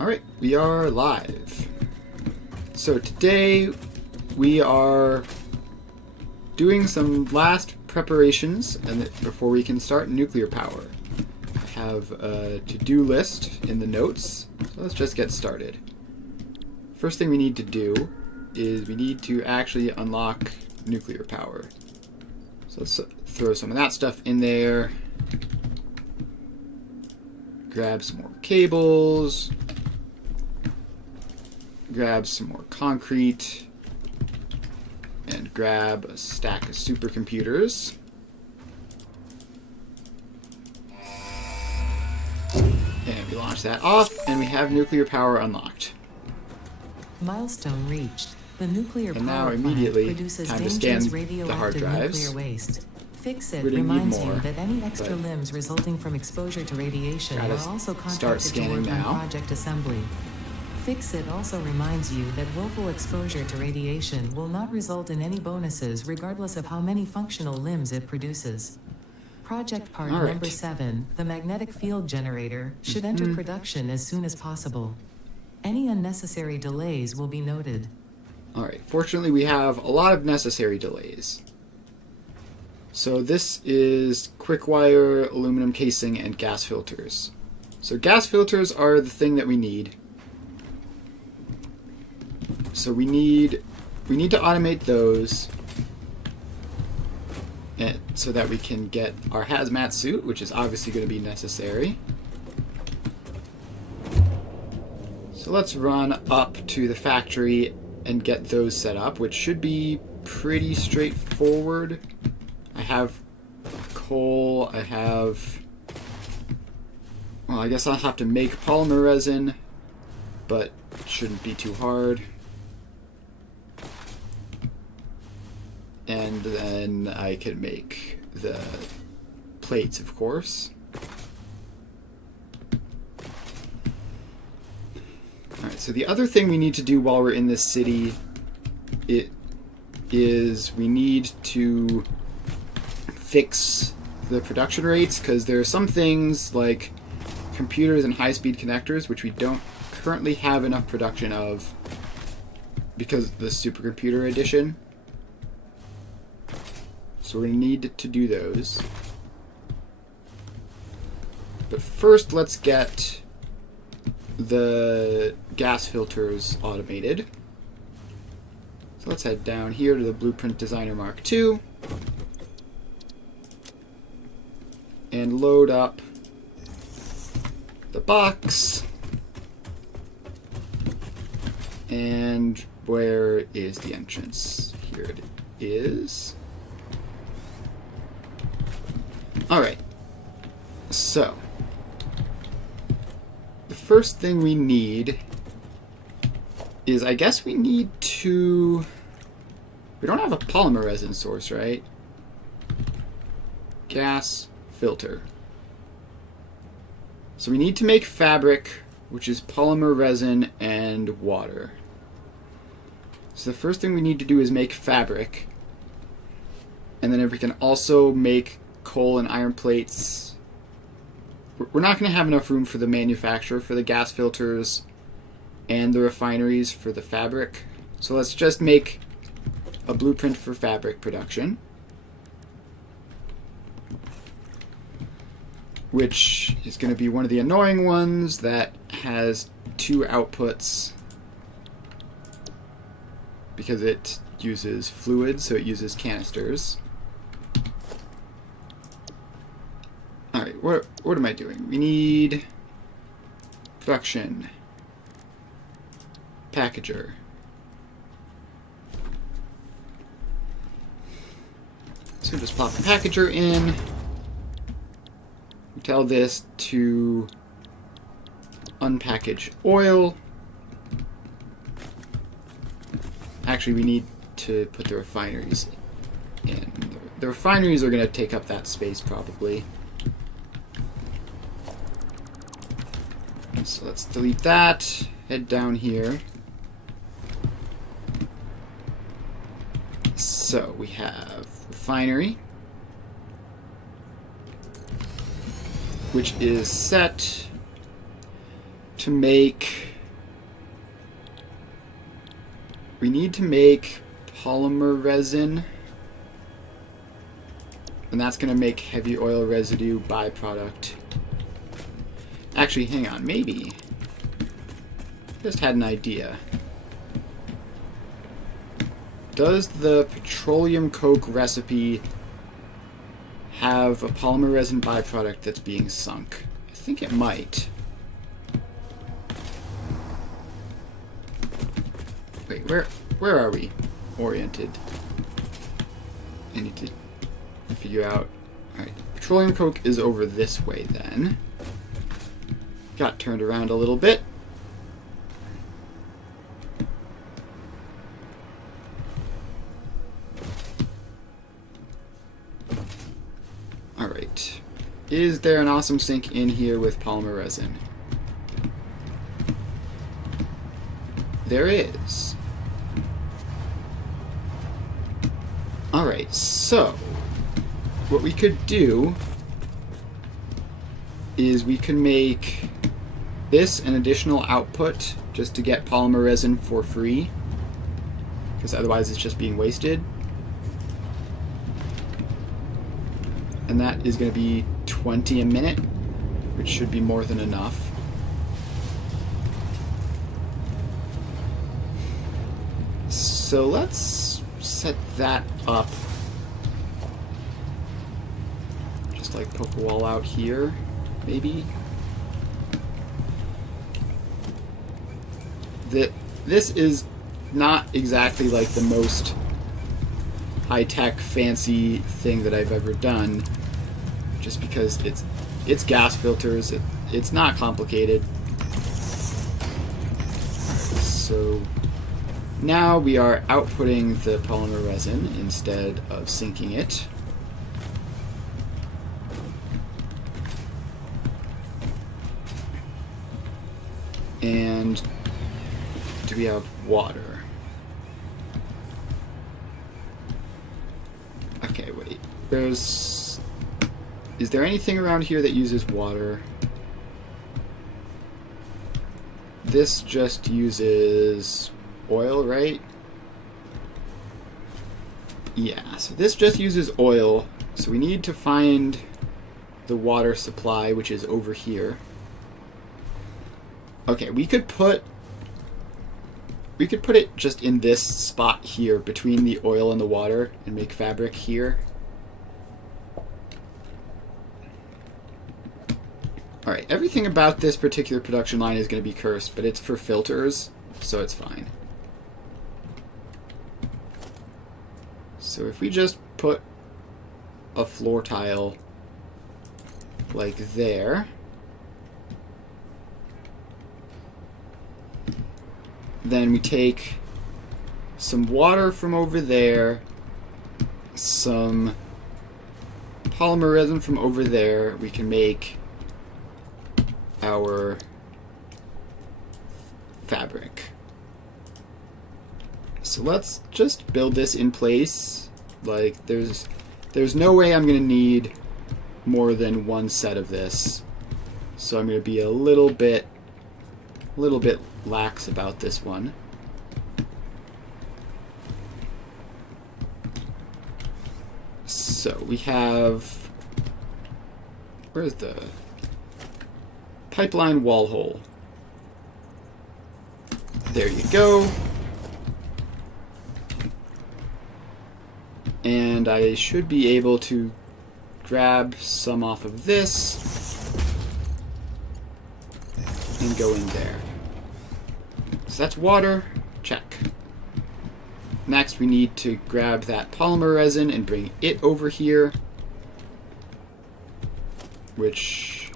Alright, we are live. So today we are doing some last preparations before we can start nuclear power. I have a to-do list in the notes, so let's just get started. First thing we need to do is we need to actually unlock nuclear power. So let's throw some of that stuff in there. Grab some more cables. Grab some more concrete. And grab a stack of supercomputers. And we launch that off, and we have nuclear power unlocked. Milestone reached. The nuclear And now power immediately, plant produces time to scan dangerous the hard radioactive drives. nuclear waste. Fix It We're gonna need reminds more, you that any extra but limbs resulting from exposure to radiation gotta are also start contracted to scanning work now. on project assembly. Fix It also reminds you that willful exposure to radiation will not result in any bonuses regardless of how many functional limbs it produces. Project part All right. number 7, the magnetic field generator, should enter production as soon as possible. Any unnecessary delays will be noted. Alright, fortunately we have a lot of necessary delays. So this is quick wire, aluminum casing, and gas filters. So gas filters are the thing that we need. So we need to automate those so that we can get our hazmat suit, which is obviously going to be necessary. So let's run up to the factory and get those set up, which should be pretty straightforward. I have coal, well, I guess I'll have to make polymer resin, but it shouldn't be too hard. And then I can make the plates, of course. Alright, so the other thing we need to do while we're in this city is we need to fix the production rates, because there are some things like computers and high-speed connectors which we don't currently have enough production of because of the supercomputer edition. So we're going to need to do those. But first, let's get the gas filters automated. So let's head down here to the Blueprint Designer Mark II and load up the box. And where is the entrance? Here it is. Alright, so the first thing we need is, I guess we need to... We don't have a polymer resin source, right? Gas filter. So we need to make fabric, which is polymer resin and water. So the first thing we need to do is make fabric. And then if we can also make coal and iron plates. We're not going to have enough room for the manufacturer for the gas filters and the refineries for the fabric. So let's just make a blueprint for fabric production, which is going to be one of the annoying ones that has 2 outputs because it uses fluid, so it uses canisters. Alright, what am I doing? We need production, packager. So just plop the packager in. We tell this to unpackage oil. Actually, we need to put the refineries in. The refineries are going to take up that space probably. So let's delete that, head down here. So we have refinery, which is set to make... We need to make polymer resin. And that's going to make heavy oil residue byproduct. Actually, hang on, maybe. Just had an idea. Does the petroleum coke recipe have a polymer resin byproduct that's being sunk? I think it might. Wait, where are we oriented? I need to figure out. Alright, petroleum coke is over this way then. Got turned around a little bit. Alright. Is there an awesome sink in here with polymer resin? There is. Alright, so what we could do is we can make this an additional output just to get polymer resin for free, because otherwise it's just being wasted. And that is going to be 20 a minute, which should be more than enough. So let's set that up. Just like poke a wall out here, maybe. This is not exactly like the most high-tech, fancy thing that I've ever done, just because it's gas filters. It's not complicated. So now we are outputting the polymer resin instead of sinking it. And do we have water? Okay, wait. Is there anything around here that uses water? This just uses oil, right? Yeah, so this just uses oil. So we need to find the water supply, which is over here. Okay, we could put it just in this spot here between the oil and the water and make fabric here. Alright, everything about this particular production line is going to be cursed, but it's for filters, so it's fine. So if we just put a floor tile like there, then we take some water from over there, some polymer resin from over there, we can make our fabric. So let's just build this in place. Like, there's no way I'm going to need more than one set of this. So I'm going to be a little bit lax about this one. So we have, where's the pipeline wall hole? There you go. And I should be able to grab some off of this and go in there. So that's water. Check. Next we need to grab that polymer resin and bring it over here, which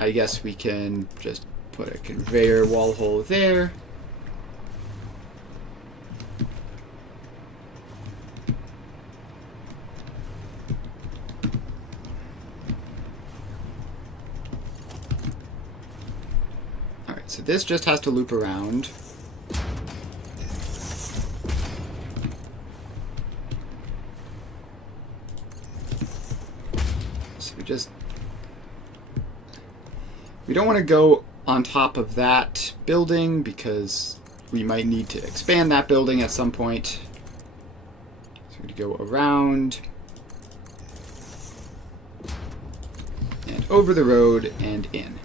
I guess we can just put a conveyor wall hole there. Alright, so this just has to loop around. We don't want to go on top of that building because we might need to expand that building at some point. So we're going to go around and over the road and in.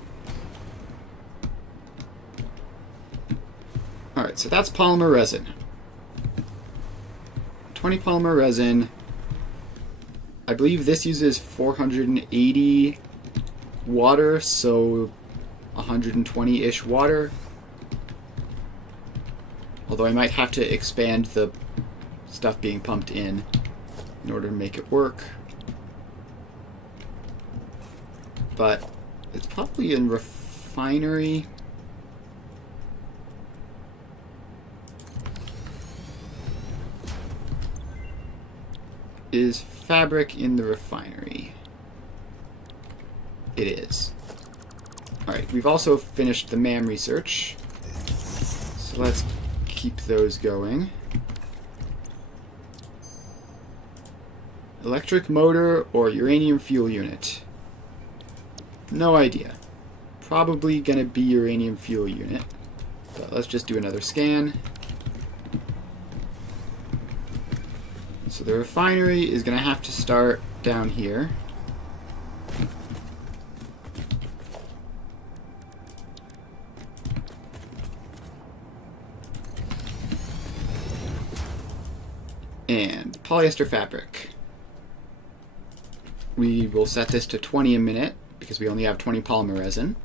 Alright, so that's polymer resin. 20 polymer resin. I believe this uses 480 water, so 120-ish water. Although I might have to expand the stuff being pumped in order to make it work. But it's probably in refinery. Is fabric in the refinery? It is. Alright, we've also finished the MAM research. So let's keep those going. Electric motor or uranium fuel unit? No idea. Probably gonna be uranium fuel unit. But let's just do another scan. So the refinery is going to have to start down here. And polyester fabric. We will set this to 20 a minute because we only have 20 polymer resin.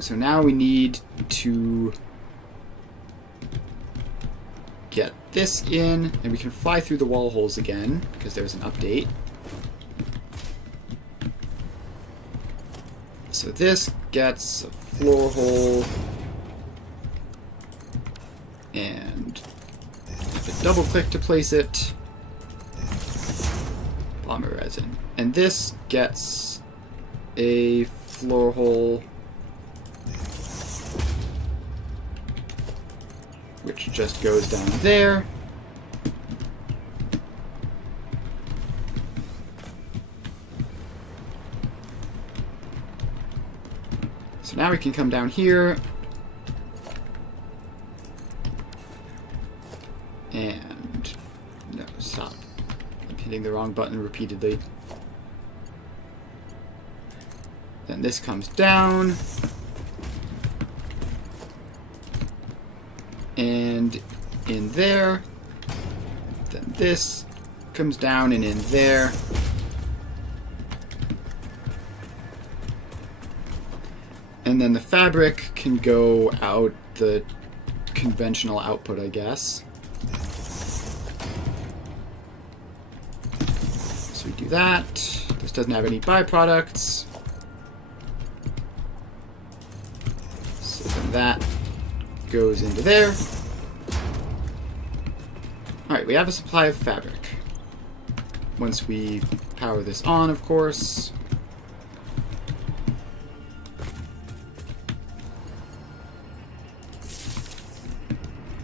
So now we need to get this in, and we can fly through the wall holes again because there's an update. So this gets a floor hole, and have to double click to place it. Polymer resin. And this gets a floor hole, which just goes down there. So now we can come down here and no, stop. I'm hitting the wrong button repeatedly. Then this comes down. And in there, then this comes down and in there. And then the fabric can go out the conventional output, I guess. So we do that. This doesn't have any byproducts. So then that goes into there. Alright, we have a supply of fabric. Once we power this on, of course.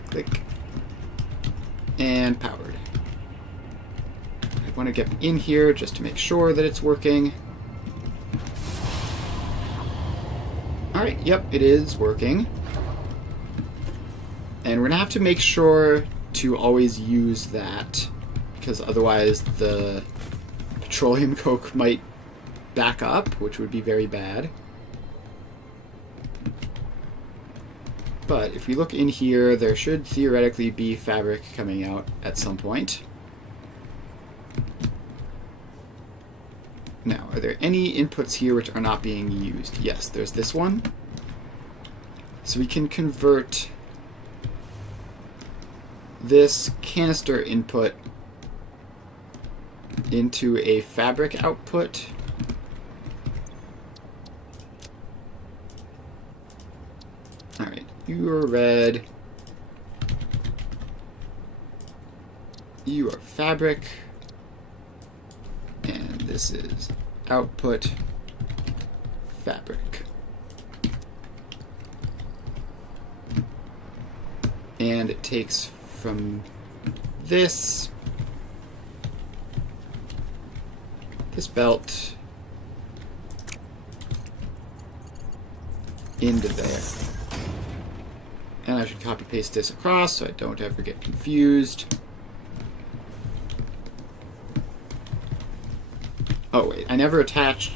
Click. And powered. I want to get in here just to make sure that it's working. Alright, yep, it is working. And we're going to have to make sure to always use that, because otherwise the petroleum coke might back up, which would be very bad. But if we look in here, there should theoretically be fabric coming out at some point. Now, are there any inputs here which are not being used? Yes, there's this one. So we can convert this canister input into a fabric output. Alright, you are red. You are fabric. And this is output fabric. And it takes from this belt into there. And I should copy paste this across so I don't ever get confused. Oh wait, I never attached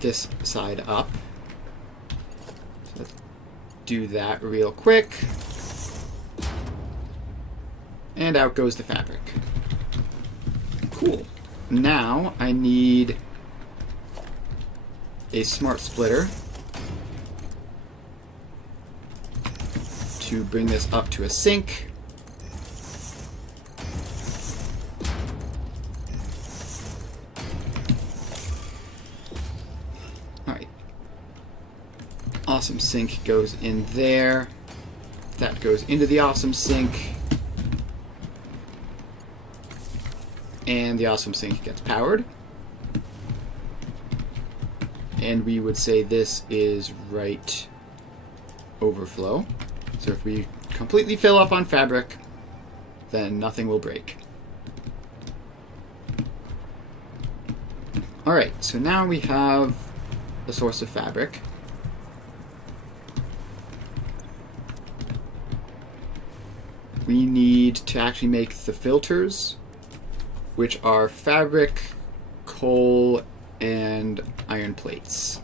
this side up. So let's do that real quick. And out goes the fabric. Cool. Now I need a smart splitter to bring this up to a sink. Alright. Awesome sink goes in there. That goes into the awesome sink. And the awesome sink gets powered. And we would say this is right overflow. So if we completely fill up on fabric, then nothing will break. Alright, so now we have a source of fabric. We need to actually make the filters, which are fabric, coal, and iron plates.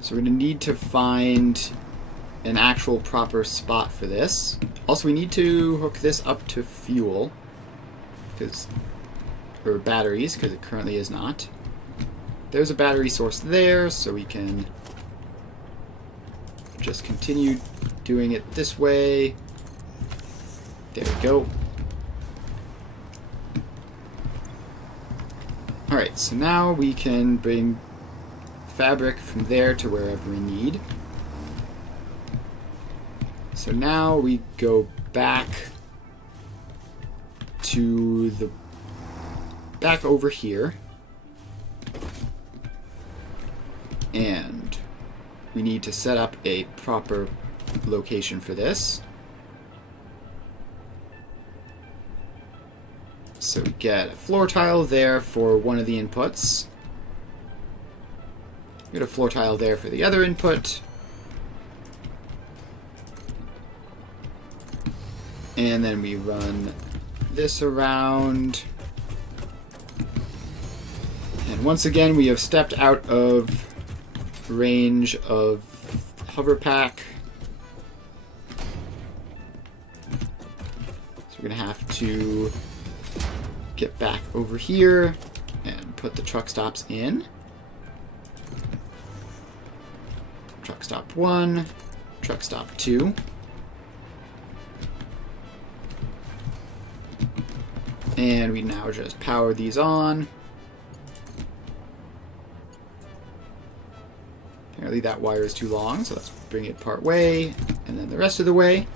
So we're going to need to find an actual proper spot for this. Also, we need to hook this up to fuel, or batteries, because it currently is not. There's a battery source there, so we can just continue doing it this way. There we go. Alright, so now we can bring fabric from there to wherever we need. So now we go back to back over here, and we need to set up a proper location for this. So we get a floor tile there for one of the inputs. We get a floor tile there for the other input. And then we run this around. And once again, we have stepped out of range of hover pack. So we're going to have to get back over here and put the truck stops in. Truck stop 1, truck stop 2. And we now just power these on. Apparently that wire is too long, so let's bring it part way, and then the rest of the way.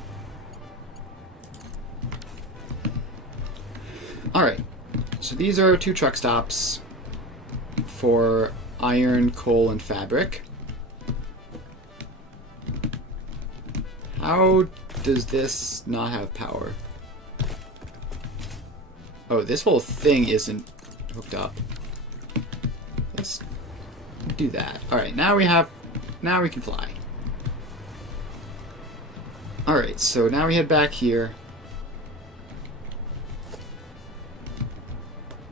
Alright, so these are 2 truck stops for iron, coal, and fabric. How does this not have power? Oh, this whole thing isn't hooked up. Let's do that. Alright, now we can fly. Alright, so now we head back here.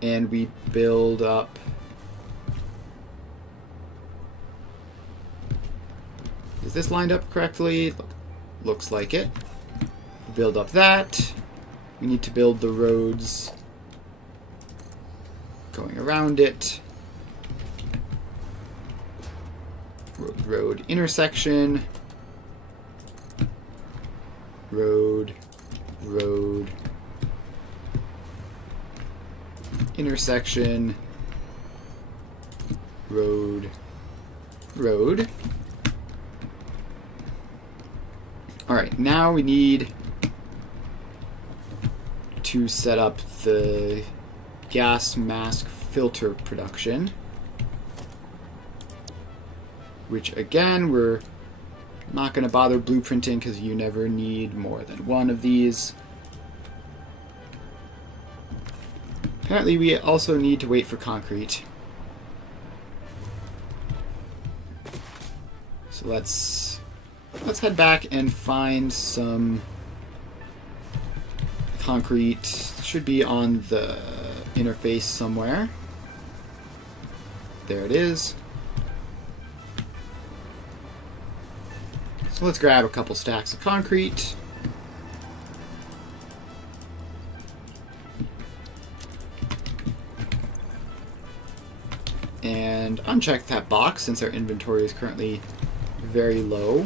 And we build up. Is this lined up correctly? Looks like it. Build up that. We need to build the roads going around it. Road intersection. Road intersection. Road. Alright, now we need to set up the gas mask filter production, which again we're not going to bother blueprinting because you never need more than one of these. Apparently we also need to wait for concrete. So let's head back and find some concrete. Should be on the interface somewhere. There it is. So let's grab a couple stacks of concrete. And uncheck that box since our inventory is currently very low.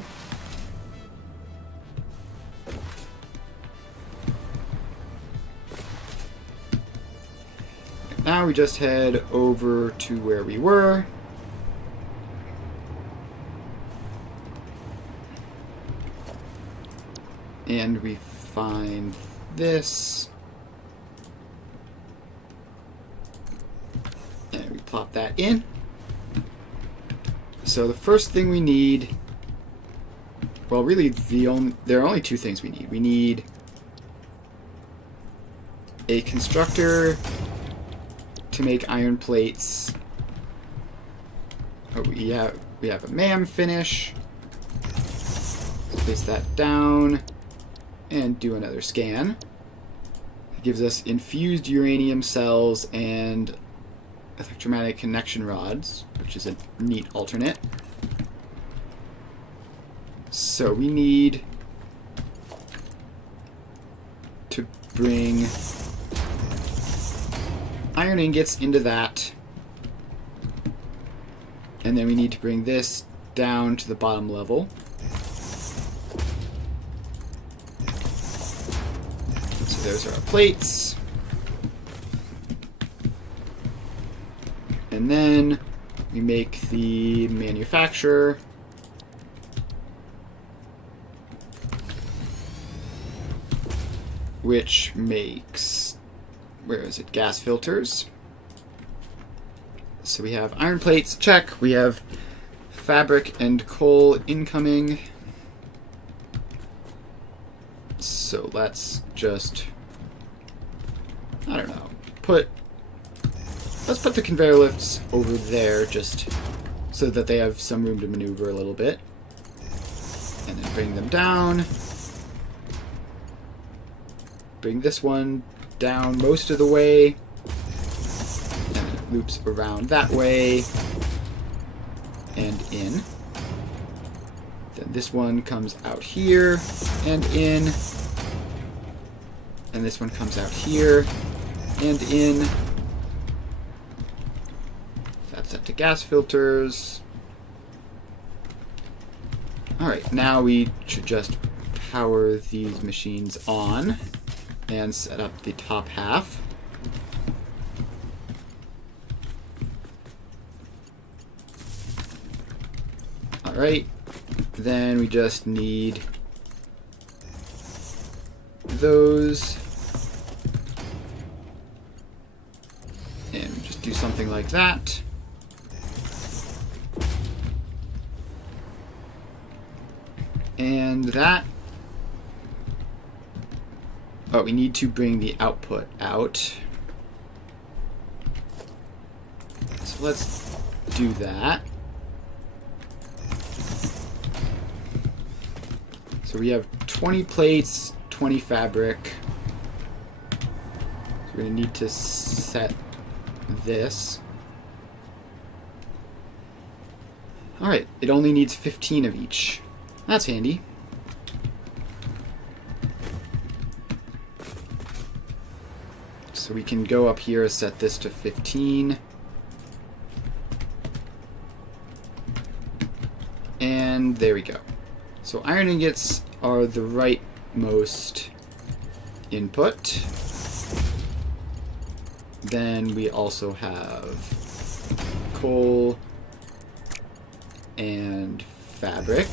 Now we just head over to where we were. And we find this. And we plop that in. So the first thing we need, well, really there are only two things we need. We need a constructor to make iron plates. Oh, we have a MAM finish. Place that down and do another scan. It gives us infused uranium cells and electromagnetic connection rods, which is a neat alternate. So we need to bring iron ingots into that, and then we need to bring this down to the bottom level. So those are our plates. And then we make the manufacturer. Which makes, where is it, gas filters. So we have iron plates, check. We have fabric and coal incoming. So let's just, I don't know, let's put the conveyor lifts over there just so that they have some room to maneuver a little bit. And then bring them down. Bring this one down most of the way. And then it loops around that way. And in. Then this one comes out here and in. And this one comes out here and in. That's set to gas filters. Alright, now we should just power these machines on and set up the top half. Alright, then we just need those. And just do something like that. And that. Oh, we need to bring the output out. So let's do that. So we have 20 plates, 20 fabric. So we're going to need to set this. Alright, it only needs 15 of each. That's handy. So we can go up here, set this to 15. And there we go. So iron ingots are the rightmost input. Then we also have coal and fabric.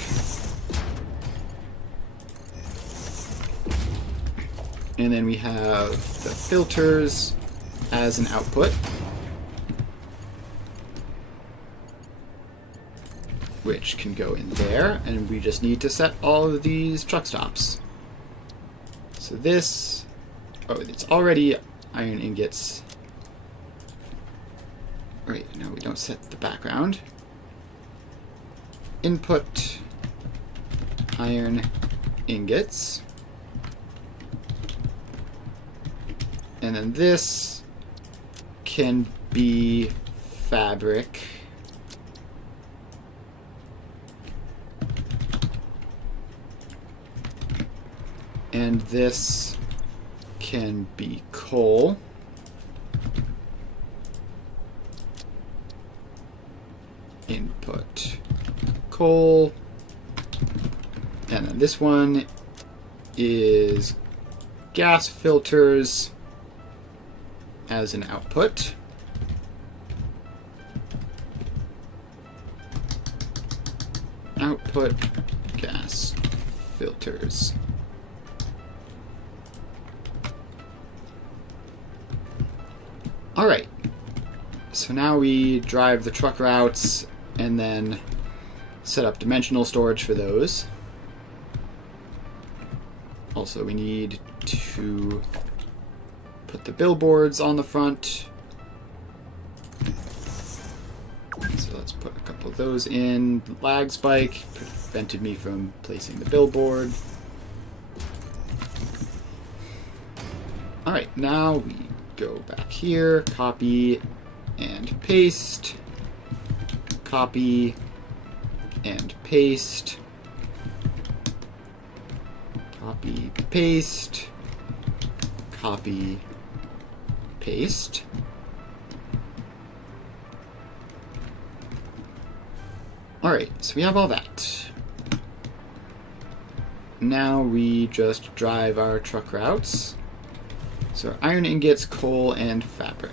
And then we have the filters as an output, which can go in there, and we just need to set all of these truck stops. So this, oh, it's already iron ingots. Wait, no, we don't set the background. input iron ingots. And then this can be fabric. And this can be coal. Input coal. And then this one is gas filters as an output. Output gas filters. Alright, so now we drive the truck routes and then set up dimensional storage for those. Also, we need to put the billboards on the front. So let's put a couple of those in. The lag spike prevented me from placing the billboard. Alright, now we go back here, copy and paste, copy and paste, copy, paste, copy, paste. Alright, so we have all that. Now we just drive our truck routes. So iron ingots, coal, and fabric.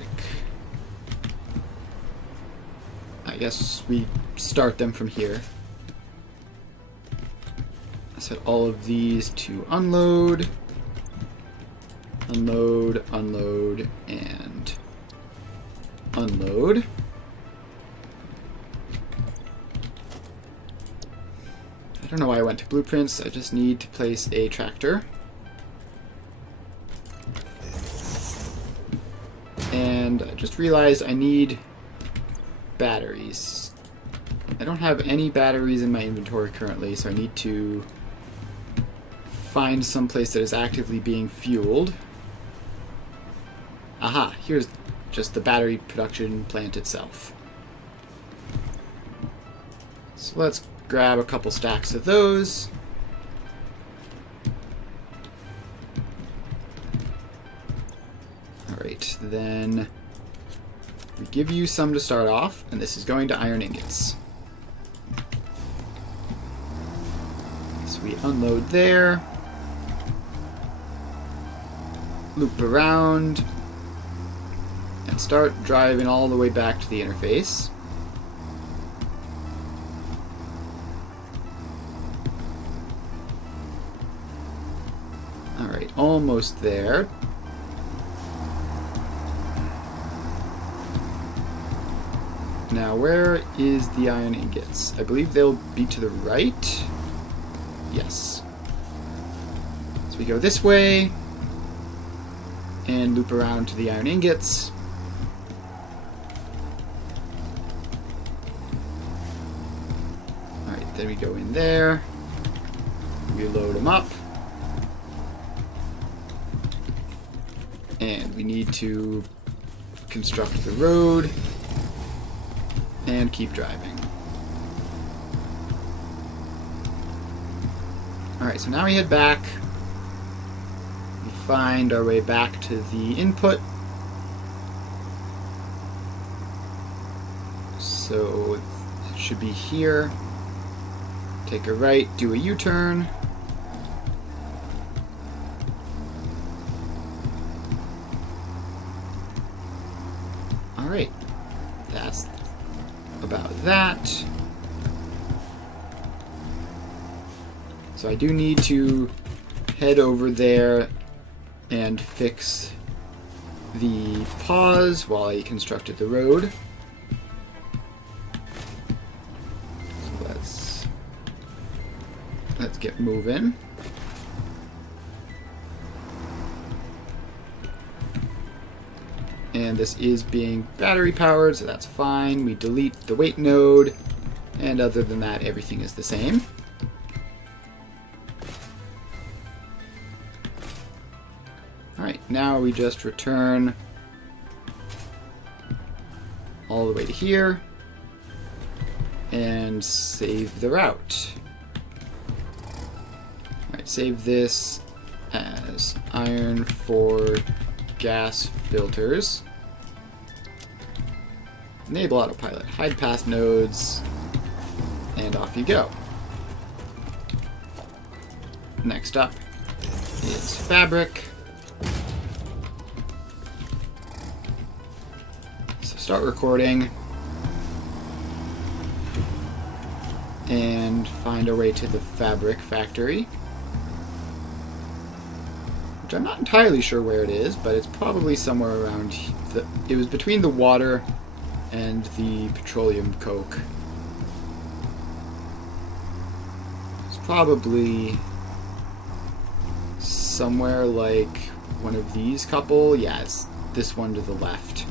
I guess we start them from here. I set all of these to unload, unload, unload, and unload. I don't know why I went to blueprints. I just need to place a tractor. And I just realized I need batteries. I don't have any batteries in my inventory currently, so I need to find some place that is actively being fueled. Aha, here's just the battery production plant itself. So let's grab a couple stacks of those. Alright, then we give you some to start off, and this is going to iron ingots. So we unload there, loop around, and start driving all the way back to the interface. Alright, almost there. Now, where is the iron ingots? I believe they'll be to the right. Yes. So we go this way and loop around to the iron ingots. Alright, then we go in there. We load them up. And we need to construct the road and keep driving. Alright, so now we head back. We find our way back to the input. So it should be here. Take a right, do a U-turn. Alright, that's about that. So I do need to head over there and fix the pause while I constructed the road. So let's get moving. And this is being battery powered, so that's fine. We delete the wait node And other than that, everything is the same. Alright, now we just return all the way to here and save the route. Alright, save this as iron for gas filters. Enable autopilot, hide path nodes, and off you go. Next up is fabric. So start recording and find our way to the fabric factory, which I'm not entirely sure where it is, but it's probably somewhere around it was between the water and the petroleum coke. It's probably somewhere like one of these couple. Yeah, it's this one to the left.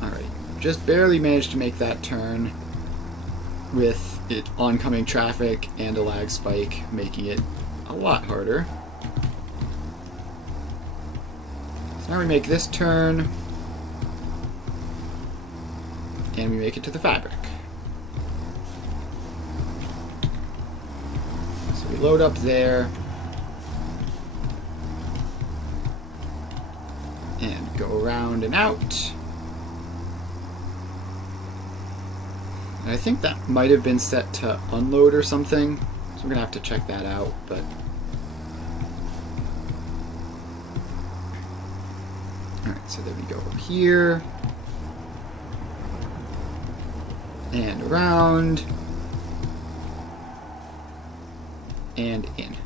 Alright, just barely managed to make that turn with it oncoming traffic and a lag spike, making it a lot harder. So now we make this turn, and we make it to the fabric. So we load up there, and go around and out. And I think that might have been set to unload or something, so we're going to have to check that out, but... Alright, so there we go here. And around. And in.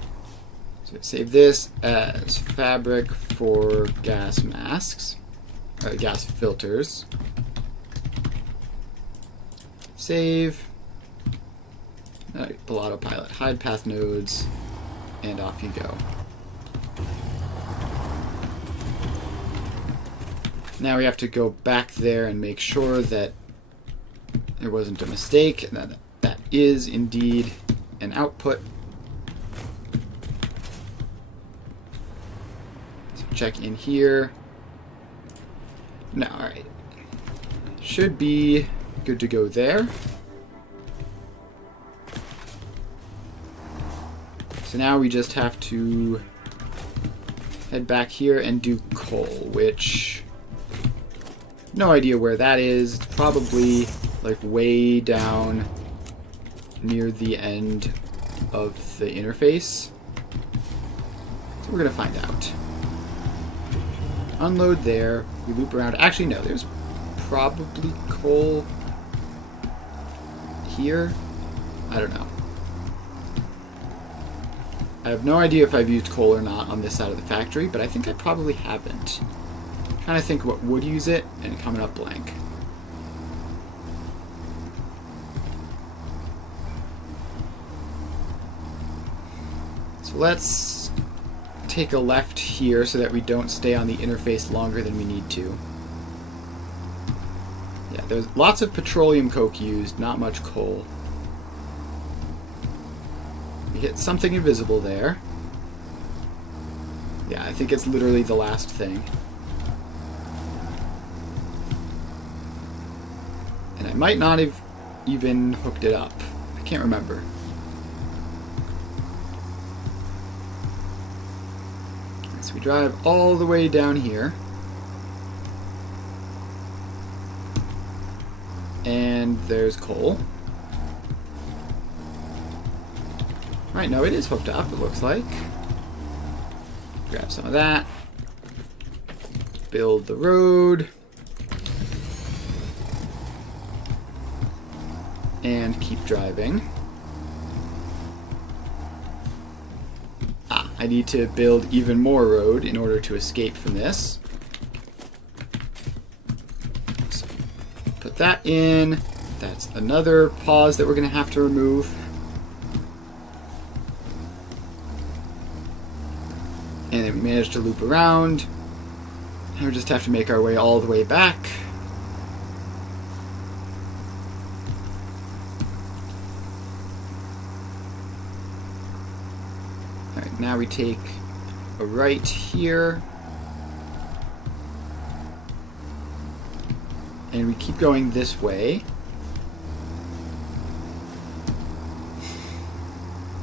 So save this as fabric for gas masks. Gas filters. Save. Alright, pull autopilot. Hide path nodes. And off you go. Now we have to go back there and make sure that there wasn't a mistake, and that that is indeed an output. So check in here. No, alright. Should be good to go there. So now we just have to head back here and do coal, which... no idea where that is. It's probably like way down near the end of the interface. So we're gonna find out. Unload there. We loop around. Actually, no, there's probably coal here. I don't know. I have no idea if I've used coal or not on this side of the factory, but I think I probably haven't. I'm trying to think what would use it, and coming up blank. So let's take a left here so that we don't stay on the interface longer than we need to. Yeah, there's lots of petroleum coke used, not much coal. We hit something invisible there. Yeah, I think it's literally the last thing. And I might not have even hooked it up. I can't remember. So we drive all the way down here. And there's coal. Right, no, it is hooked up, it looks like. Grab some of that. Build the road. And keep driving. I need to build even more road in order to escape from this. So put that in. That's another pause that we're going to have to remove. And then we managed to loop around We just have to make our way all the way back. Alright, now we take a right here. And we keep going this way.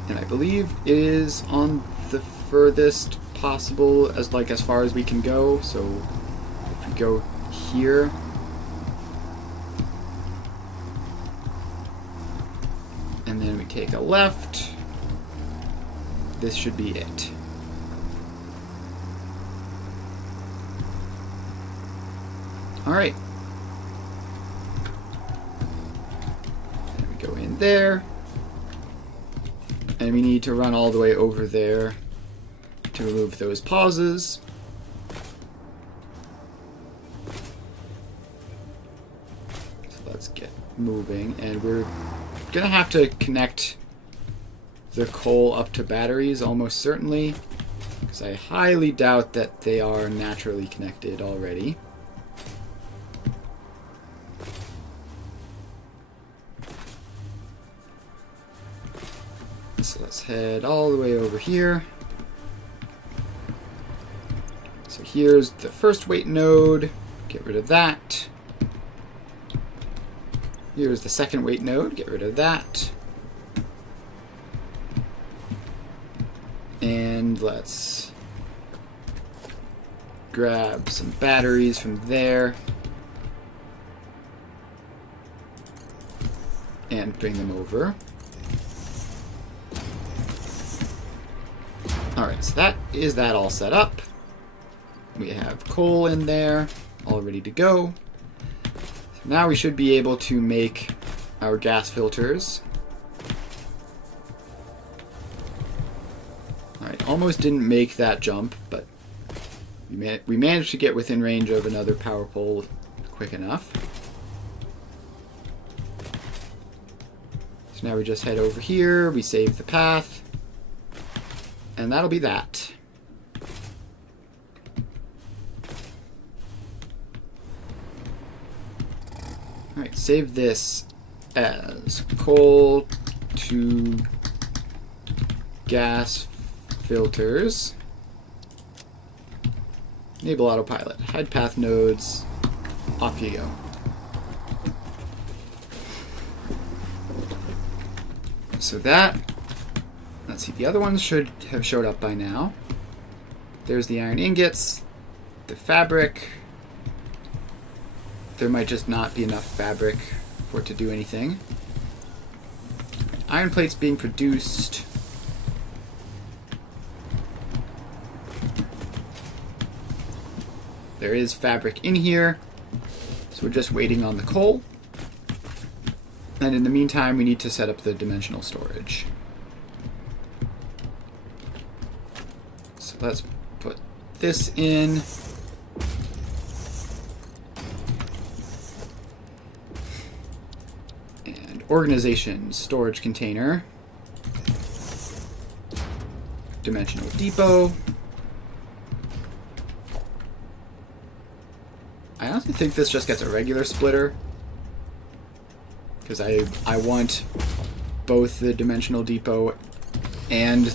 And I believe it is on the furthest possible, as far as we can go. So if we go here, and then we take a left, this should be it. All right. And we go in there. And we need to run all the way over there to remove those pauses. So let's get moving. And we're going to have to connect the coal up to batteries almost certainly, because I highly doubt that they are naturally connected already. So let's head all the way over here. So here's the first weight node. Get rid of that. Here's the second weight node. Get rid of that. And let's grab some batteries from there and bring them over. Alright, so that is that all set up. We have coal in there, all ready to go. So now we should be able to make our gas filters. Alright, almost didn't make that jump, but we managed to get within range of another power pole quick enough. So now we just head over here, we save the path. And that'll be that. Alright, save this as coal to gas filters. Enable autopilot. Hide path nodes. Off you go. So that... Let's see, the other ones should have showed up by now. There's the iron ingots, the fabric. There might just not be enough fabric for it to do anything. Iron plates being produced. There is fabric in here, so we're just waiting on the coal. And in the meantime, we need to set up the dimensional storage. So let's put this in. And organization, storage container. Dimensional depot. I honestly think this just gets a regular splitter, because I want both the dimensional depot and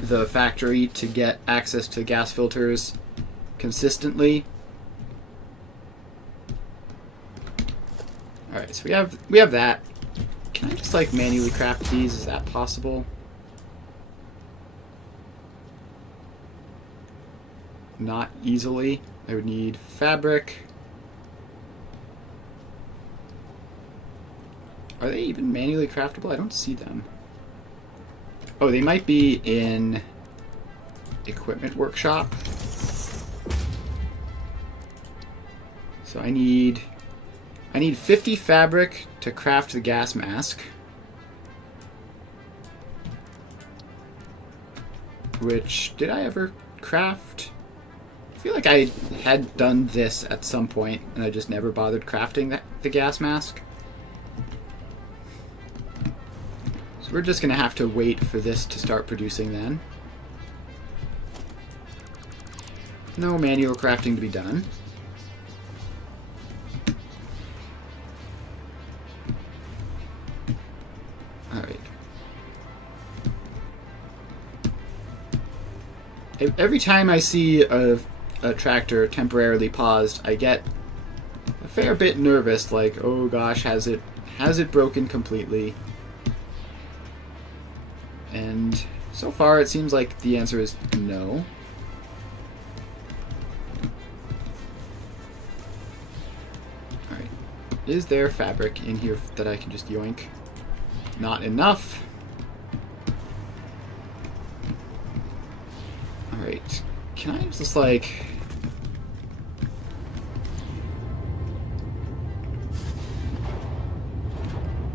the factory to get access to gas filters consistently. Alright, so we have that. Can I just manually craft these? Is that possible? Not easily. I would need fabric. Are they even manually craftable? I don't see them. Oh, they might be in equipment workshop. So I need 50 fabric to craft the gas mask. Which, did I ever craft? I feel like I had done this at some point and I just never bothered crafting the gas mask. So we're just going to have to wait for this to start producing then. No manual crafting to be done. Alright. Every time I see a tractor temporarily paused, I get a fair bit nervous, like, oh gosh, has it broken completely? And so far it seems like the answer is no. Alright. Is there fabric in here that I can just yoink? Not enough. Alright. Can I just, like...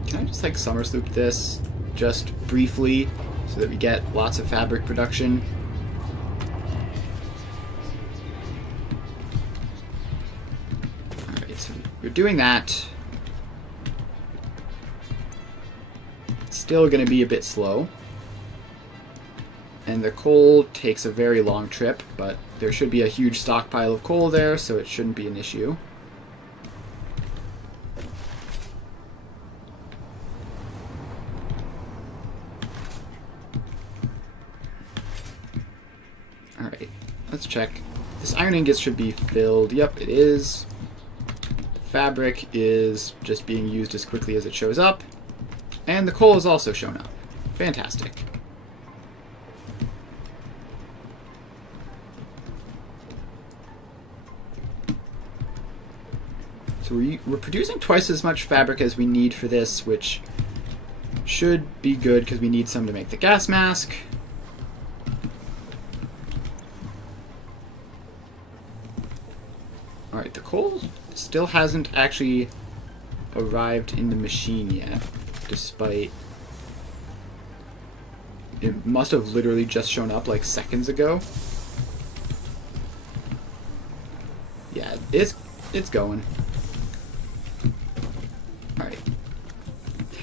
Can I just, like, summer sloop this just briefly so that we get lots of fabric production? Alright, so we're doing that. It's still going to be a bit slow. And the coal takes a very long trip, but there should be a huge stockpile of coal there, so it shouldn't be an issue. Alright, let's check. This iron ingot should be filled. Yep, it is. Fabric is just being used as quickly as it shows up. And the coal has also shown up. Fantastic. So we're producing twice as much fabric as we need for this, which should be good because we need some to make the gas mask. Alright, the coal still hasn't actually arrived in the machine yet, despite... It must have literally just shown up like seconds ago. Yeah, it's going. Alright.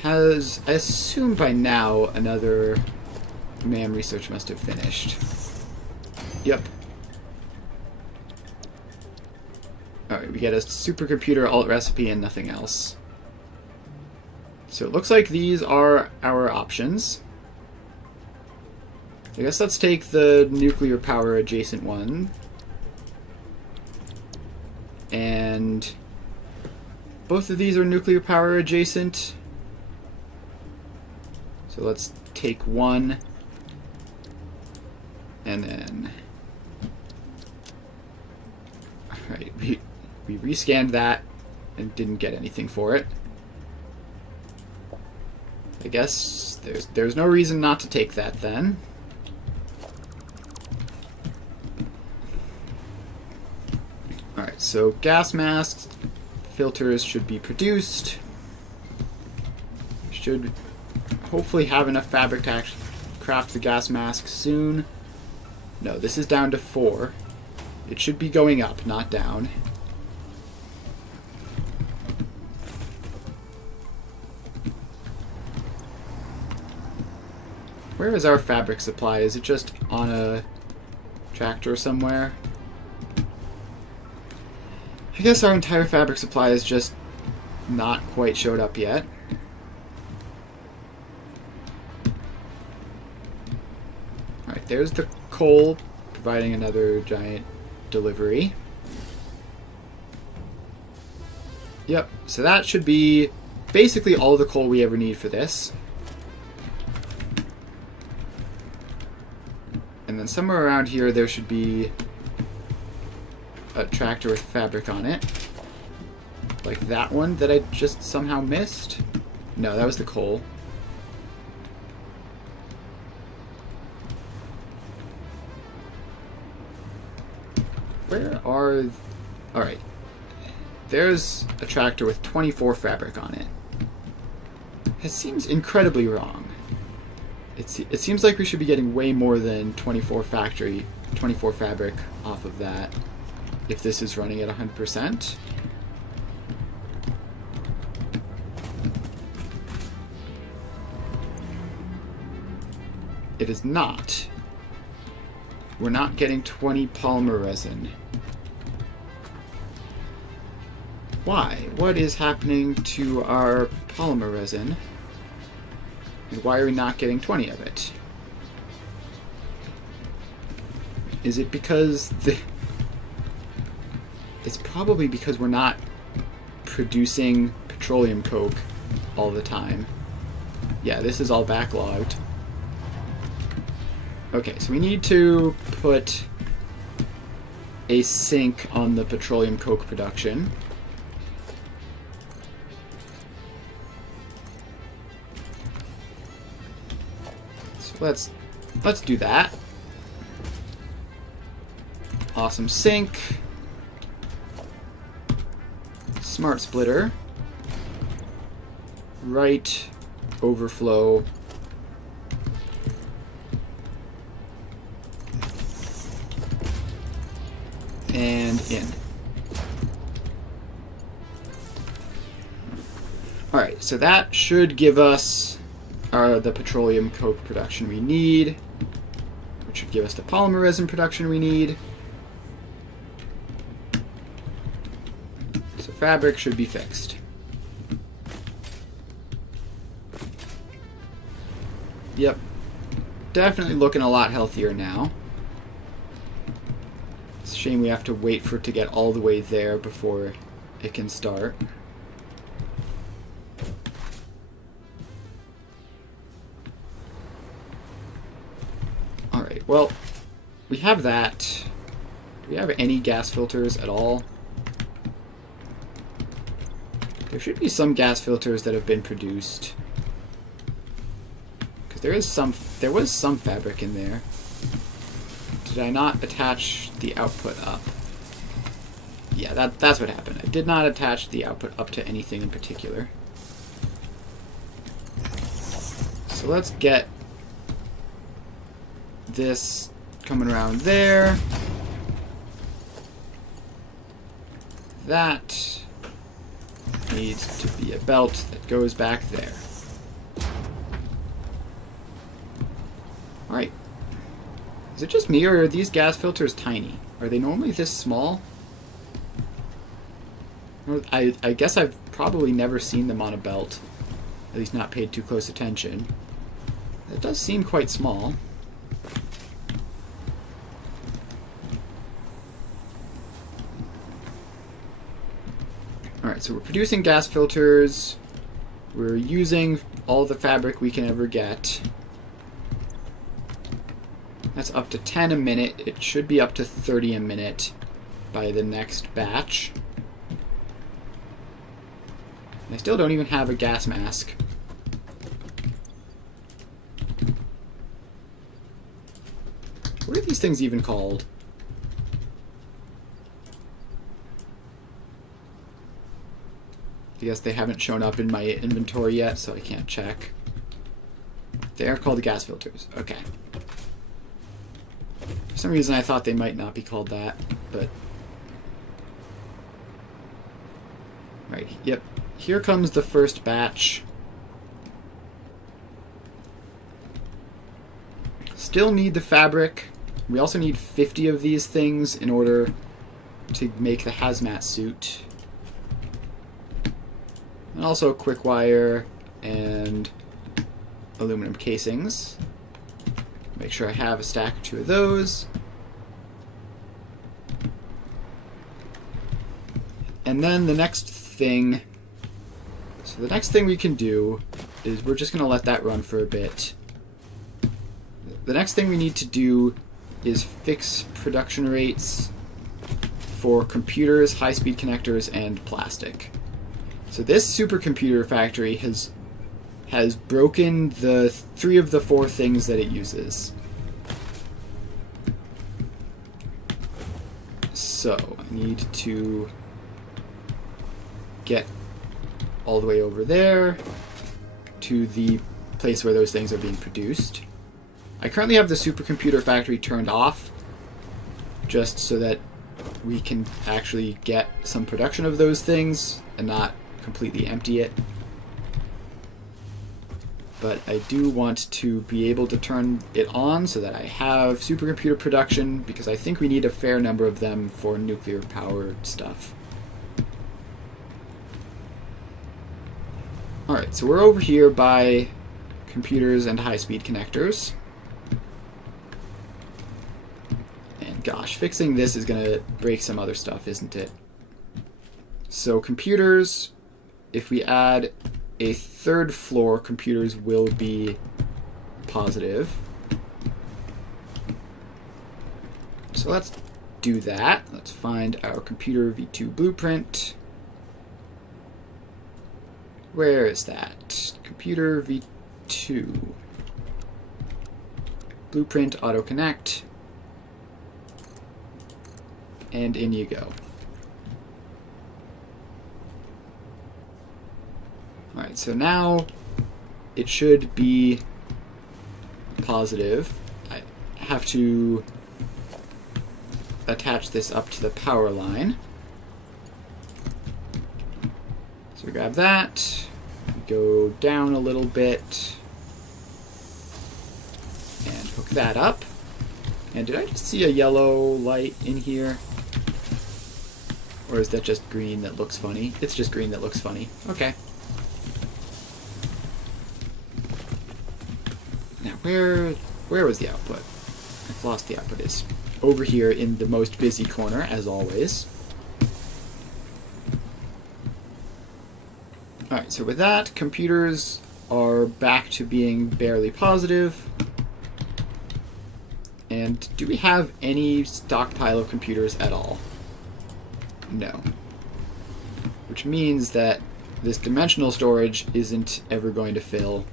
Has, I assume by now, another man research must have finished. Yep. Alright, we get a supercomputer alt recipe and nothing else. So it looks like these are our options. I guess let's take the nuclear power adjacent one. And both of these are nuclear power adjacent. So let's take one. And then... Alright, we rescanned that and didn't get anything for it. I guess there's no reason not to take that then. Alright, so gas masks, filters should be produced. Should hopefully have enough fabric to actually craft the gas mask soon. No, this is down to 4. It should be going up, not down. Where is our fabric supply? Is it just on a tractor somewhere? I guess our entire fabric supply is just not quite showed up yet. Alright, there's the coal, providing another giant delivery. Yep, so that should be basically all the coal we ever need for this. And then somewhere around here there should be a tractor with fabric on it. Like that one that I just somehow missed. No, that was the coal. Where are... Alright. There's a tractor with 24 fabric on it. It seems incredibly wrong. It seems like we should be getting way more than 24 fabric off of that if this is running at 100%. It is not. we're not getting 20 polymer resin. Why? What is happening to our polymer resin? And why are we not getting 20 of it? Is it because it's probably because we're not producing petroleum coke all the time. Yeah, this is all backlogged. Okay, so we need to put a sink on the petroleum coke production. So let's do that. Awesome sink. Smart splitter. Right overflow. And in. Alright, so that should give us the petroleum coke production we need, which should give us the polymer resin production we need. So fabric should be fixed. Yep. Definitely looking a lot healthier now. It's a shame we have to wait for it to get all the way there before it can start. Alright, well, we have that. Do we have any gas filters at all? There should be some gas filters that have been produced. Because there was some fabric in there. Did I not attach the output up? Yeah, that's what happened. I did not attach the output up to anything in particular. So let's get this coming around there. That needs to be a belt that goes back there. Alright. Is it just me, or are these gas filters tiny? Are they normally this small? I guess I've probably never seen them on a belt. At least not paid too close attention. It does seem quite small. Alright, so we're producing gas filters. We're using all the fabric we can ever get. That's up to 10 a minute. It should be up to 30 a minute by the next batch. And I still don't even have a gas mask. What are these things even called? I guess they haven't shown up in my inventory yet, so I can't check. They are called gas filters. Okay. For some reason I thought they might not be called that, but... Right, yep. Here comes the first batch. Still need the fabric. We also need 50 of these things in order to make the hazmat suit. And also quick wire and aluminum casings. Make sure I have a stack or two of those. And then the next thing... So the next thing we can do is we're just going to let that run for a bit. The next thing we need to do is fix production rates for computers, high-speed connectors, and plastic. So this supercomputer factory has broken the 3 of the 4 things that it uses. So I need to get all the way over there to the place where those things are being produced. I currently have the supercomputer factory turned off just so that we can actually get some production of those things and not completely empty it. but I do want to be able to turn it on so that I have supercomputer production, because I think we need a fair number of them for nuclear power stuff. Alright, so we're over here by computers and high-speed connectors. And gosh, fixing this is going to break some other stuff, isn't it? So computers, if we add a third floor, computers will be positive. So let's do that. Let's find our computer V2 blueprint. Where is that? Computer V2. Blueprint auto connect. And in you go. Alright, so now it should be positive. I have to attach this up to the power line. So we grab that, go down a little bit, and hook that up. And did I just see a yellow light in here? Or is that just green that looks funny? It's just green that looks funny. Okay. Now, where was the output? I've lost the output. It's over here in the most busy corner, as always. Alright, so with that, computers are back to being barely positive. And do we have any stockpile of computers at all? No. Which means that this dimensional storage isn't ever going to fill,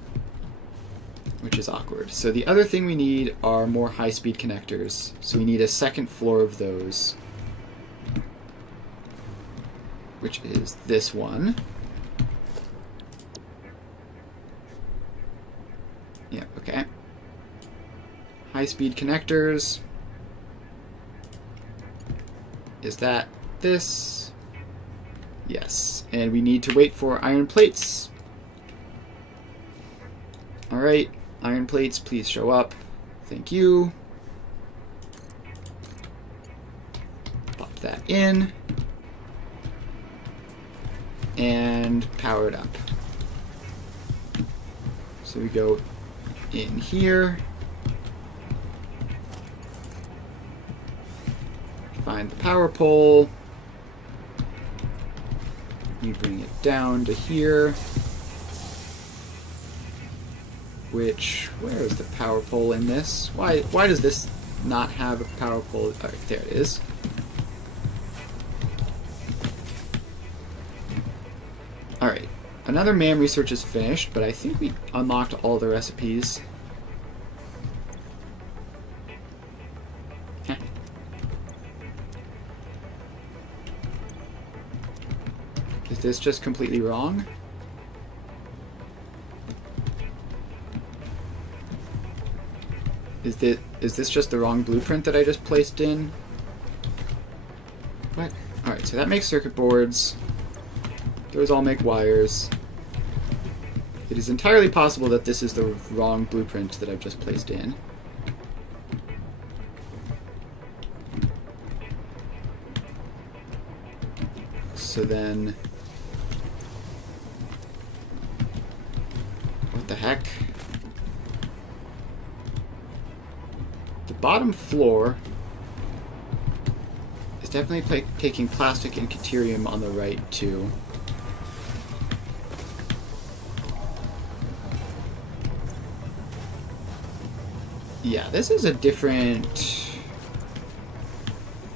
which is awkward. So the other thing we need are more high-speed connectors. So we need a second floor of those, which is this one. Yeah, okay. High-speed connectors. Is that this? Yes. And we need to wait for iron plates. Alright, iron plates, please show up. Thank you. Pop that in. And power it up. So we go in here. Find the power pole. You bring it down to here. Where is the power pole in this? Why does this not have a power pole? All right, there it is. All right, another MAM research is finished, but I think we unlocked all the recipes. Heh. Is this just completely wrong? Is this just the wrong blueprint that I just placed in? What? Alright, so that makes circuit boards. Those all make wires. It is entirely possible that this is the wrong blueprint that I've just placed in. So then... what the heck? The bottom floor is definitely taking plastic and deuterium on the right, too. Yeah, this is a different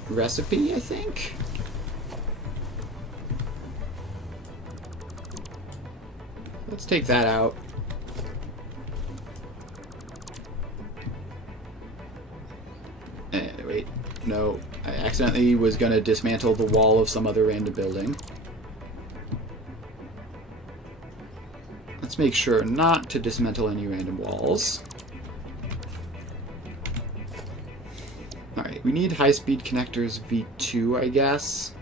recipe, I think. Let's take that out. Wait, no. I accidentally was going to dismantle the wall of some other random building. Let's make sure not to dismantle any random walls. Alright, we need high-speed connectors V2, I guess.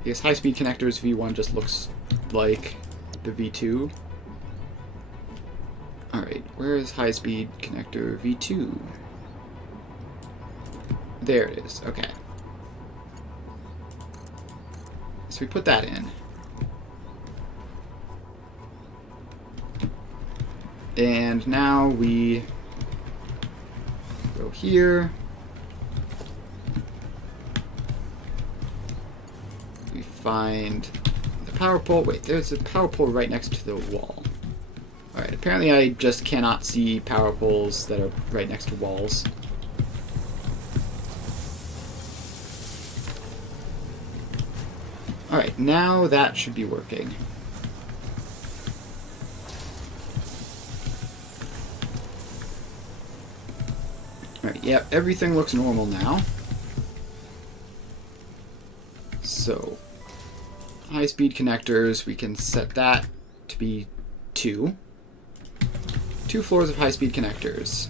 I guess high-speed connectors V1 just looks like the V2. Alright, where is high-speed connector V2? There it is, okay. So we put that in. And now we go here. We find the power pole. Wait, there's a power pole right next to the wall. Alright, apparently I just cannot see power poles that are right next to walls. Alright, now that should be working. Alright, yep, everything looks normal now. So, high-speed connectors, we can set that to be 2. 2 floors of high-speed connectors.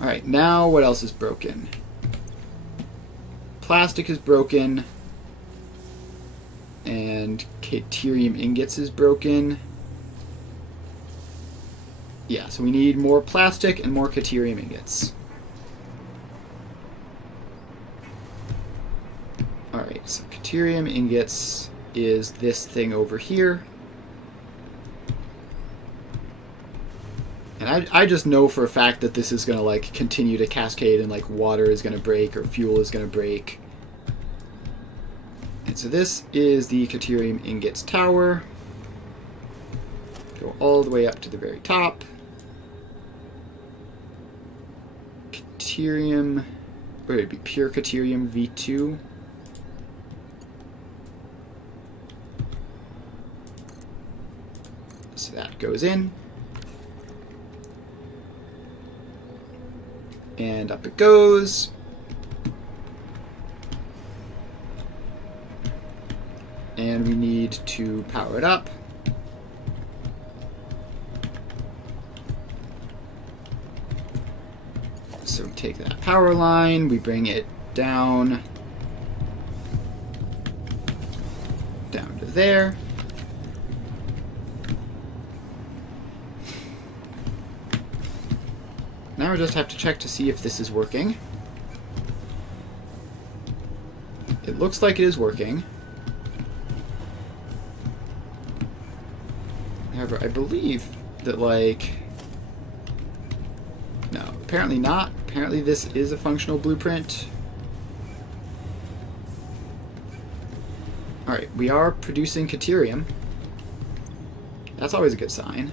Alright, now what else is broken? Plastic is broken. And Caterium ingots is broken. Yeah, so we need more plastic and more Caterium ingots. Alright, so Caterium ingots is this thing over here. And I just know for a fact that this is going to like continue to cascade and like water is going to break or fuel is going to break. And so this is the Caterium ingots tower. Go all the way up to the very top. Caterium, or it'd be pure Caterium V2. So that goes in. And up it goes. And we need to power it up. So we take that power line, we bring it down to there. Now we just have to check to see if this is working. It looks like it is working. However, I believe that, like... No, apparently not. Apparently this is a functional blueprint. Alright, we are producing Caterium. That's always a good sign.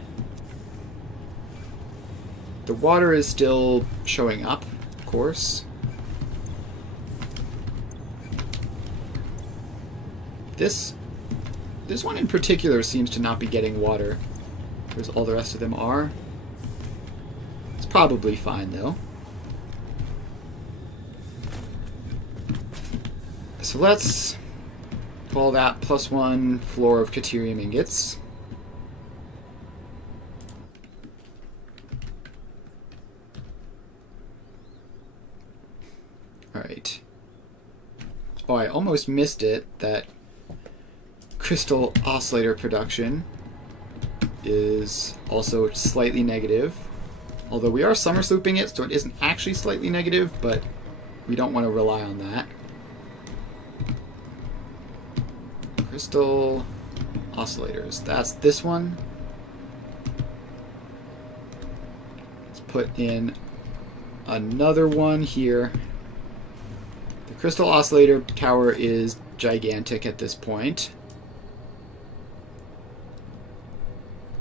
The water is still showing up, of course. This one in particular seems to not be getting water, whereas all the rest of them are. It's probably fine, though. So let's call that +1 floor of Caterium ingots. Alright. Oh, I almost missed it, that crystal oscillator production is also slightly negative. Although we are summer slooping it, so it isn't actually slightly negative, but we don't want to rely on that. Crystal oscillators. That's this one. Let's put in another one here. The crystal oscillator tower is gigantic at this point.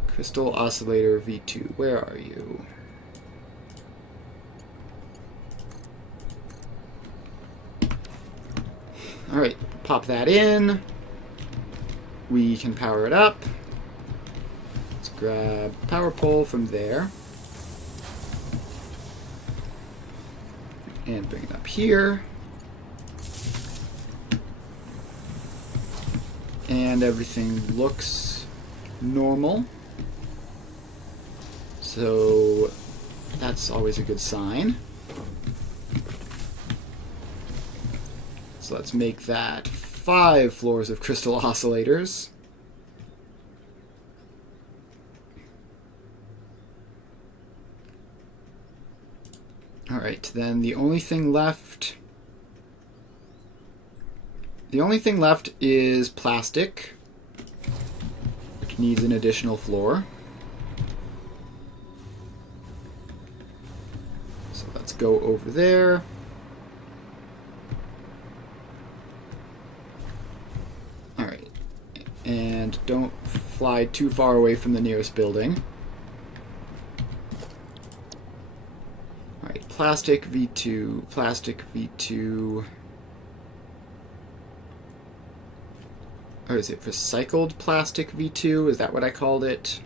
Crystal oscillator V2, where are you? Alright, pop that in. We can power it up. Let's grab power pole from there. And bring it up here. And everything looks normal. So that's always a good sign. So let's make that 5 floors of crystal oscillators. then the only thing left is plastic, which needs an additional floor. So let's go over there. Alright. And don't fly too far away from the nearest building. Alright, plastic V2, plastic V2. Or is it recycled plastic V2? Is that what I called it?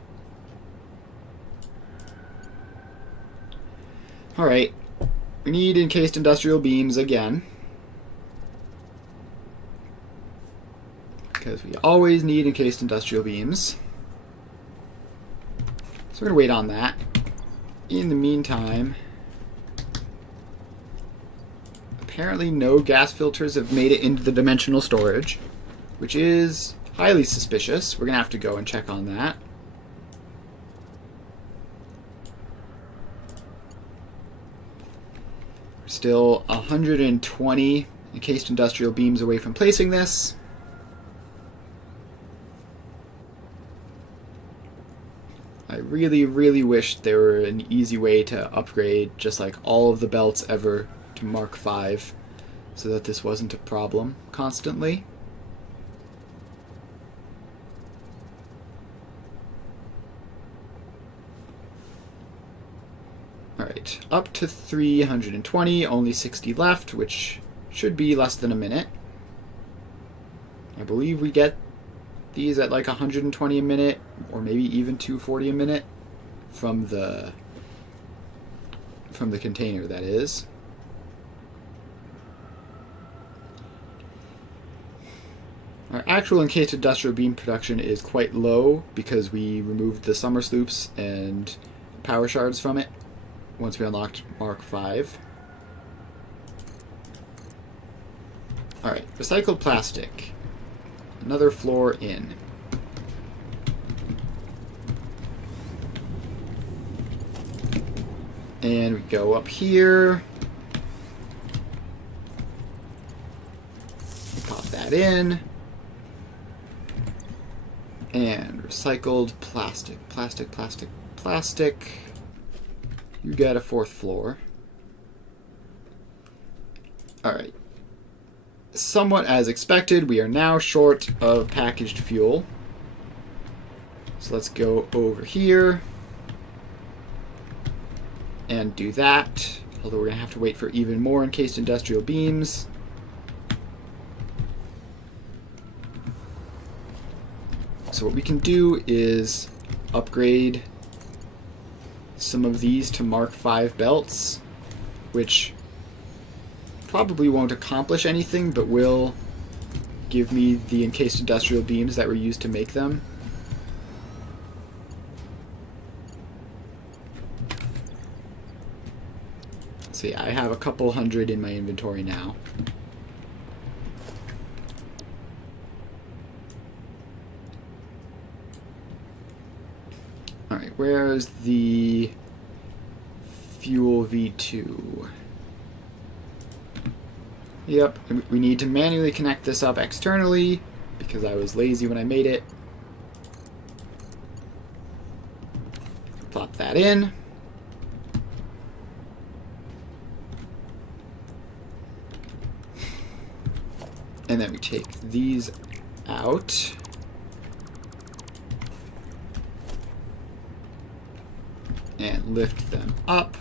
Alright. We need encased industrial beams again. Because we always need encased industrial beams. So we're going to wait on that. In the meantime, apparently no gas filters have made it into the dimensional storage, which is highly suspicious. We're going to have to go and check on that. We're still 120 encased industrial beams away from placing this. I really, really wish there were an easy way to upgrade just like all of the belts ever to Mark V so that this wasn't a problem constantly. Alright, up to 320, only 60 left, which should be less than a minute. I believe we get these at like 120 a minute, or maybe even 240 a minute from the container, that is. Our actual encased industrial beam production is quite low because we removed the summer sloops and power shards from it once we unlocked Mark V. Alright, recycled plastic. Another floor in. And we go up here. Pop that in. And recycled plastic. Plastic, plastic, plastic. You get a fourth floor. Alright. Somewhat as expected, we are now short of packaged fuel. So let's go over here and do that. Although we're going to have to wait for even more encased industrial beams. So what we can do is upgrade some of these to Mark V belts, which probably won't accomplish anything, but will give me the encased industrial beams that were used to make them. See, I have a couple hundred in my inventory now. Alright, where's the fuel V2? Yep, we need to manually connect this up externally because I was lazy when I made it. Plop that in. And then we take these out. And lift them up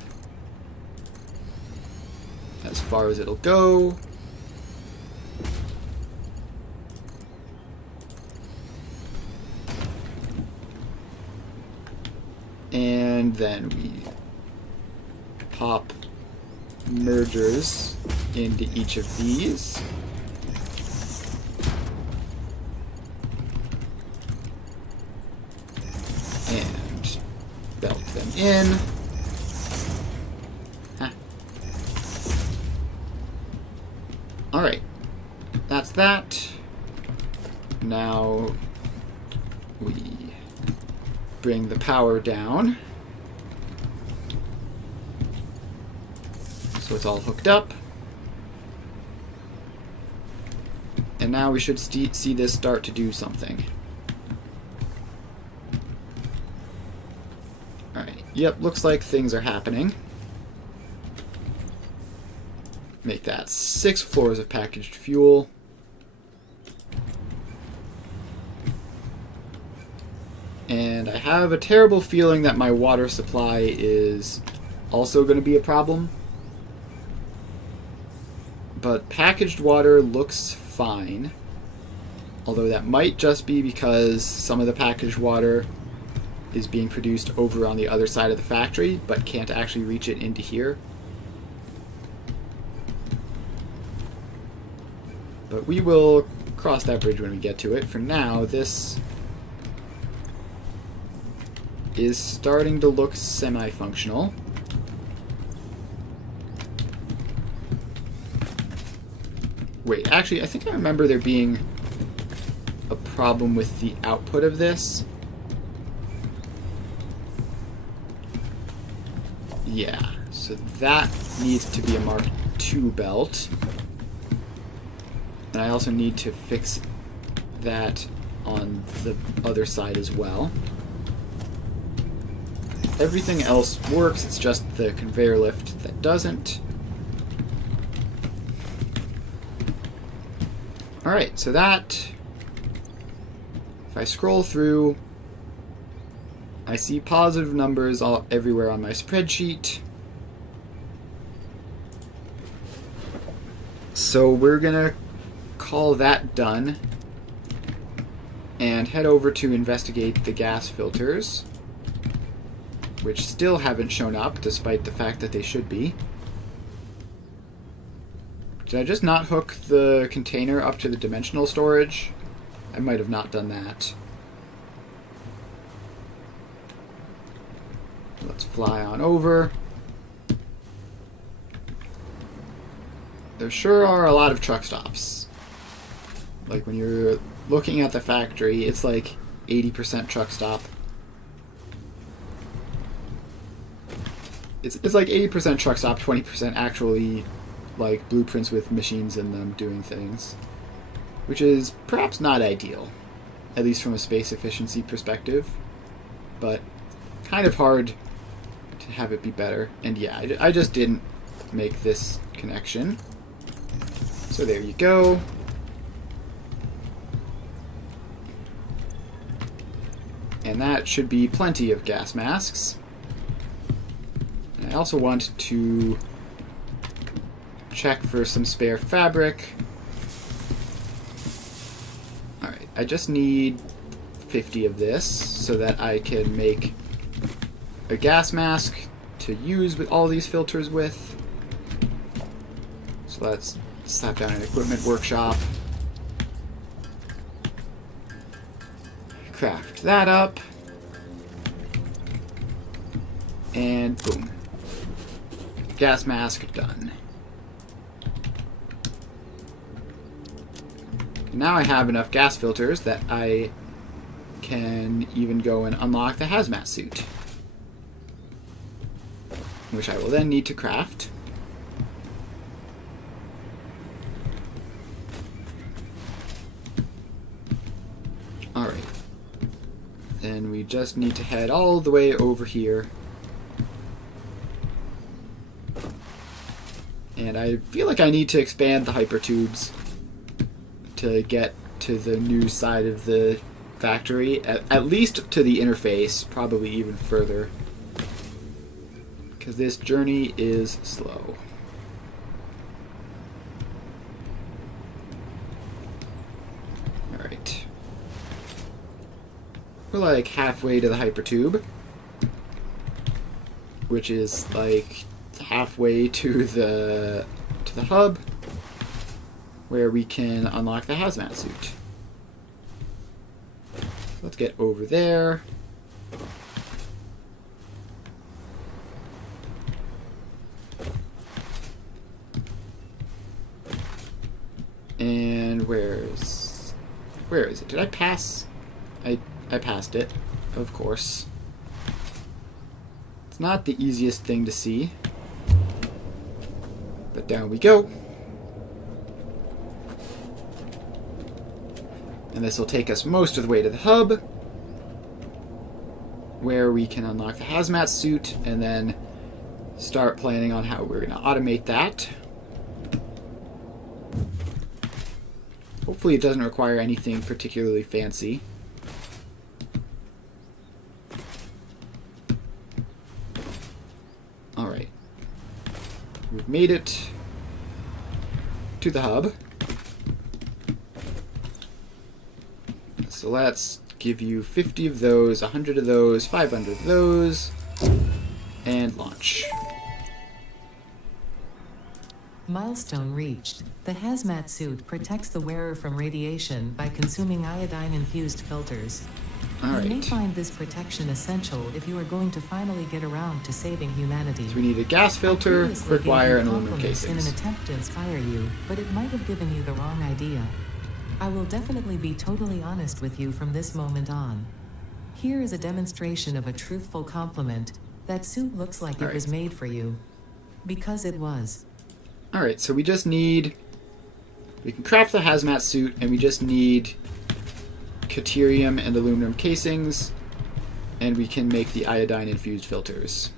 as far as it'll go. And then we pop mergers into each of these. And belt them in. Huh. Alright. That's that. Now we bring the power down. So it's all hooked up. And now we should see this start to do something. Alright, yep, looks like things are happening. Make that 6 floors of packaged fuel. And I have a terrible feeling that my water supply is also going to be a problem. But packaged water looks fine. Although that might just be because some of the packaged water is being produced over on the other side of the factory, but can't actually reach it into here. But we will cross that bridge when we get to it. For now, this is starting to look semi-functional. Wait, actually, I think I remember there being a problem with the output of this. Yeah, so that needs to be a Mark II belt. And I also need to fix that on the other side as well. Everything else works, it's just the conveyor lift that doesn't. Alright, so that... If I scroll through, I see positive numbers everywhere on my spreadsheet. So we're gonna call that done and head over to investigate the gas filters, which still haven't shown up despite the fact that they should be. Did I just not hook the container up to the dimensional storage? I might have not done that. Let's fly on over. There sure are a lot of truck stops. Like when you're looking at the factory, it's like 80% truck stop. It's like 80% truck stop, 20% actually like blueprints with machines in them doing things. Which is perhaps not ideal, at least from a space efficiency perspective, but kind of hard to have it be better. And yeah, I just didn't make this connection. So there you go. And that should be plenty of gas masks. And I also want to check for some spare fabric. Alright, I just need 50 of this so that I can make a gas mask to use with all these filters with. So let's slap down an equipment workshop. Craft that up. And boom. Gas mask done. Now I have enough gas filters that I can even go and unlock the hazmat suit, which I will then need to craft. Alright. Then we just need to head all the way over here. And I feel like I need to expand the hypertubes to get to the new side of the factory, at least to the interface, probably even further, because this journey is slow. Alright. We're like halfway to the hypertube, which is like halfway to the hub, where we can unlock the hazmat suit. Let's get over there. And where is it? Did I pass? I passed it, of course. It's not the easiest thing to see. Down we go. And this will take us most of the way to the hub, where we can unlock the hazmat suit and then start planning on how we're going to automate that. Hopefully it doesn't require anything particularly fancy. Alright. We've made it to the hub. So let's give you 50 of those, 100 of those, 500 of those, and launch. Milestone reached. The hazmat suit protects the wearer from radiation by consuming iodine-infused filters. You may Alright. find this protection essential if you are going to finally get around to saving humanity. So we need a gas filter, Previously quick gave wire, you and aluminum compliments in casings. an attempt to inspire you, but it might have given you the wrong idea. I will definitely be totally honest with you from this moment on. Here is a demonstration of a truthful compliment. That suit looks like it was made for you. Because it was. Alright, so we just need... We can craft the hazmat suit, and we just need deuterium and aluminum casings, and we can make the iodine-infused filters.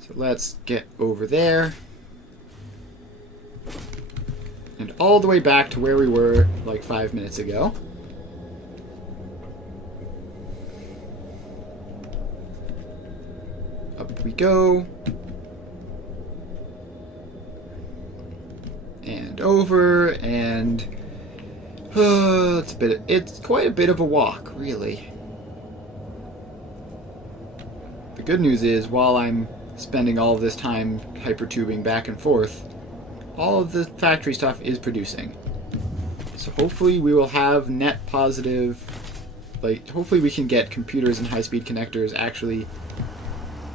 So let's get over there. And all the way back to where we were like 5 minutes ago. Up we go. And over, and it's quite a bit of a walk, really. The good news is, while I'm spending all of this time hypertubing back and forth, all of the factory stuff is producing. So hopefully we will have net positive, hopefully we can get computers and high-speed connectors actually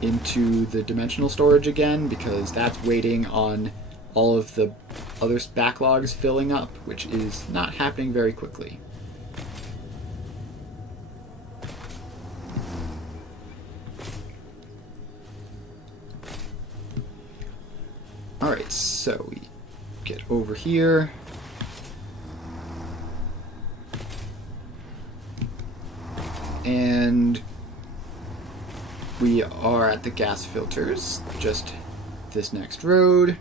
into the dimensional storage again, because that's waiting on all of the other backlogs filling up, which is not happening very quickly. Alright, so we get over here. And we are at the gas filters, just this next road.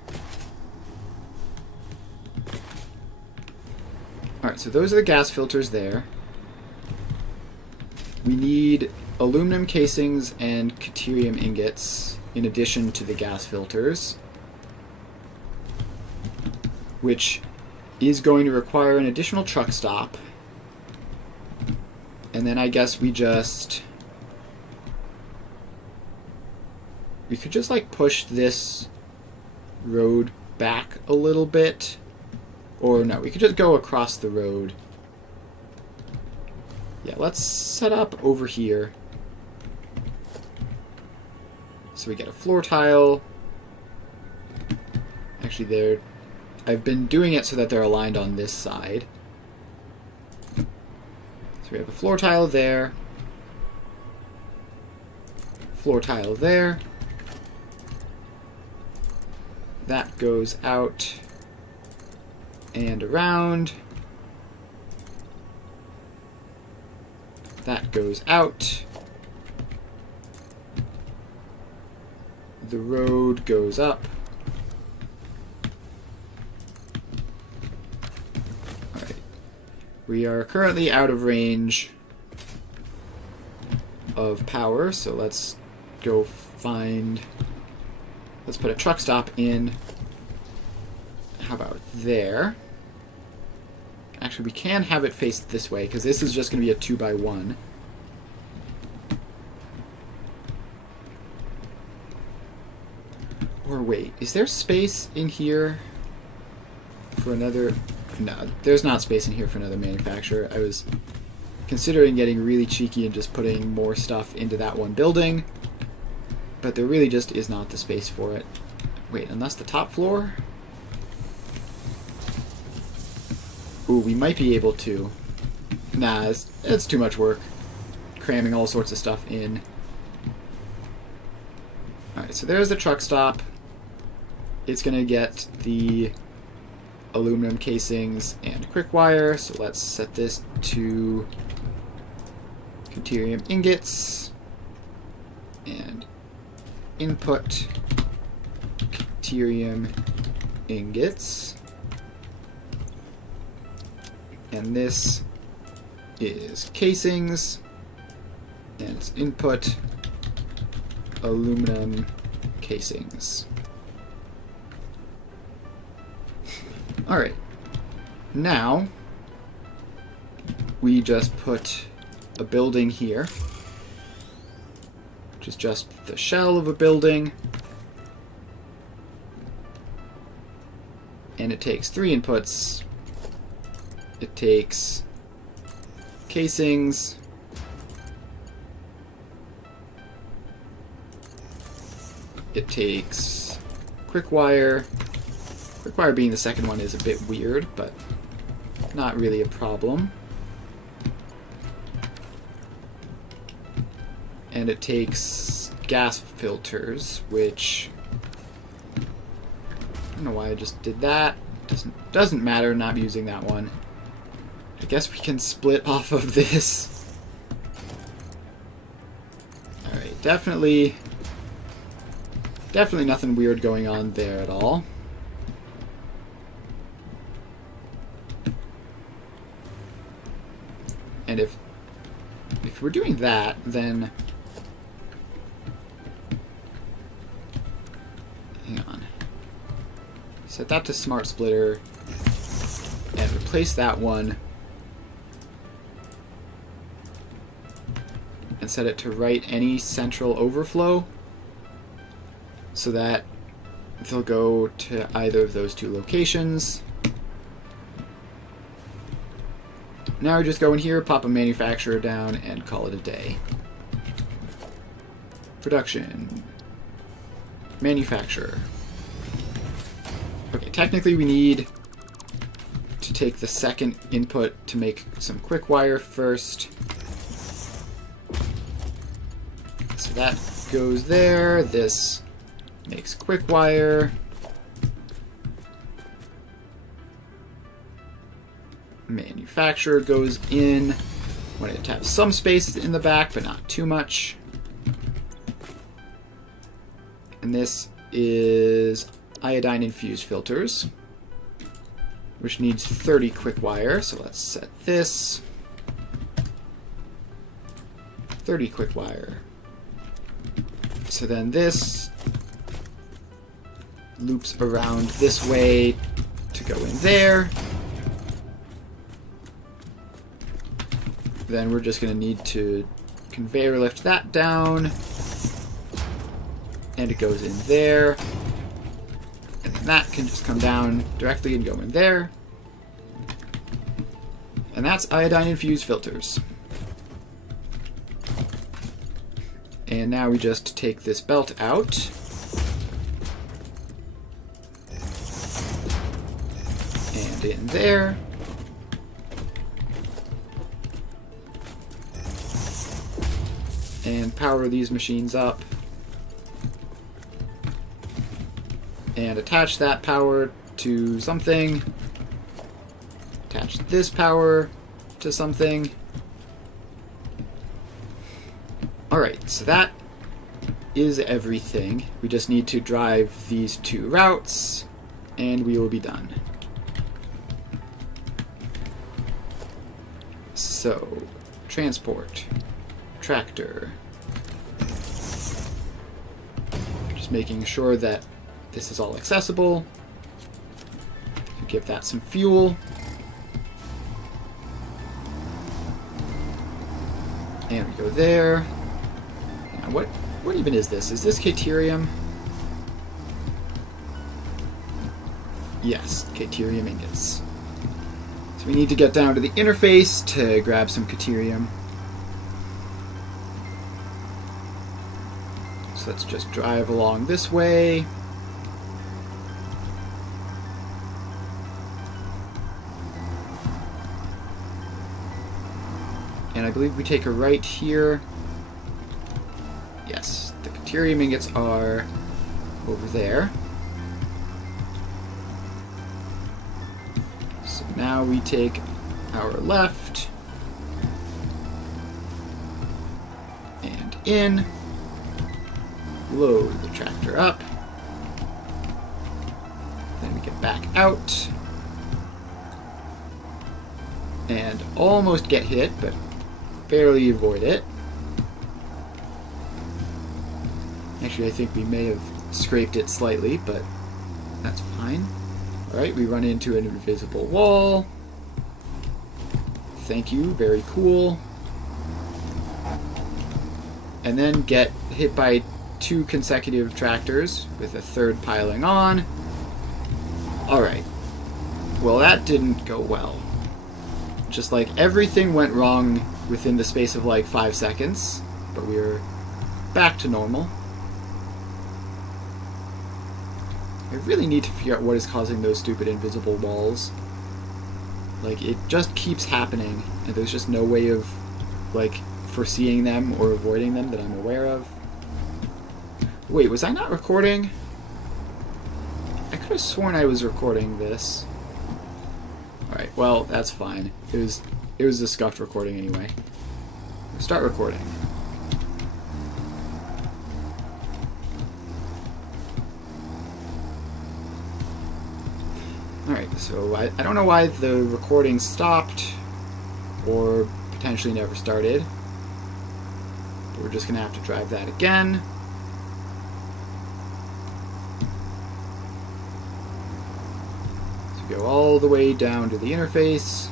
Alright, so those are the gas filters there. We need aluminum casings and deuterium ingots in addition to the gas filters, which is going to require an additional truck stop. And then I guess we could just like push this road back a little bit. Or no, we could just go across the road. Yeah, let's set up over here. So we get a floor tile. Actually, I've been doing it so that they're aligned on this side. So we have a floor tile there. Floor tile there. That goes out and around. That goes out. The road goes up. Alright. We are currently out of range of power, so let's go find... Let's put a truck stop in. How about there? Actually, we can have it faced this way, because this is just going to be a 2x1. Or wait, is there space in here for another... No, there's not space in here for another manufacturer. I was considering getting really cheeky and just putting more stuff into that one building, but there really just is not the space for it. Wait, unless the top floor? Ooh, we might be able to. Nah, it's too much work. Cramming all sorts of stuff in. so there's the truck stop. It's going to get the aluminum casings and quick wire, so let's set this to deuterium ingots and input deuterium ingots, and this is casings and it's input aluminum casings. Alright, now we just put a building here, which is just the shell of a building, and it takes 3 inputs. It takes casings, it takes quick wire. Quick wire being the second one is a bit weird, but not really a problem. And it takes gas filters, which I don't know why I just did that. Doesn't matter, not using that one. I guess we can split off of this. Alright, definitely nothing weird going on there at all. And if we're doing that, then hang on. Set that to smart splitter and replace that one and set it to write any central overflow so that they'll go to either of those two locations. Now we just go in here, pop a manufacturer down, and call it a day. Production. Manufacturer. Okay, technically we need to take the second input to make some quick wire first. So that goes there. This makes quick wire. Manufacturer goes in. Want it to have some space in the back, but not too much. And this is iodine infused filters, which needs 30 quick wire. So let's set this 30 quick wire. So then this loops around this way to go in there. Then we're just going to need to conveyor lift that down. And it goes in there. And then that can just come down directly and go in there. And that's iodine infused filters. And now we just take this belt out. And in there. And power these machines up. And attach that power to something. Attach this power to something. Alright, so that is everything. We just need to drive these two routes, and we will be done. So, transport, tractor. Just making sure that this is all accessible. Give that some fuel. And we go there. Now what even is this? Is this deuterium? Yes, deuterium ingots. So we need to get down to the interface to grab some deuterium. So let's just drive along this way. And I believe we take a right here. Yes, the deuterium ingots are over there. So now we take our left and in, load the tractor up, then we get back out and almost get hit, but barely avoid it. Actually, I think we may have scraped it slightly, but that's fine. Alright, we run into an invisible wall. Thank you, very cool. And then get hit by 2 consecutive tractors, with a third piling on. Alright. Well, that didn't go well. Just like everything went wrong within the space of like 5 seconds, but we're back to normal. I really need to figure out what is causing those stupid invisible walls. Like, it just keeps happening, and there's just no way of, like, foreseeing them or avoiding them that I'm aware of. Wait, was I not recording? I could have sworn I was recording this. Alright, well, that's fine. It was a scuffed recording anyway. Start recording. Alright, so I don't know why the recording stopped or potentially never started. But we're just going to have to drive that again. So go all the way down to the interface.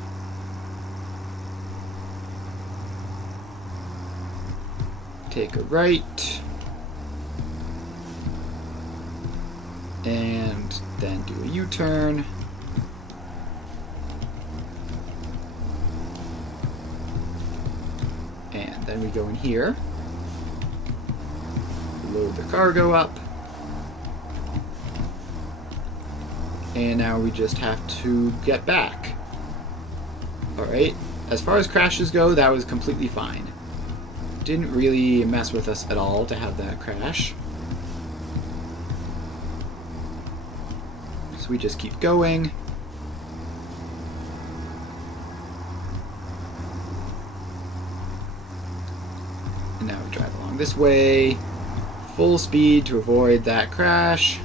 Take a right. And then do a U-turn. And then we go in here. Load the cargo up. And now we just have to get back. Alright, as far as crashes go, that was completely fine. Didn't really mess with us at all to have that crash. So we just keep going. And now we drive along this way. Full speed to avoid that crash.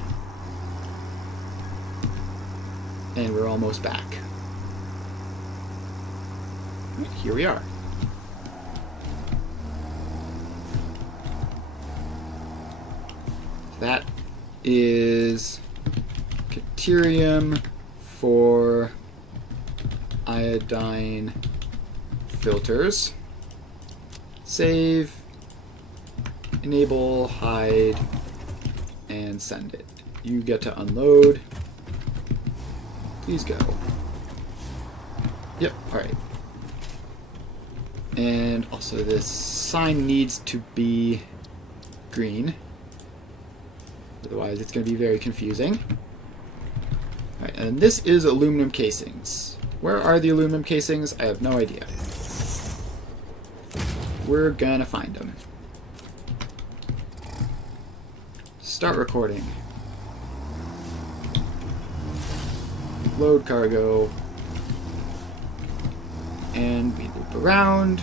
And we're almost back. Here we are. That is deuterium for iodine filters. Save, enable, hide, and send it. You get to unload. Please go. Yep, alright. And also this sign needs to be green. Otherwise it's going to be very confusing. Alright, and this is aluminum casings. Where are the aluminum casings? I have no idea. We're gonna find them. Start recording. Load cargo. And we loop around.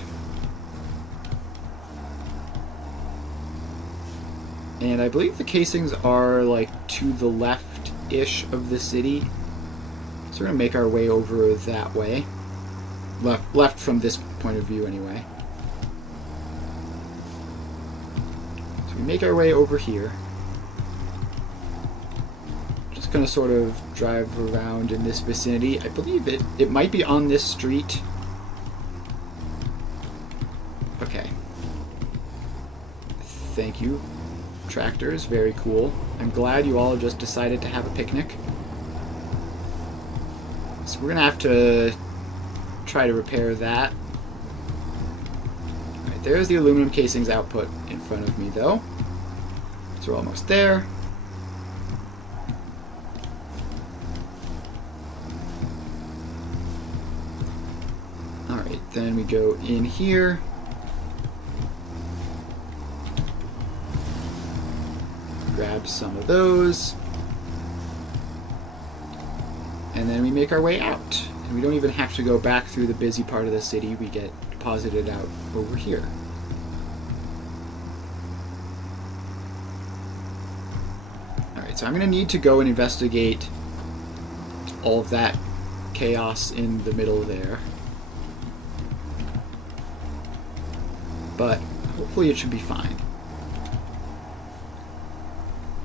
And I believe the casings are like to the left-ish of the city. So we're gonna make our way over that way. Left from this point of view anyway. So we make our way over here. Just gonna sort of drive around in this vicinity. I believe it might be on this street. Okay. Thank you, tractors. Very cool. I'm glad you all just decided to have a picnic. So we're gonna have to try to repair that. Alright, there's the aluminum casings output in front of me though. So we're almost there. Alright, then we go in here. Grab grab some of those. And then we make our way out. And we don't even have to go back through the busy part of the city. We get deposited out over here. Alright, so I'm going to need to go and investigate all of that chaos in the middle there. But hopefully it should be fine.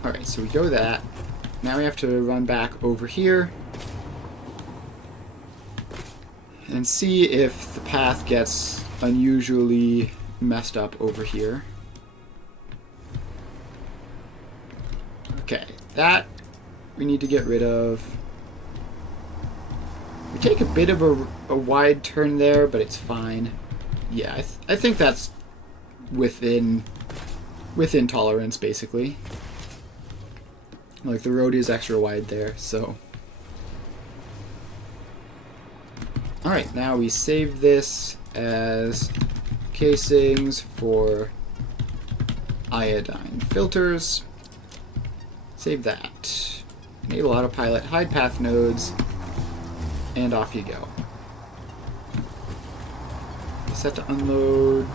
Alright, so we go that. Now we have to run back over here and see if the path gets unusually messed up over here. Okay, that we need to get rid of. We take a bit of a wide turn there, but it's fine. Yeah, I think that's within tolerance, basically. Like, the road is extra wide there, so... Alright, now we save this as casings for iodine filters. Save that. Enable autopilot, hide path nodes, and off you go. Set to unload.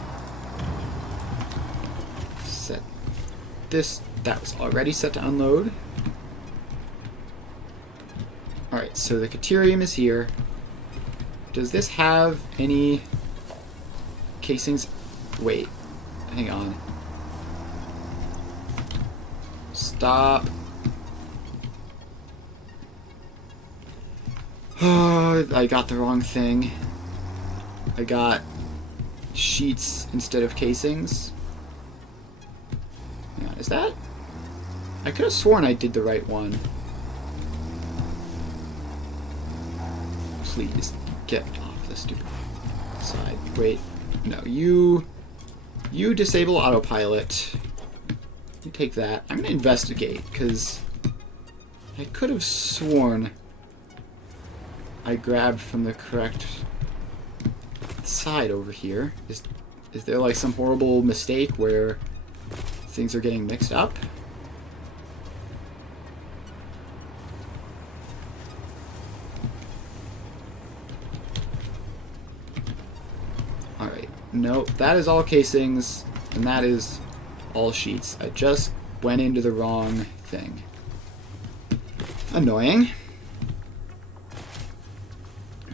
Set this. That was already set to unload. Alright, so the Caterium is here. Does this have any casings? Wait, hang on. Stop. Oh, I got the wrong thing. I got sheets instead of casings. Yeah, is that? I could have sworn I did the right one. Please, get off the stupid side. Wait, no, you disable autopilot. You take that. I'm gonna investigate, because I could have sworn I grabbed from the correct side over here. Is there like some horrible mistake where things are getting mixed up? Alright, nope, that is all casings, and that is all sheets. I just went into the wrong thing. Annoying.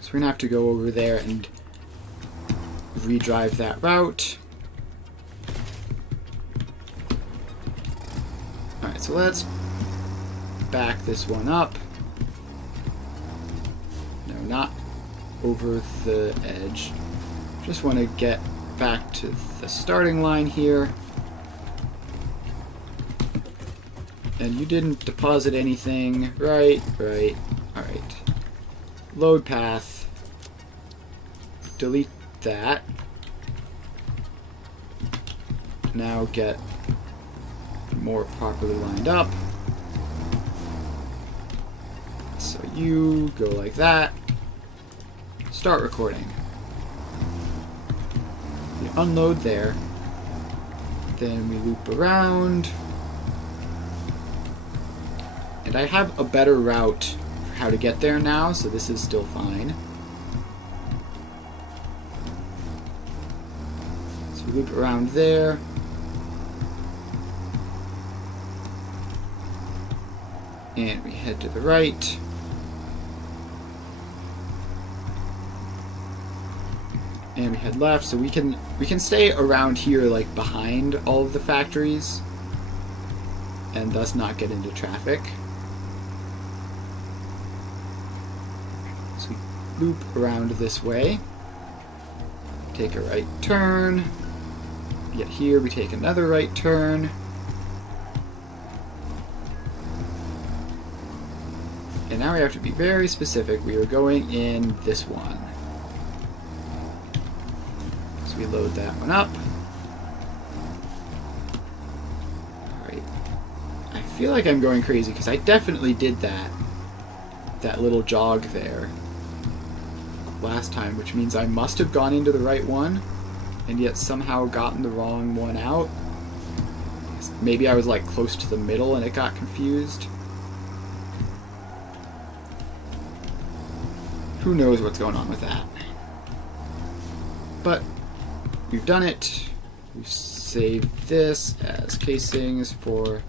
So we're gonna have to go over there and redrive that route. Alright, so let's back this one up. No, not over the edge. Just want to get back to the starting line here. And you didn't deposit anything. Right. Alright. Load path. Delete that. Now get more properly lined up. So you go like that. Start recording. We unload there. Then we loop around. And I have a better route for how to get there now, so this is still fine. So we loop around there. And we head to the right. And we head left, so we can stay around here, like behind all of the factories, and thus not get into traffic. So we loop around this way, take a right turn, we get here, we take another right turn, and now we have to be very specific. We are going in this one. So we load that one up. Alright. I feel like I'm going crazy because I definitely did that little jog there last time, which means I must have gone into the right one and yet somehow gotten the wrong one out. Maybe I was like close to the middle and it got confused. Who knows what's going on with that. But we've done it. We've saved this as casings for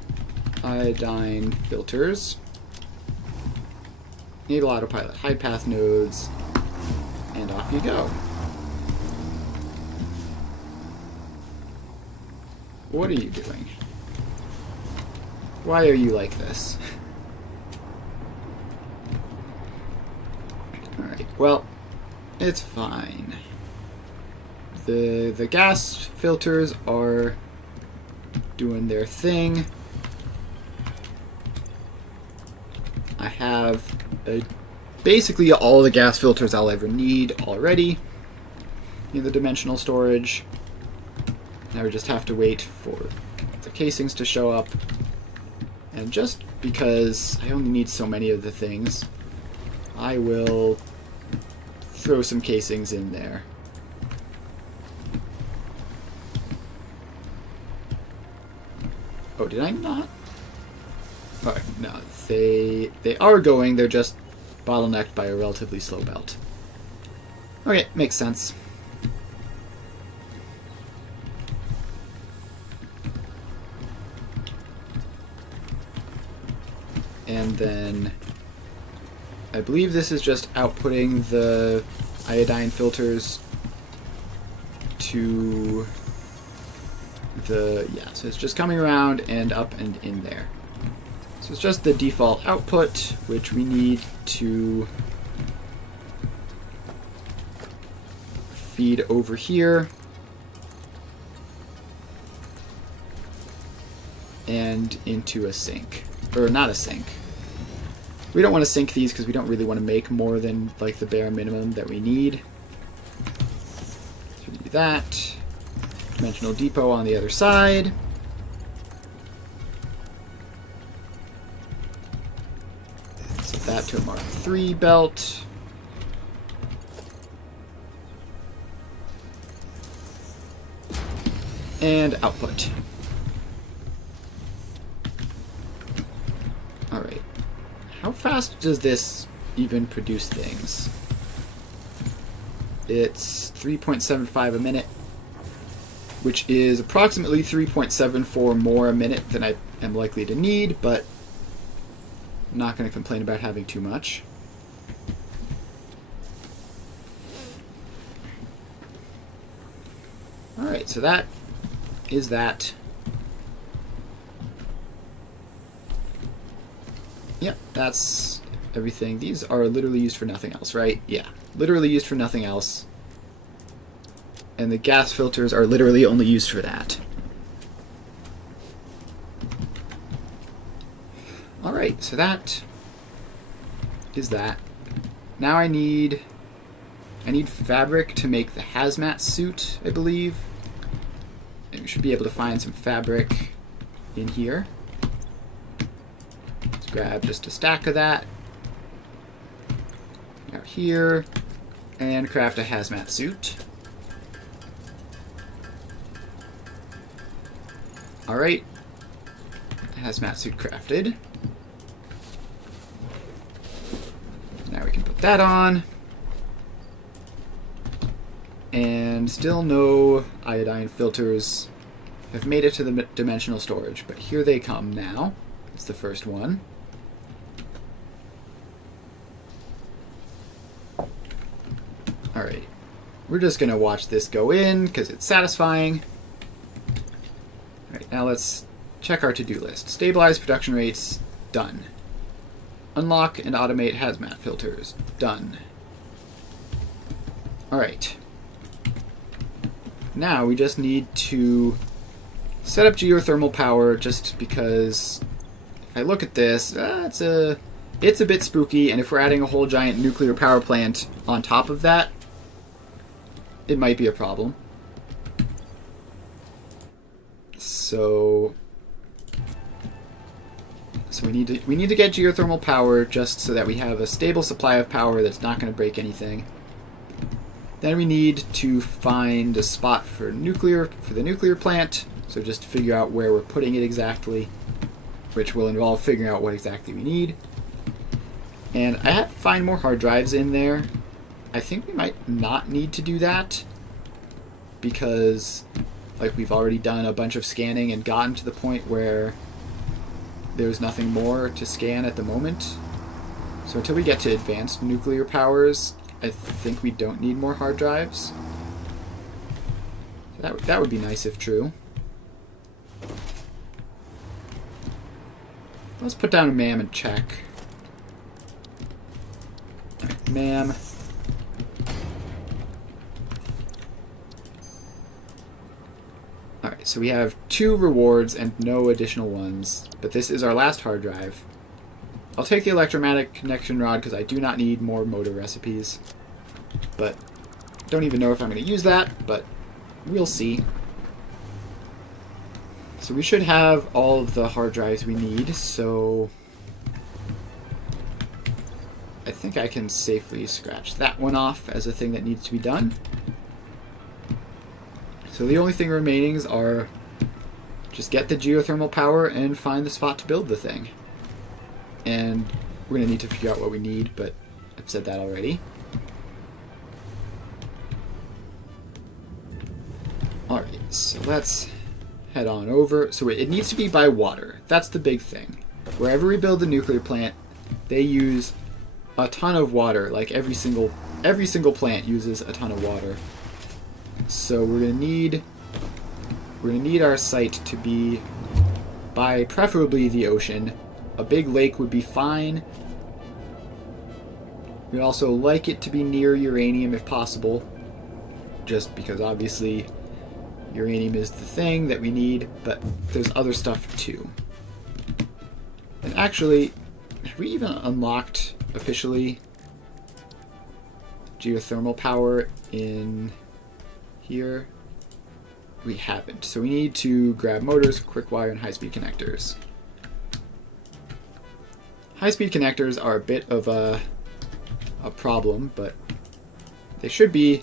iodine filters. Enable autopilot, hide path nodes, and off you go. What are you doing? Why are you like this? Alright, well, it's fine. The gas filters are doing their thing. I have basically all the gas filters I'll ever need already in the dimensional storage. Now we just have to wait for the casings to show up. And just because I only need so many of the things, I will throw some casings in there. Oh, did I not? Oh, no, they are going, they're just bottlenecked by a relatively slow belt. Okay, makes sense. And then I believe this is just outputting the iodine filters to so it's just coming around and up and in there. So it's just the default output, which we need to feed over here and into a sink. Or not a sink. We don't want to sink these because we don't really want to make more than like the bare minimum that we need. So we do that. Dimensional depot on the other side. Set that to a Mark III belt. And output. Alright. How fast does this even produce things? It's 3.75 a minute, which is approximately 3.74 more a minute than I am likely to need, but I'm not going to complain about having too much. Alright, so that is that. Yep, that's everything. These are literally used for nothing else, right? Yeah, literally used for nothing else. And the gas filters are literally only used for that. Alright, so that is that. Now I need fabric to make the hazmat suit, I believe. And we should be able to find some fabric in here. Let's grab just a stack of that. Out here. And craft a hazmat suit. Alright. Hazmat suit crafted. Now we can put that on. And still no iodine filters have made it to the dimensional storage, but here they come now. It's the first one. Alright. We're just going to watch this go in because it's satisfying. Alright, now let's check our to-do list. Stabilize production rates, done. Unlock and automate hazmat filters, done. Alright. Now we just need to set up geothermal power just because if I look at this, it's a bit spooky, and if we're adding a whole giant nuclear power plant on top of that, it might be a problem. So we need to get geothermal power just so that we have a stable supply of power that's not going to break anything. Then we need to find a spot for the nuclear plant. So just to figure out where we're putting it exactly, which will involve figuring out what exactly we need. And I have to find more hard drives in there. I think we might not need to do that because like we've already done a bunch of scanning and gotten to the point where there's nothing more to scan at the moment. So until we get to advanced nuclear powers, I think we don't need more hard drives. That would be nice if true. Let's put down a MAM and check. Alright, MAM. Alright, so we have 2 rewards and no additional ones, but this is our last hard drive. I'll take the electromagnetic connection rod because I do not need more motor recipes. But don't even know if I'm going to use that, but we'll see. So we should have all of the hard drives we need, so I think I can safely scratch that one off as a thing that needs to be done. So the only thing remaining are just get the geothermal power and find the spot to build the thing. And we're going to need to figure out what we need, but I've said that already. Alright, so let's head on over. So it needs to be by water. That's the big thing. Wherever we build the nuclear plant, they use a ton of water. Like every single plant uses a ton of water. So we're gonna need our site to be by preferably the ocean. A big lake would be fine. We'd also like it to be near uranium if possible, just because obviously uranium is the thing that we need, but there's other stuff too. And actually, have we even unlocked officially geothermal power in here? We haven't. So we need to grab motors, quick wire, and high-speed connectors. High-speed connectors are a bit of a problem, but they should be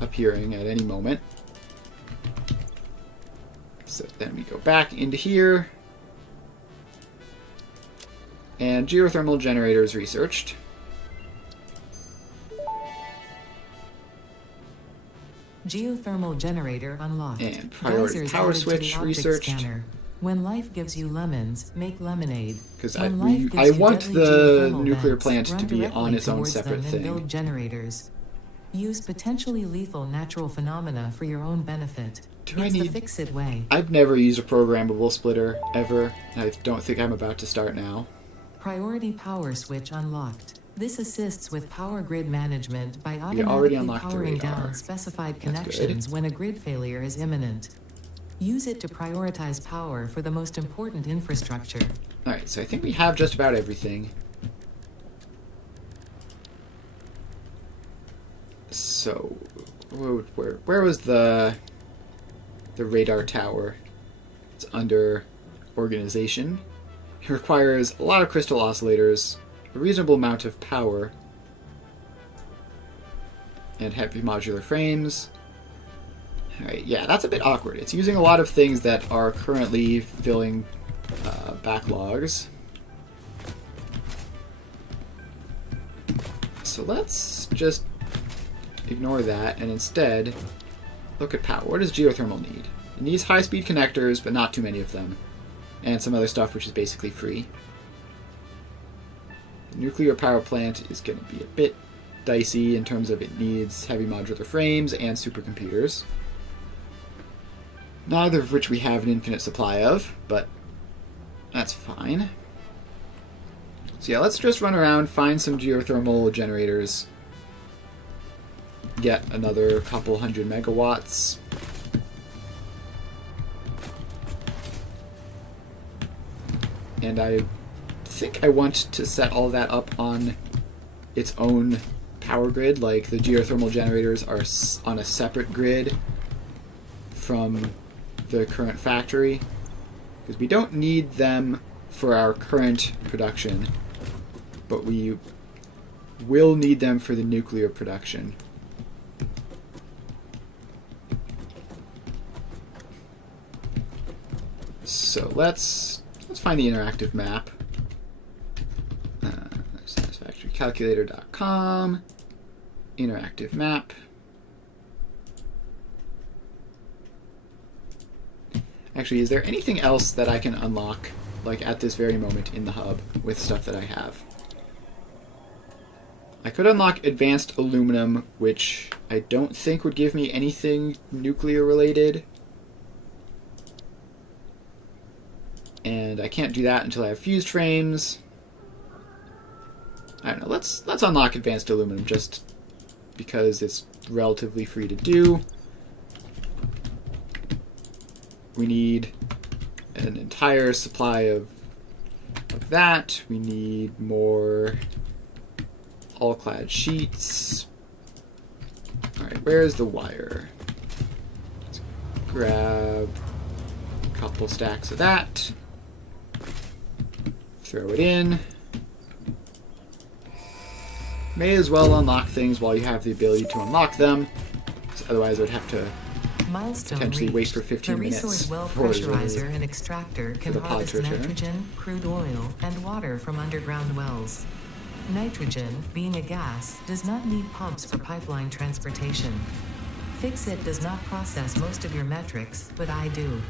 appearing at any moment. So then we go back into here. And geothermal generators researched. Geothermal generator unlocked. And priority Geysers power added to switch the object researched. scanner. When life gives you lemons, make lemonade. Because When I life gives want you the deadly geothermal nuclear vents, plant run to be directly on its own towards separate them and build thing. generators. Use potentially lethal natural phenomena for your own benefit. Do I It's the need- fix-it way. I've never used a programmable splitter, ever. And I don't think I'm about to start now. Priority power switch unlocked. This assists with power grid management by already automatically unlocked the powering radar. down specified That's connections good. when a grid failure is imminent. Use it to prioritize power for the most important infrastructure. Alright, so I think we have just about everything. So, where was the radar tower? It's under organization. It requires a lot of crystal oscillators, a reasonable amount of power, and heavy modular frames. Alright, yeah, that's a bit awkward. It's using a lot of things that are currently filling backlogs. So let's just ignore that and instead look at power. What does geothermal need? It needs high-speed connectors, but not too many of them. And some other stuff which is basically free. The nuclear power plant is going to be a bit dicey in terms of it needs heavy modular frames and supercomputers. Neither of which we have an infinite supply of, but that's fine. So yeah, let's just run around, find some geothermal generators, get another couple hundred megawatts. And I think I want to set all that up on its own power grid, like the geothermal generators are on a separate grid from the current factory, because we don't need them for our current production, but we will need them for the nuclear production. So let's find the interactive map. Satisfactorycalculator.com. Interactive map. Actually, is there anything else that I can unlock, like at this very moment in the hub, with stuff that I have? I could unlock advanced aluminum, which I don't think would give me anything nuclear related. And I can't do that until I have fused frames. I don't know, let's unlock advanced aluminum just because it's relatively free to do. We need an entire supply of that. We need more all-clad sheets. Alright, where's the wire? Let's grab a couple stacks of that. Throw it in. May as well unlock things while you have the ability to unlock them. So otherwise I would have to potentially wait for 15 minutes. The resource well pressurizer and extractor can harvest nitrogen, crude oil, and water from underground wells. Nitrogen, being a gas, does not need pumps for pipeline transportation. Fixit does not process most of your metrics, but I do.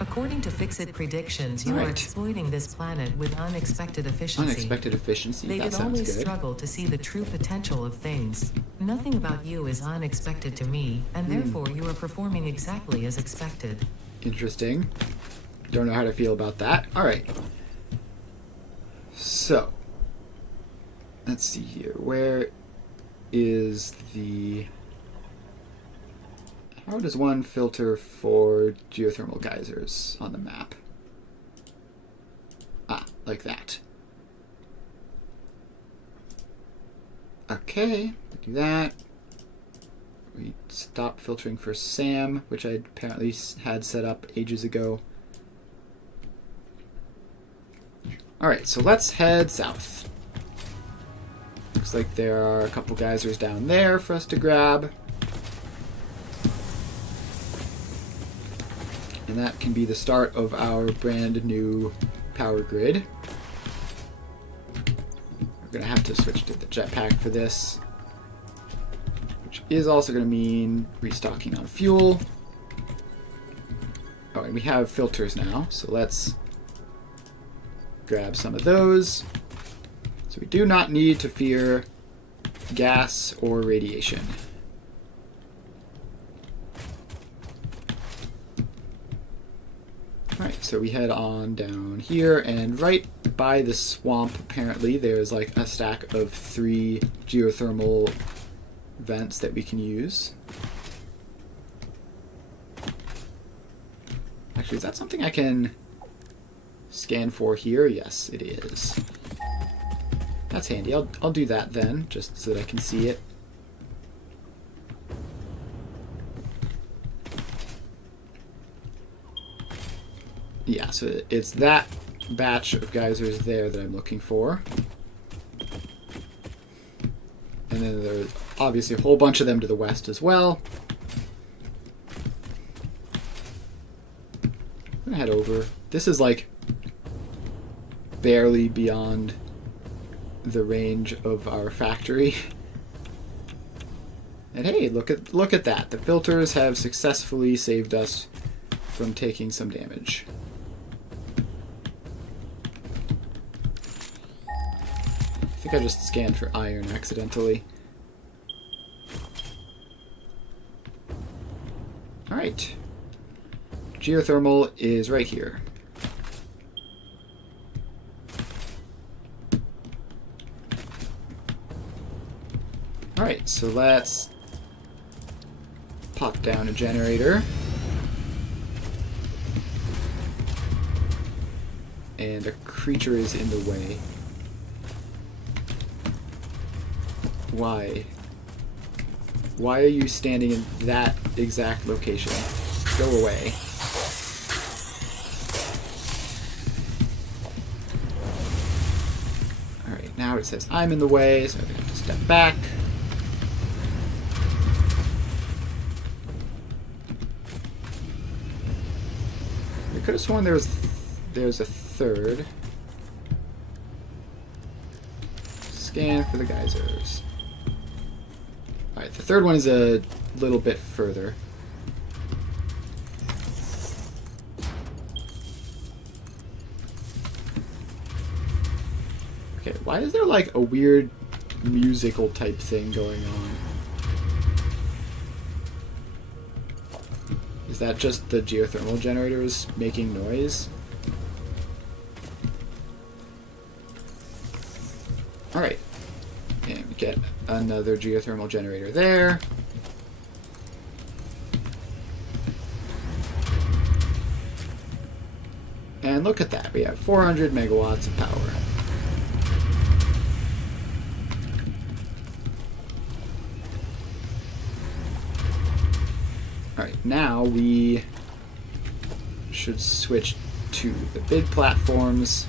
According to Fixit predictions, you are exploiting this planet with unexpected efficiency. Unexpected efficiency, They that could sounds always good. struggle to see the true potential of things. Nothing about you is unexpected to me, and therefore you are performing exactly as expected. Interesting. Don't know how to feel about that. Alright. So, let's see here. Where is the... How does one filter for geothermal geysers on the map? Ah, like that. Okay, do that. We stop filtering for SAM, which I apparently had set up ages ago. Alright, so let's head south. Looks like there are a couple geysers down there for us to grab. And that can be the start of our brand new power grid. We're going to have to switch to the jetpack for this, which is also going to mean restocking on fuel. Oh, and we have filters now, so let's grab some of those. So we do not need to fear gas or radiation. Alright, so we head on down here, and right by the swamp, apparently, there's like a stack of 3 geothermal vents that we can use. Actually, is that something I can scan for here? Yes, it is. That's handy. I'll do that then, just so that I can see it. Yeah, so it's that batch of geysers there that I'm looking for. And then there's obviously a whole bunch of them to the west as well. I'm gonna head over. This is like barely beyond the range of our factory. And hey, look at that. The filters have successfully saved us from taking some damage. I think I just scanned for iron accidentally. Alright. Geothermal is right here. Alright, so let's pop down a generator. And a creature is in the way. Why? Why are you standing in that exact location? Go away. Alright, now it says I'm in the way, so I'm going to have to step back. I could have sworn there was there's a third. Scan for the geysers. Alright, the third one is a little bit further. Okay, why is there like a weird musical type thing going on? Is that just the geothermal generators making noise? Alright. And we get another geothermal generator there. And look at that, we have 400 megawatts of power. Alright, now we should switch to the big platforms.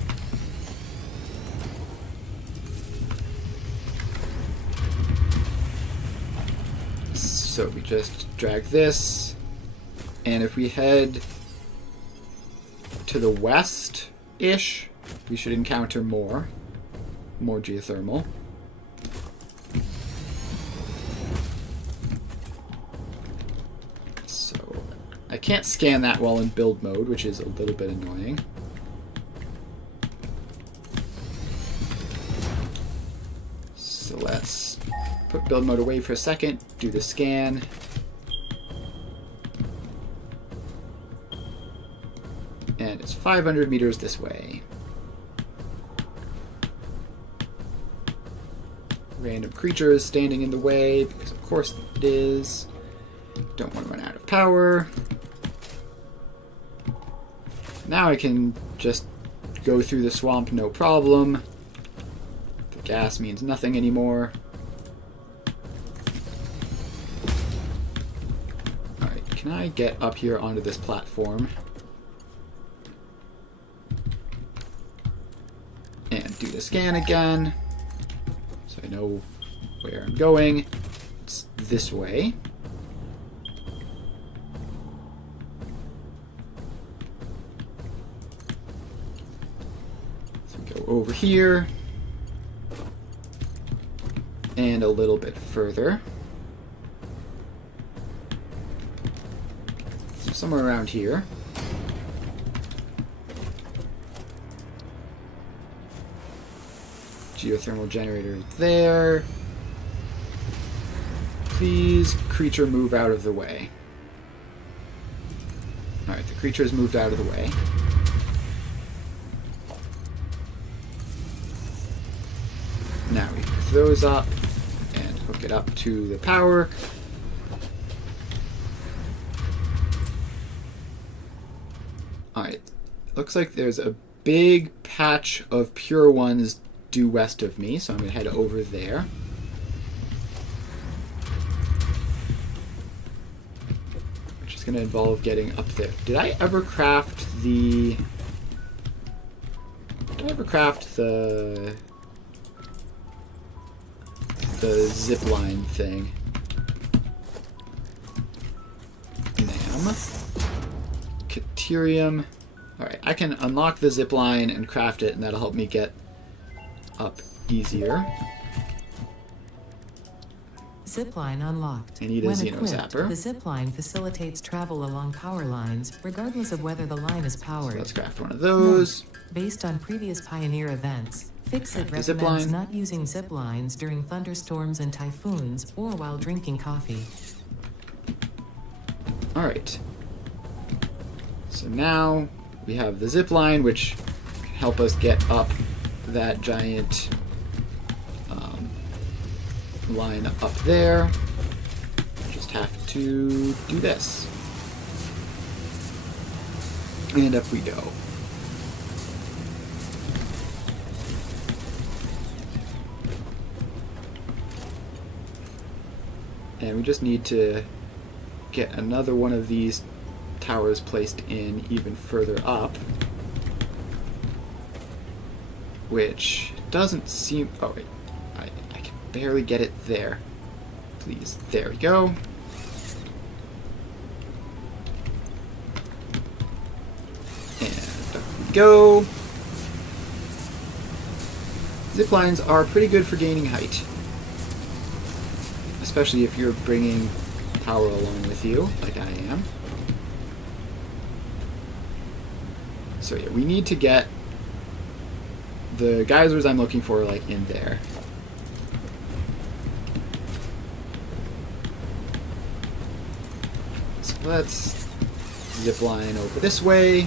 So we just drag this, and if we head to the west-ish, we should encounter more geothermal. So I can't scan that while in build mode, which is a little bit annoying. So let's put build mode away for a second, do the scan. And it's 500 meters this way. Random creature is standing in the way, because of course it is. Don't want to run out of power. Now I can just go through the swamp no problem. The gas means nothing anymore. Alright, can I get up here onto this platform? And do the scan again, so I know where I'm going. It's this way. So go over here, and a little bit further. So somewhere around here. Geothermal generator there. Please, creature, move out of the way. Alright, the creature's moved out of the way. Now we hook those up and hook it up to the power. Alright, looks like there's a big patch of pure ones due west of me, so I'm going to head over there. Which is going to involve getting up there. Did I ever craft the zip line thing? NAM. Caterium. Alright, I can unlock the zip line and craft it, and that'll help me get up easier. Zipline unlocked. I need a When Xeno equipped, Zapper. the zipline facilitates travel along power lines, regardless of whether the line is So powered. let's craft one of those. Based on previous Pioneer events, Fixit Craft the recommends zipline. not using zip lines during thunderstorms and typhoons, or while drinking coffee. Alright. So now we have the zip line, which can help us get up that giant line up there. Just have to do this. And up we go. And we just need to get another one of these towers placed in even further up. Which doesn't seem... Oh, wait. I can barely get it there. Please. There we go. And up we go. Zip lines are pretty good for gaining height, especially if you're bringing power along with you, like I am. So yeah, we need to get the geysers I'm looking for, like, in there. So let's zip line over this way.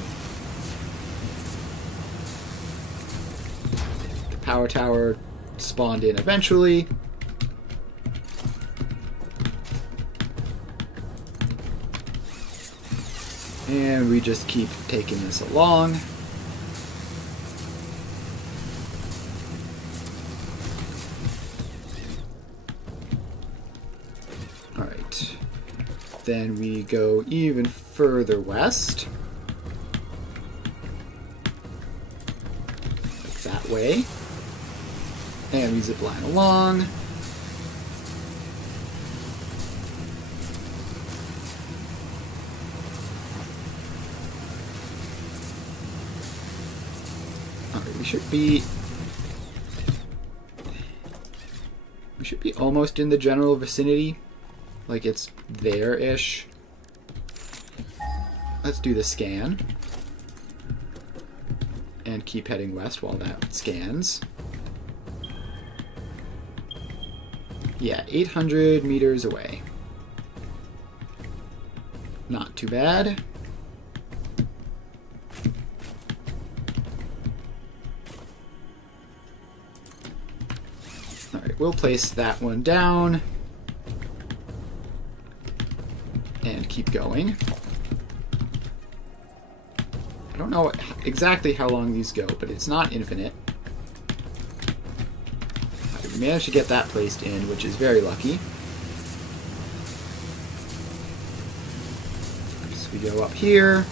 The power tower spawned in eventually. And we just keep taking this along. Alright. Then we go even further west. Like that way. And we zip line along. We should be almost in the general vicinity. Like it's there-ish. Let's do the scan. And keep heading west while that scans. Yeah, 800 meters away. Not too bad. Alright, we'll place that one down. And keep going. I don't know exactly how long these go, but it's not infinite. We managed to get that placed in, which is very lucky. So we go up here.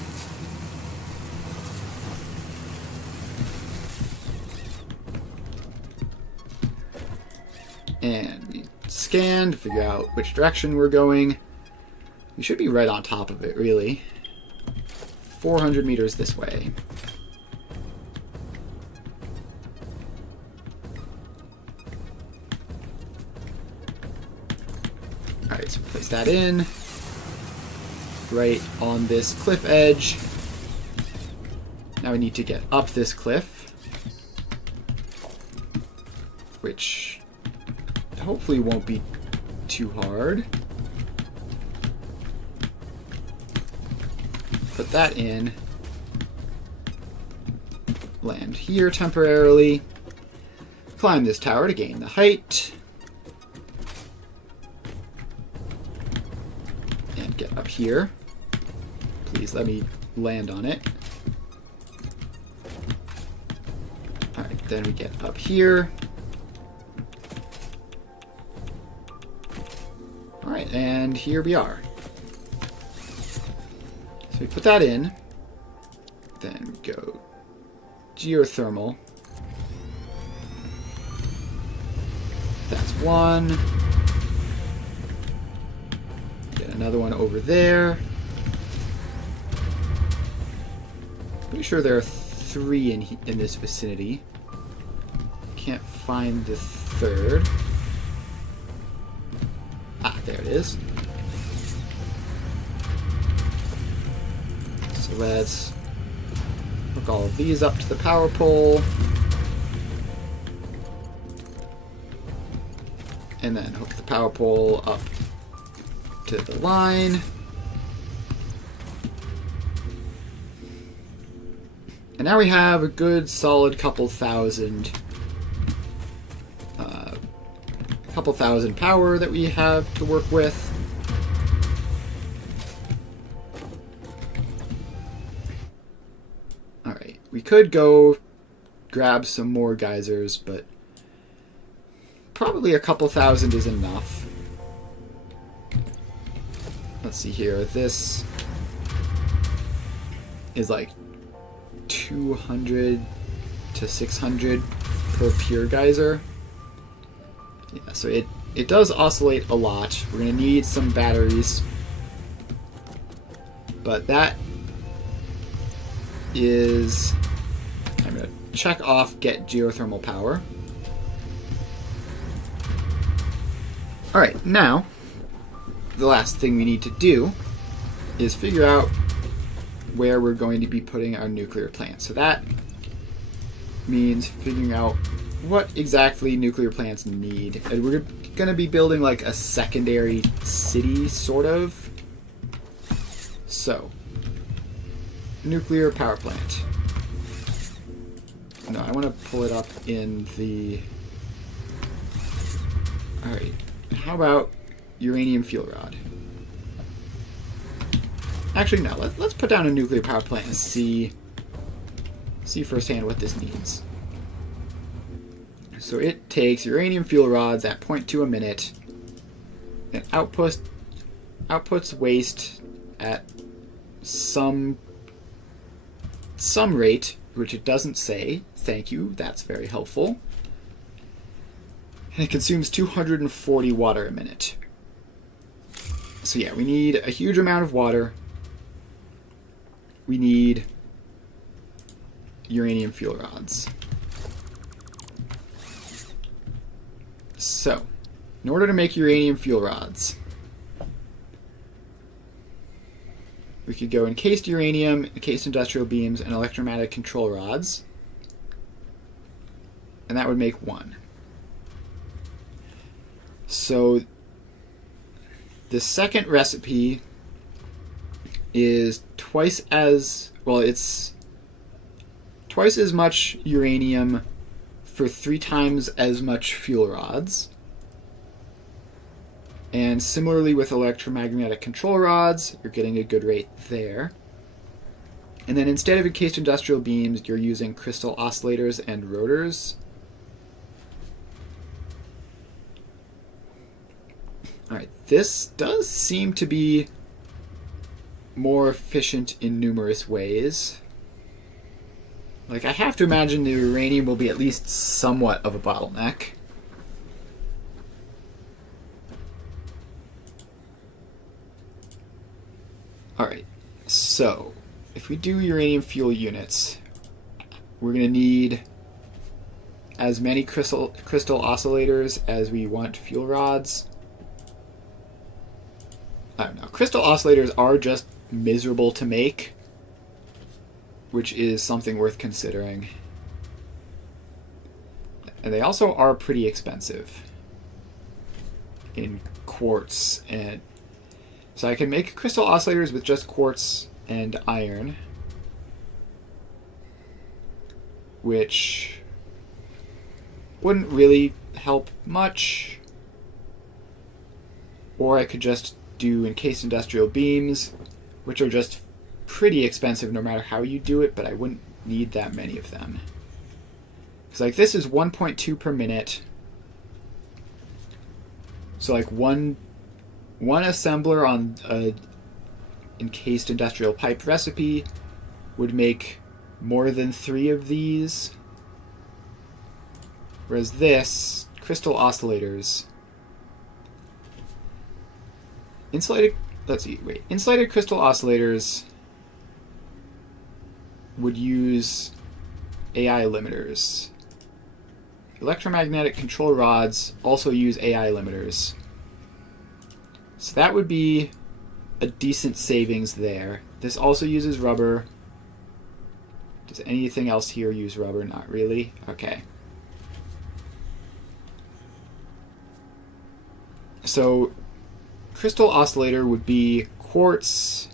And we scan to figure out which direction we're going. We should be right on top of it, really. 400 meters this way. Alright, so place that in. Right on this cliff edge. Now we need to get up this cliff. Which hopefully won't be too hard. Put that in. Land here temporarily. Climb this tower to gain the height. And get up here. Please let me land on it. Alright, then we get up here. Alright, and here we are. So we put that in. Then we go geothermal. That's one. Get another one over there. Pretty sure there are 3 in this vicinity. Can't find the third. Ah, there it is. So let's hook all of these up to the power pole. And then hook the power pole up to the line. And now we have a good solid couple thousand power that we have to work with. Alright, we could go grab some more geysers, but probably a couple thousand is enough. Let's see here. This is like 200 to 600 per pure geyser. Yeah, so it does oscillate a lot. We're going to need some batteries. But that is I'm going to check off get geothermal power. Alright, now, the last thing we need to do is figure out where we're going to be putting our nuclear plant. So that means figuring out what exactly nuclear plants need. And we're going to be building like a secondary city, sort of. So, nuclear power plant. No, I want to pull it up in the... Alright. How about uranium fuel rod? Actually, no. Let's put down a nuclear power plant and see firsthand what this needs. So it takes uranium fuel rods at 0.2 a minute and outputs waste at some rate, which it doesn't say. Thank you. That's very helpful. And it consumes 240 water a minute. So yeah, we need a huge amount of water. We need uranium fuel rods. So, in order to make uranium fuel rods, we could go encased uranium, encased industrial beams, and electromagnetic control rods. And that would make one. So the second recipe is twice as, well, it's twice as much uranium for 3 times as much fuel rods. And similarly with electromagnetic control rods, you're getting a good rate there. And then instead of encased industrial beams, you're using crystal oscillators and rotors. Alright, this does seem to be more efficient in numerous ways. Like, I have to imagine the uranium will be at least somewhat of a bottleneck. Alright, so if we do uranium fuel units, we're going to need as many crystal oscillators as we want fuel rods. I don't know. Crystal oscillators are just miserable to make, which is something worth considering. And they also are pretty expensive in quartz. And so I can make crystal oscillators with just quartz and iron, which wouldn't really help much. Or I could just do encased industrial beams, which are just pretty expensive no matter how you do it, but I wouldn't need that many of them. Because like this is 1.2 per minute. So like one assembler on a encased industrial pipe recipe would make more than 3 of these. Whereas this, crystal oscillators, insulated crystal oscillators would use AI limiters. Electromagnetic control rods also use AI limiters. So that would be a decent savings there. This also uses rubber. Does anything else here use rubber? Not really. Okay. So crystal oscillator would be quartz,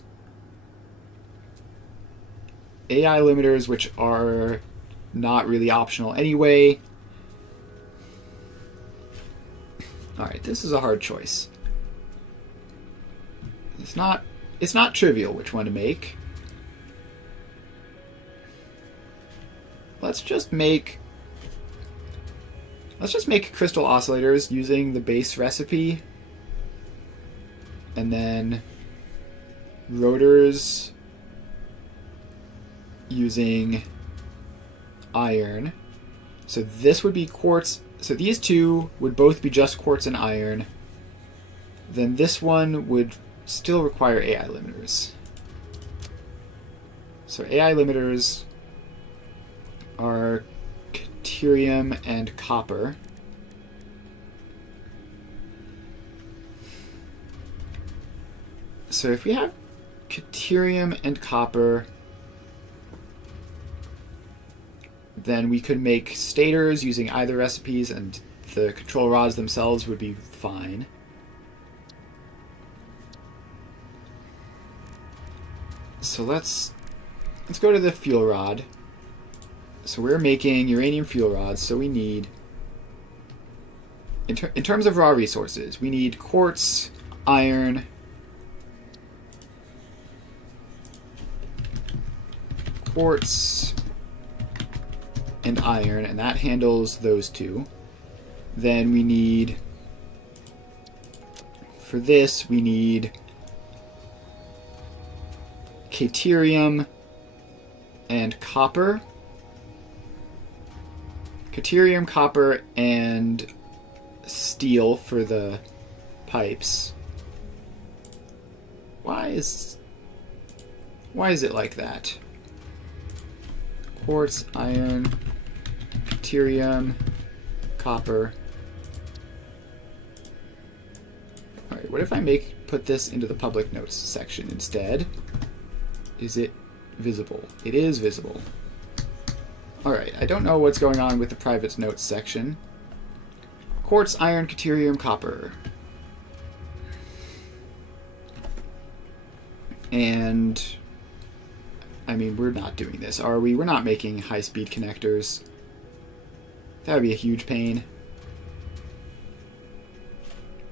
AI limiters, which are not really optional anyway. Alright, this is a hard choice. It's not trivial which one to make. Let's just make crystal oscillators using the base recipe. And then rotors using iron. So this would be quartz. So these two would both be just quartz and iron. Then this one would still require AI limiters. So AI limiters our deuterium and copper. So if we have deuterium and copper, then we could make stators using either recipes, and the control rods themselves would be fine. So let's go to the fuel rod. So we're making uranium fuel rods, so we need, in terms of raw resources, we need quartz, iron, and iron, and that handles those two. Then we need, for this, we need deuterium and copper. Deuterium, copper, and steel for the pipes. Why is it like that? Quartz, iron, deuterium, copper. Alright, what if I put this into the public notes section instead? Is it visible? It is visible. Alright, I don't know what's going on with the private notes section. Quartz, iron, deuterium, copper. And, I mean, we're not doing this, are we? We're not making high-speed connectors. That would be a huge pain.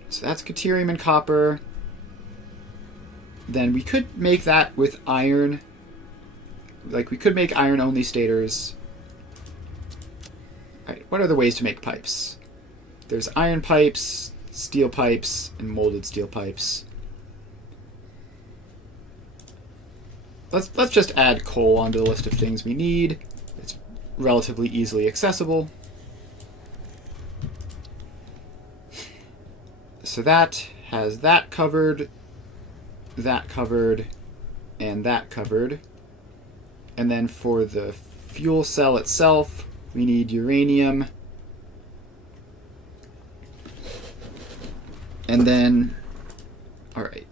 So that's deuterium and copper. Then we could make that with iron. Like, we could make iron-only stators. Alright, what are the ways to make pipes? There's iron pipes, steel pipes, and molded steel pipes. Let's just add coal onto the list of things we need. It's relatively easily accessible. So that has that covered, and that covered. And then for the fuel cell itself, we need uranium. And then, alright,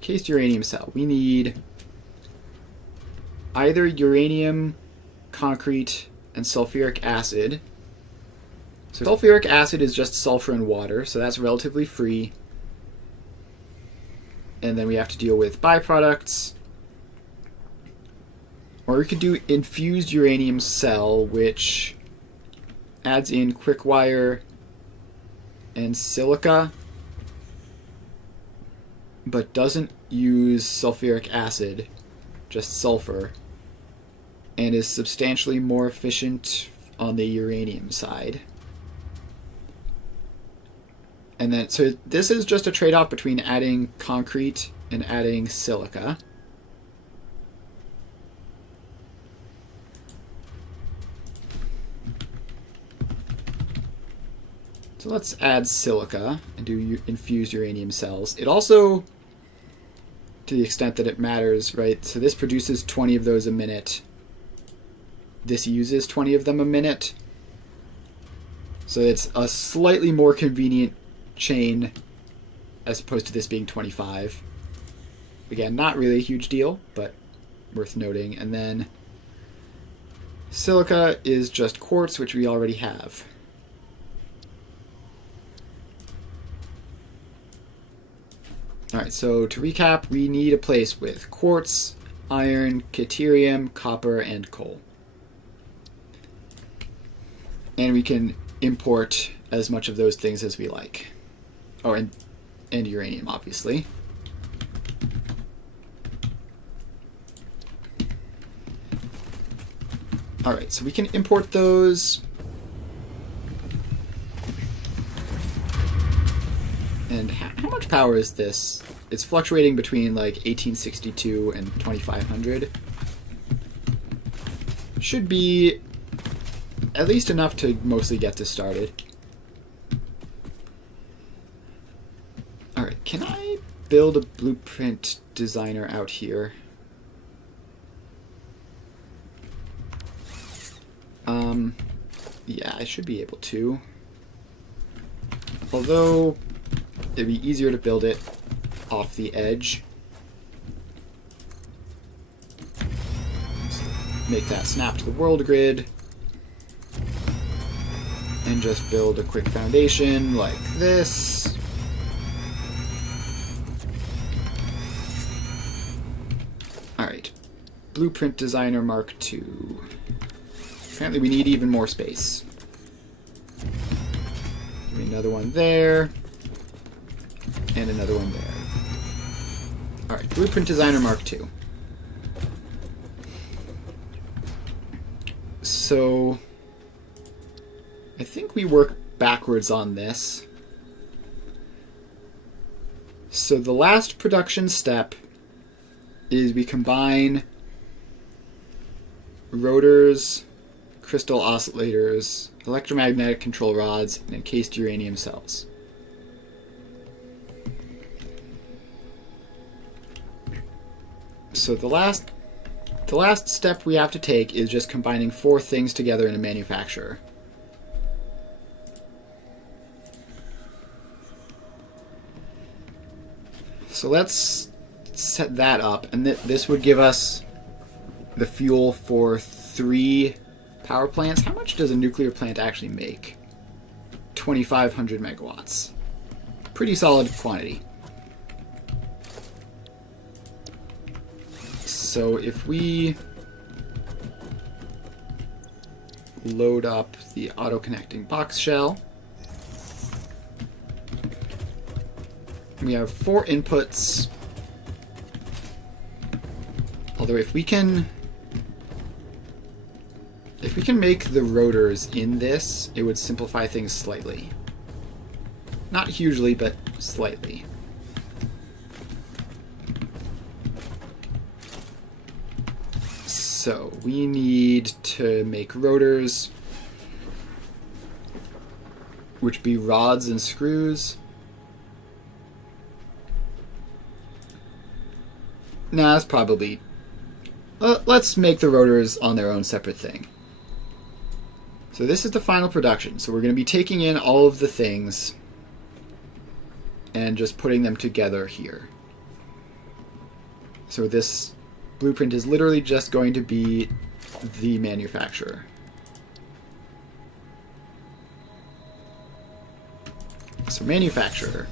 cased uranium cell. We need either uranium, concrete, and sulfuric acid. So sulfuric acid is just sulfur and water, so that's relatively free. And then we have to deal with byproducts. Or we could do infused uranium cell, which adds in quick wire and silica, but doesn't use sulfuric acid, just sulfur, and is substantially more efficient on the uranium side. And then, so this is just a trade-off between adding concrete and adding silica. So let's add silica and do infused uranium cells. It also, to the extent that it matters, right? So this produces 20 of those a minute. This uses 20 of them a minute. So it's a slightly more convenient chain as opposed to this being 25. Again, not really a huge deal, but worth noting. And then silica is just quartz, which we already have. Alright, so to recap, we need a place with quartz, iron, deuterium, copper, and coal. And we can import as much of those things as we like. Oh, and uranium, obviously. Alright, so we can import those. And how much power is this? It's fluctuating between like 1862 and 2500. Should be at least enough to mostly get this started. Alright, can I build a blueprint designer out here? Yeah, I should be able to. Although, it'd be easier to build it off the edge. So make that snap to the world grid. And just build a quick foundation like this. Alright. Blueprint Designer Mark II. Apparently we need even more space. Give me another one there. And another one there. Alright, Blueprint Designer Mark II. So, I think we work backwards on this. So the last production step is we combine rotors, crystal oscillators, electromagnetic control rods, and encased uranium cells. So the last step we have to take is just combining 4 things together in a manufacturer. So let's set that up, and this would give us the fuel for 3 power plants. How much does a nuclear plant actually make? 2,500 megawatts. Pretty solid quantity. So if we load up the auto-connecting box shell, we have 4 inputs. Although if we can make the rotors in this, it would simplify things slightly. Not hugely, but slightly. So we need to make rotors, which be rods and screws. Nah, that's probably... let's make the rotors on their own separate thing. So this is the final production. So we're going to be taking in all of the things and just putting them together here. So this blueprint is literally just going to be the manufacturer. So manufacturer.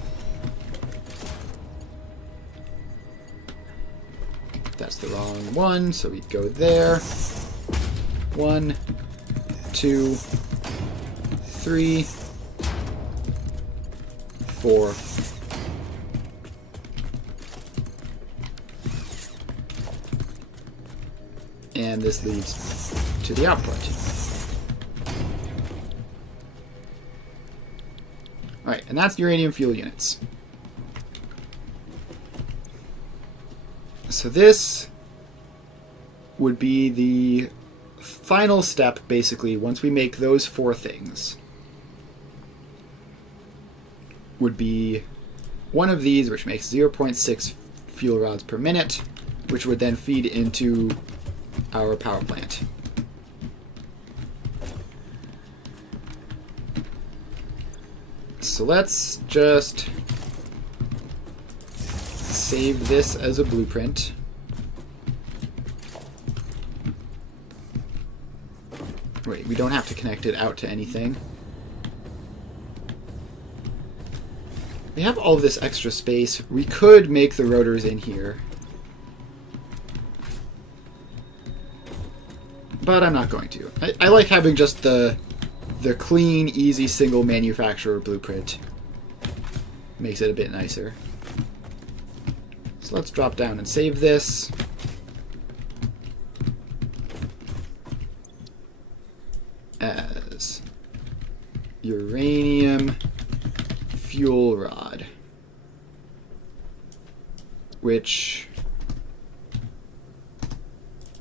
That's the wrong one, so we go there. 1, 2, 3, 4. And this leads to the output. Alright, and that's uranium fuel units. So this would be the final step, basically, once we make those 4 things. Would be one of these, which makes 0.6 fuel rods per minute, which would then feed into our power plant. So let's just save this as a blueprint. Wait, we don't have to connect it out to anything. We have all of this extra space. We could make the rotors in here. But I'm not going to. I like having just the clean, easy, single manufacturer blueprint. Makes it a bit nicer. So let's drop down and save this. As uranium fuel rod. Which...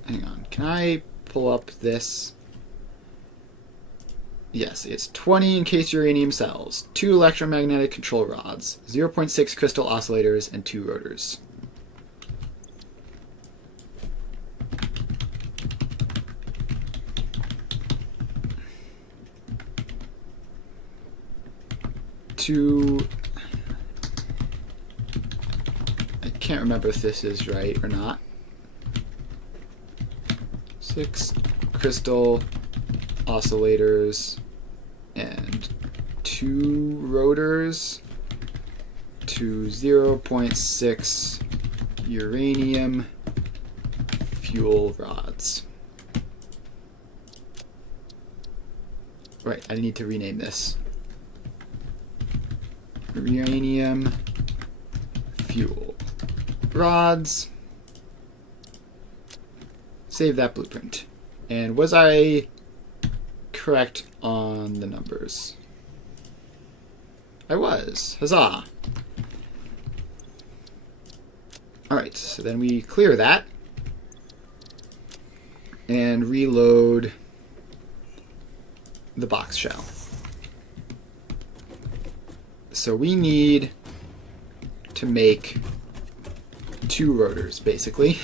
Hang on, can I pull up this? Yes, it's 20 encased uranium cells, 2 electromagnetic control rods, 0.6 crystal oscillators, and 2 rotors. to... I can't remember if this is right or not. 6 crystal oscillators and 2 rotors to 0.6 uranium fuel rods. Right, I need to rename this. Uranium fuel rods. Save that blueprint. And was I correct on the numbers? I was. Huzzah! Alright, so then we clear that and reload the box shell. So we need to make 2 rotors, basically.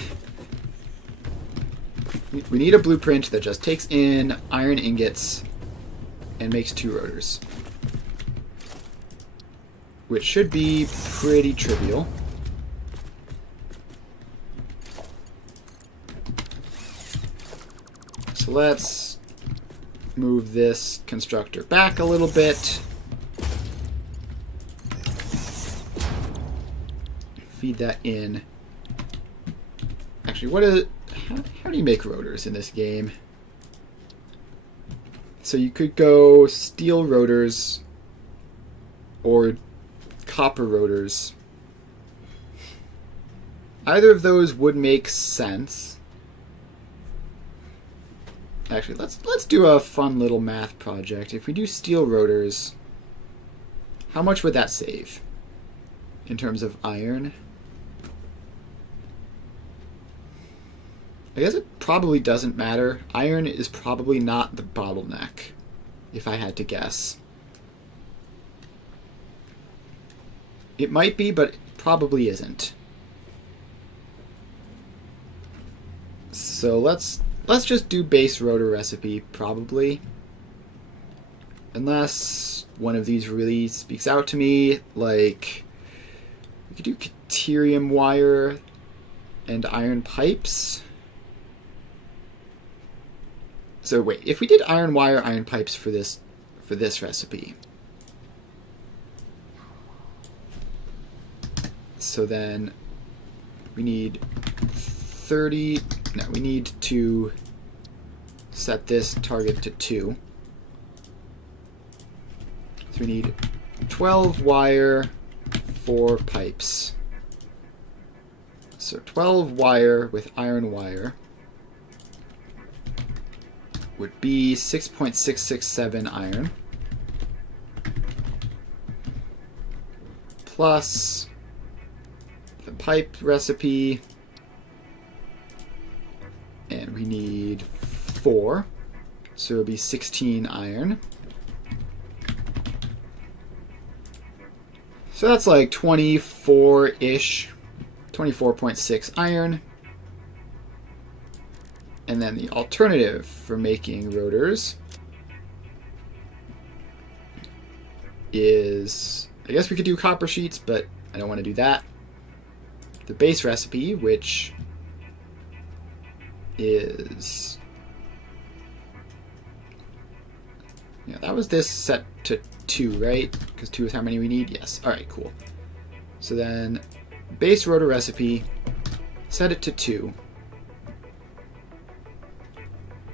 We need a blueprint that just takes in iron ingots and makes 2 rotors, which should be pretty trivial. So let's move this constructor back a little bit. Feed that in. Actually, how do you make rotors in this game? So you could go steel rotors or copper rotors. Either of those would make sense. Actually, let's do a fun little math project. If we do steel rotors, how much would that save in terms of iron? I guess it probably doesn't matter. Iron is probably not the bottleneck, if I had to guess. It might be, but it probably isn't. So let's just do base rotor recipe, probably. Unless one of these really speaks out to me, like we could do deuterium wire and iron pipes. So wait, if we did iron wire, iron pipes for this recipe, so then we need 30. No, we need to set this target to 2. So we need 12 wire, 4 pipes. So 12 wire with iron wire would be 6.667 iron. Plus the pipe recipe. And we need 4. So it'll be 16 iron. So that's like 24-ish. 24.6 iron. And then the alternative for making rotors is, I guess we could do copper sheets, but I don't want to do that. The base recipe, which is, yeah, that was this set to 2, right? Because 2 is how many we need? Yes. All right, cool. So then base rotor recipe, set it to 2.